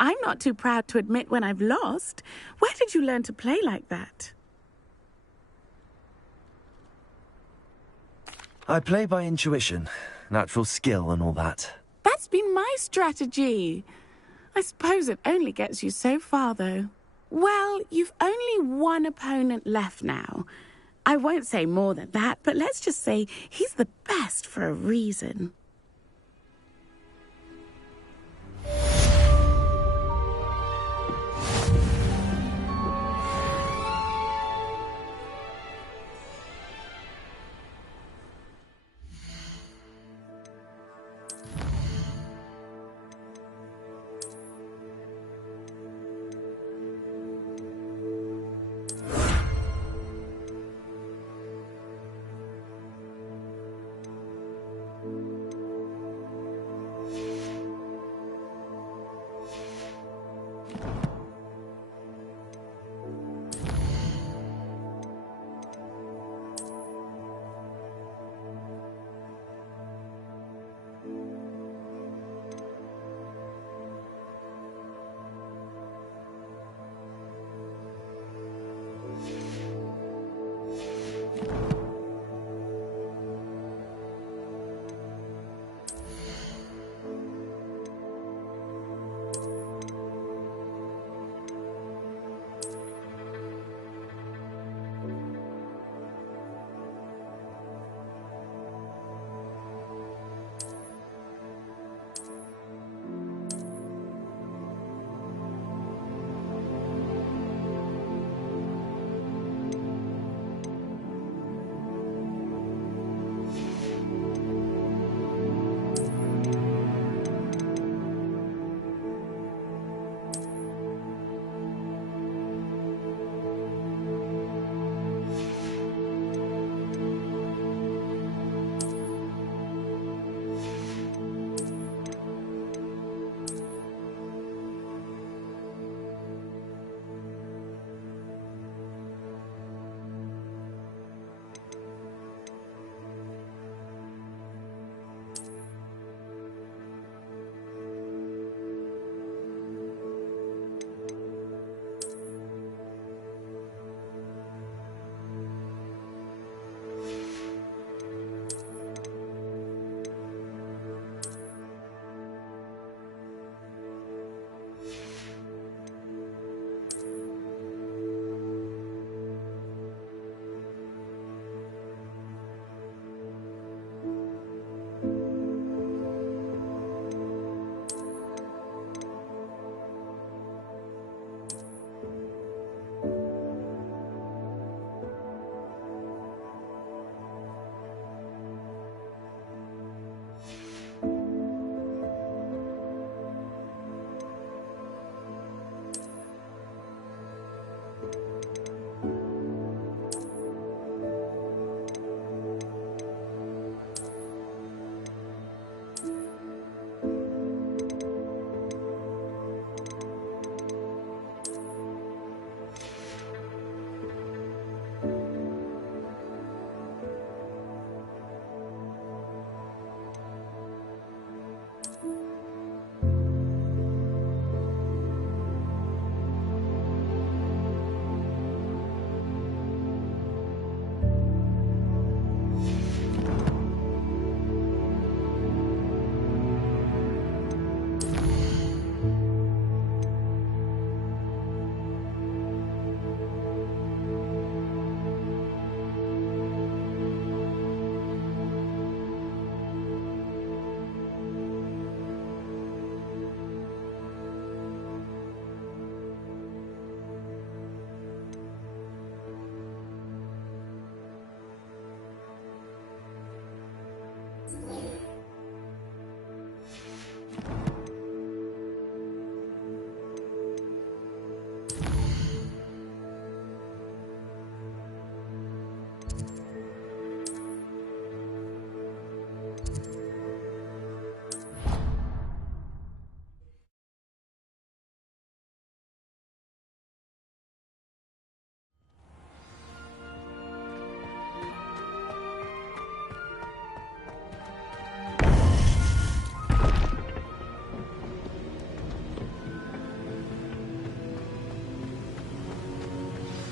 I'm not too proud to admit when I've lost. Where did you learn to play like that? I play by intuition, natural skill and all that. That's been my strategy. I suppose it only gets you so far, though. Well, you've only one opponent left now. I won't say more than that, but let's just say he's the best for a reason.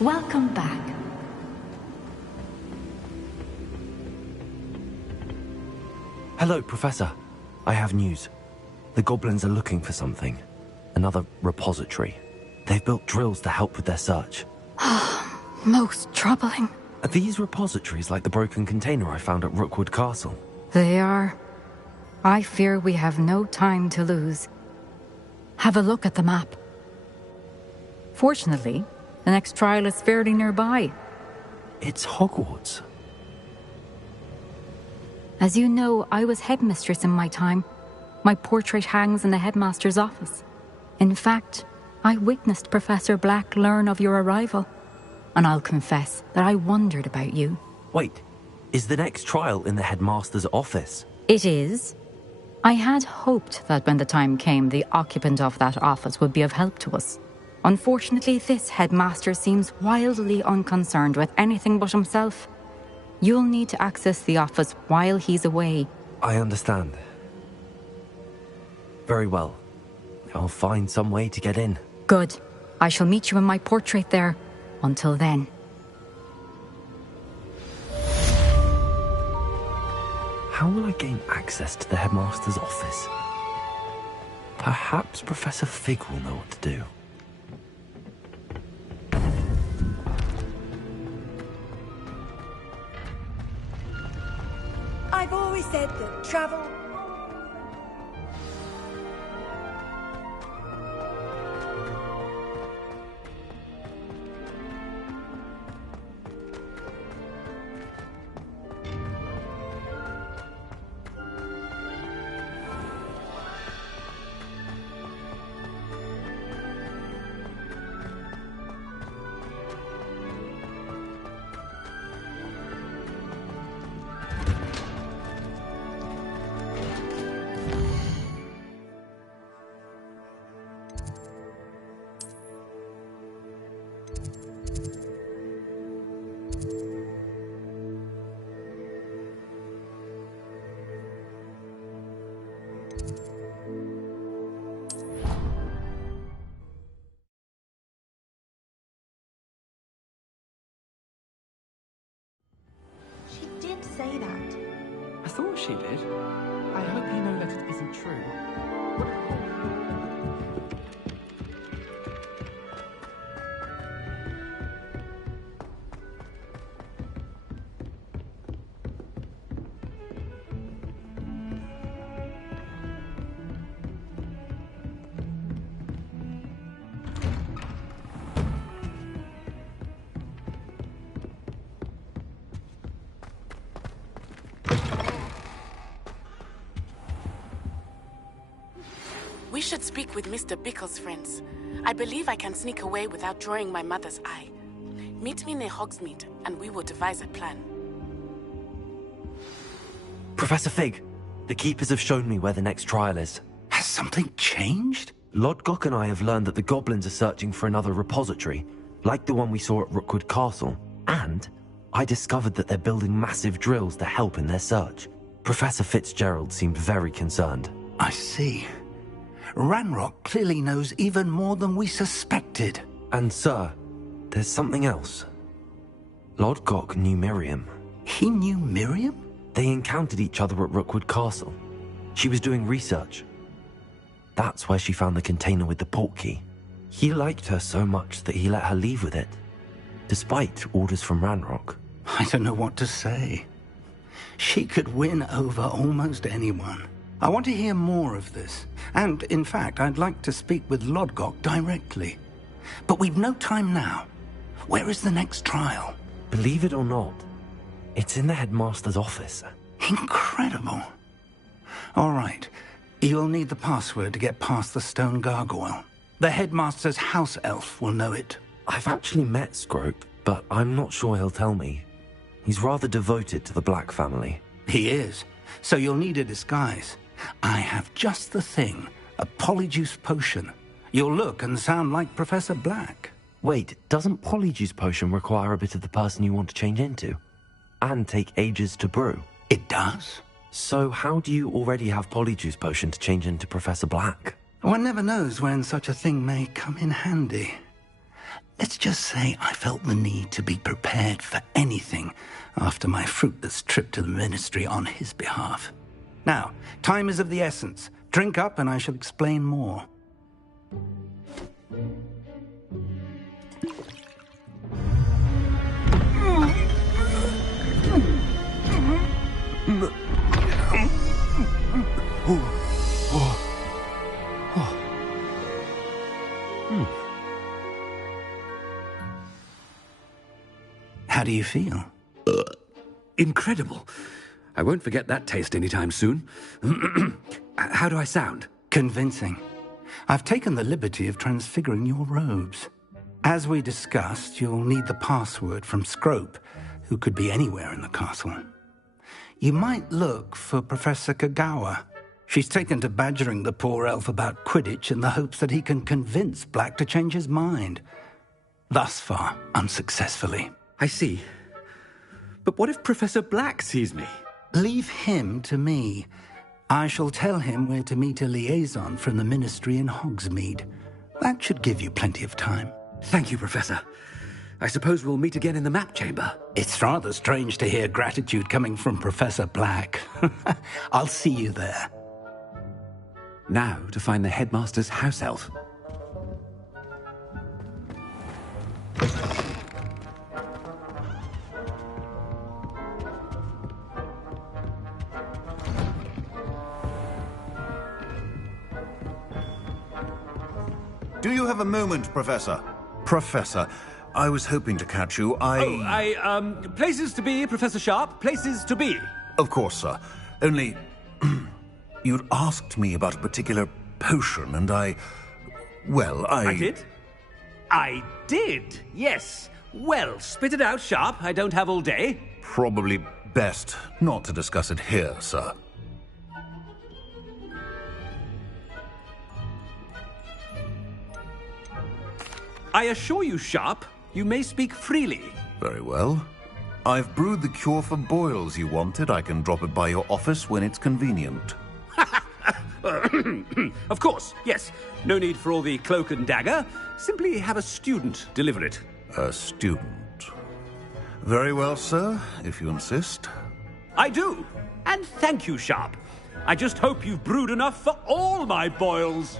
Welcome back. Hello, Professor. I have news. The goblins are looking for something. Another repository. They've built drills to help with their search. Most troubling. Are these repositories like the broken container I found at Rookwood Castle? They are. I fear we have no time to lose. Have a look at the map. Fortunately, the next trial is fairly nearby. It's Hogwarts. As you know, I was headmistress in my time. My portrait hangs in the headmaster's office. In fact, I witnessed Professor Black learn of your arrival. And I'll confess that I wondered about you. Wait, is the next trial in the headmaster's office? It is. I had hoped that when the time came, the occupant of that office would be of help to us. Unfortunately, this headmaster seems wildly unconcerned with anything but himself. You'll need to access the office while he's away. I understand. Very well. I'll find some way to get in. Good. I shall meet you in my portrait there. Until then. How will I gain access to the headmaster's office? Perhaps Professor Fig will know what to do. I've always said that travel... She did say that. I thought she did. I hope you know that it isn't true. We should speak with Mr. Bickle's friends. I believe I can sneak away without drawing my mother's eye. Meet me near Hogsmeade, and we will devise a plan. Professor Fig, the Keepers have shown me where the next trial is. Has something changed? Lodgok and I have learned that the goblins are searching for another repository, like the one we saw at Rookwood Castle. And I discovered that they're building massive drills to help in their search. Professor Fitzgerald seemed very concerned. I see. Ranrock clearly knows even more than we suspected. And sir, there's something else. Lodgok knew Miriam. He knew Miriam? They encountered each other at Rookwood Castle. She was doing research. That's where she found the container with the portkey. He liked her so much that he let her leave with it, despite orders from Ranrock. I don't know what to say. She could win over almost anyone. I want to hear more of this. And, in fact, I'd like to speak with Lodgok directly. But we've no time now. Where is the next trial? Believe it or not, it's in the headmaster's office. Incredible. All right. You'll need the password to get past the stone gargoyle. The headmaster's house elf will know it. I've actually met Scrope, but I'm not sure he'll tell me. He's rather devoted to the Black family. He is. So you'll need a disguise. I have just the thing. A polyjuice potion. You'll look and sound like Professor Black. Wait, doesn't polyjuice potion require a bit of the person you want to change into? And take ages to brew? It does. So how do you already have polyjuice potion to change into Professor Black? One never knows when such a thing may come in handy. Let's just say I felt the need to be prepared for anything after my fruitless trip to the Ministry on his behalf. Now, time is of the essence. Drink up and I shall explain more. How do you feel? Incredible. I won't forget that taste anytime soon. How do I sound? Convincing. I've taken the liberty of transfiguring your robes. As we discussed, you'll need the password from Scrope, who could be anywhere in the castle. You might look for Professor Kagawa. She's taken to badgering the poor elf about Quidditch in the hopes that he can convince Black to change his mind. Thus far, unsuccessfully. I see. But what if Professor Black sees me? Leave him to me. I shall tell him where to meet a liaison from the Ministry in Hogsmeade. That should give you plenty of time. Thank you, Professor. I suppose we'll meet again in the map chamber. It's rather strange to hear gratitude coming from Professor Black. I'll see you there. Now to find the headmaster's house elf. Do you have a moment, Professor? Professor, I was hoping to catch you. Places to be, Professor Sharp. Places to be. Of course, sir. Only, you'd asked me about a particular potion, and I did? I did, yes. Well, spit it out, Sharp. I don't have all day. Probably best not to discuss it here, sir. I assure you, Sharp, you may speak freely. Very well. I've brewed the cure for boils you wanted. I can drop it by your office when it's convenient. Of course, yes. No need for all the cloak and dagger. Simply have a student deliver it. A student. Very well, sir, if you insist. I do. And thank you, Sharp. I just hope you've brewed enough for all my boils.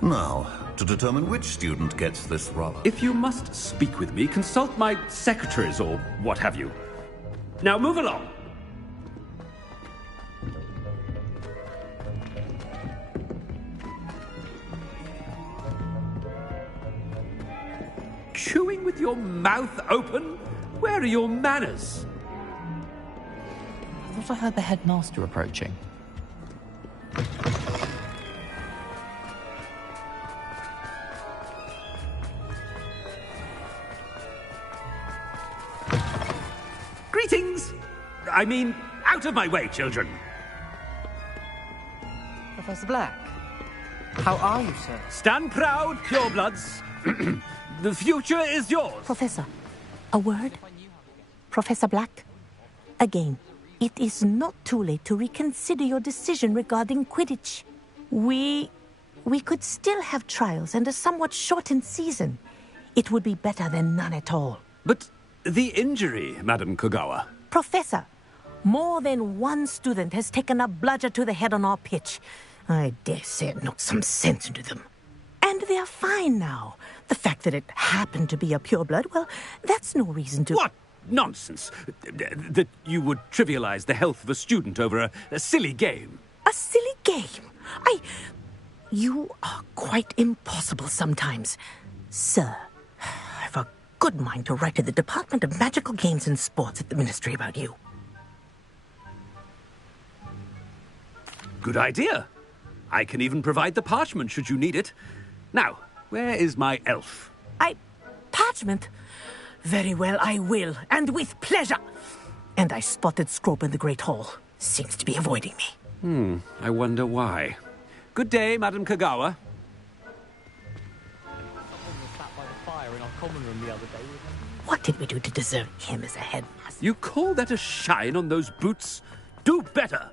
Now, to determine which student gets this rather... If you must speak with me, consult my secretaries or what have you. Now move along. Chewing with your mouth open? Where are your manners? I thought I heard the headmaster approaching. Greetings! I mean, out of my way, children. Professor Black, how are you, sir? Stand proud, purebloods. The future is yours. Professor, a word? Professor Black, again, it is not too late to reconsider your decision regarding Quidditch. We could still have trials and a somewhat shortened season. It would be better than none at all. But the injury, Madam Kogawa. Professor, more than one student has taken a bludger to the head on our pitch. I dare say it knocked some sense into them. And they're fine now. The fact that it happened to be a pureblood, well, that's no reason to... What nonsense! That you would trivialize the health of a student over a silly game. A silly game? You are quite impossible sometimes. Sir, I've a good mind to write to the Department of Magical Games and Sports at the Ministry about you. good idea. I can even provide the parchment should you need it. Now, where is my elf? Parchment? Very well, I will, and with pleasure. And I spotted Scrope in the Great Hall. Seems to be avoiding me. I wonder why. Good day, Madam Kagawa. What did we do to deserve him as a headmaster? You call that a shine on those boots? Do better!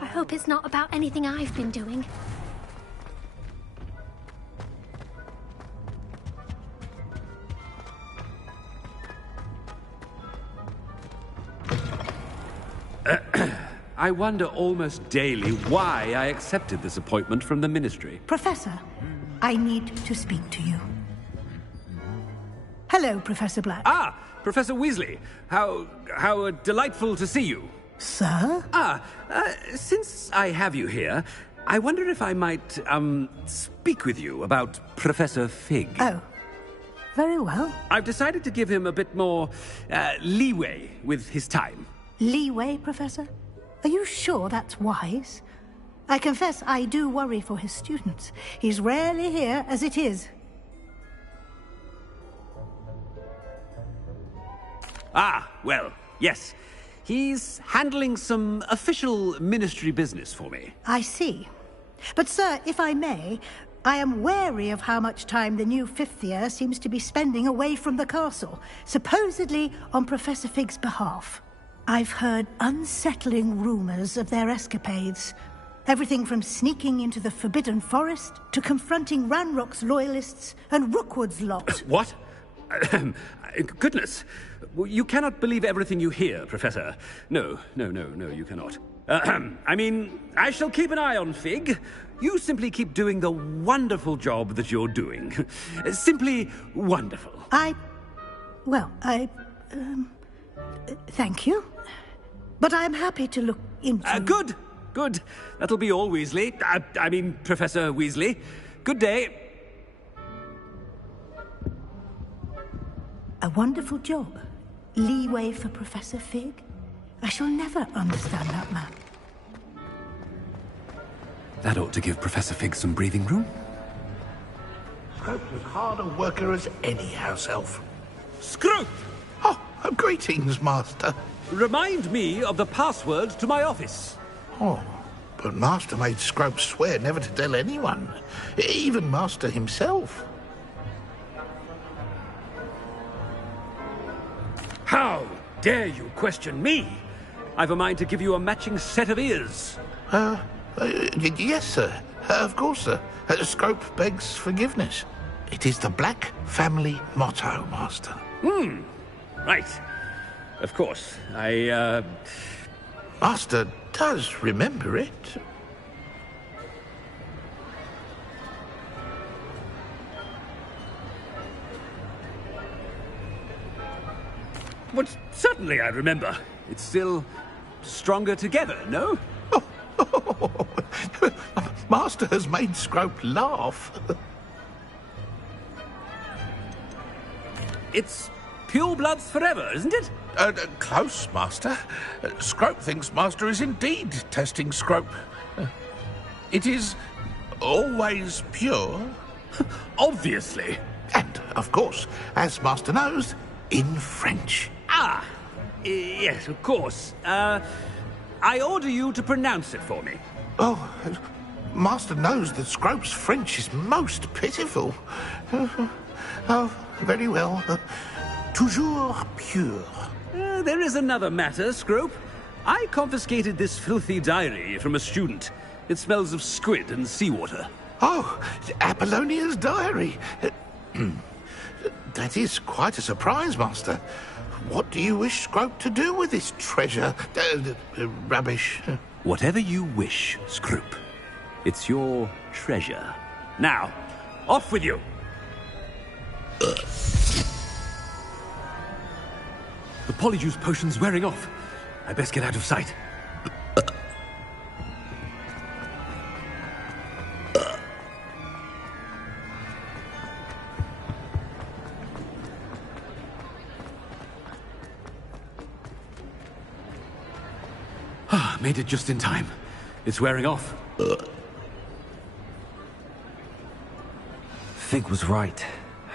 I hope it's not about anything I've been doing. I wonder almost daily why I accepted this appointment from the Ministry. Professor, I need to speak to you. Hello, Professor Black. Ah, Professor Weasley. How delightful to see you. Sir? Since I have you here, I wonder if I might, speak with you about Professor Fig. Oh, very well. I've decided to give him a bit more, leeway with his time. Leeway, Professor? Are you sure that's wise? I confess I do worry for his students. He's rarely here as it is. Ah, well, yes. He's handling some official ministry business for me. I see. But, sir, if I may, I am wary of how much time the new fifth year seems to be spending away from the castle, supposedly on Professor Fig's behalf. I've heard unsettling rumors of their escapades. Everything from sneaking into the Forbidden Forest to confronting Ranrock's loyalists and Rookwood's lot. What? Goodness. You cannot believe everything you hear, Professor. No, you cannot. I mean, I shall keep an eye on Fig. You simply keep doing the wonderful job that you're doing. Simply wonderful. Thank you. But I'm happy to look into... Good. That'll be all, Weasley. I mean, Professor Weasley. Good day. A wonderful job. Leeway for Professor Fig. I shall never understand that man. That ought to give Professor Fig some breathing room. Scrope's as hard a worker as any house elf. Scrope! Oh, greetings, Master. Remind me of the password to my office. Oh, but Master made Scrope swear never to tell anyone, even Master himself. How dare you question me? I've a mind to give you a matching set of ears. Yes, sir. Of course, sir. Scrope begs forgiveness. It is the Black family motto, Master. Right. Of course. Master does remember it. But certainly I remember. It's still stronger together, no? Master has made Scrope laugh. It's pure bloods forever, isn't it? Close, Master. Scrope thinks Master is indeed testing Scrope. It is always pure. Obviously. And, of course, as Master knows, in French. Ah, yes, of course. I order you to pronounce it for me. Oh, Master knows that Scrope's French is most pitiful. Oh, very well. Toujours pure. There is another matter, Scrope. I confiscated this filthy diary from a student. It smells of squid and seawater. Oh, Apollonia's diary. That is quite a surprise, Master. What do you wish Scrope to do with this treasure? Rubbish. Whatever you wish, Scrope. It's your treasure. Now, off with you. The Polyjuice potion's wearing off. I best get out of sight. Made it just in time. It's wearing off. Fig was right.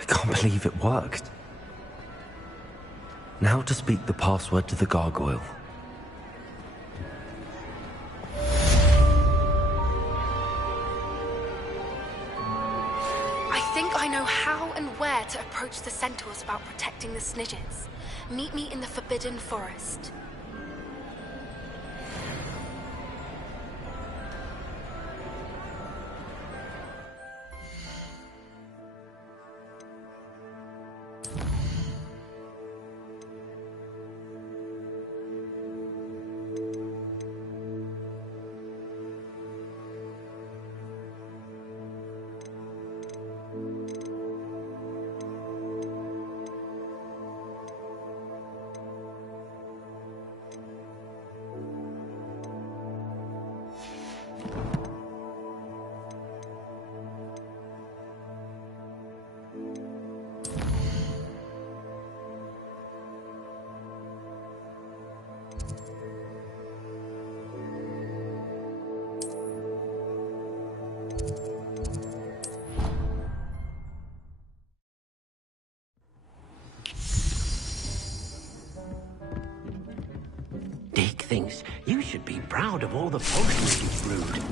I can't believe it worked. Now to speak the password to the gargoyle. I think I know how and where to approach the centaurs about protecting the Snidgets. Meet me in the Forbidden Forest. Dick thinks you should be proud of all the potions you've brewed.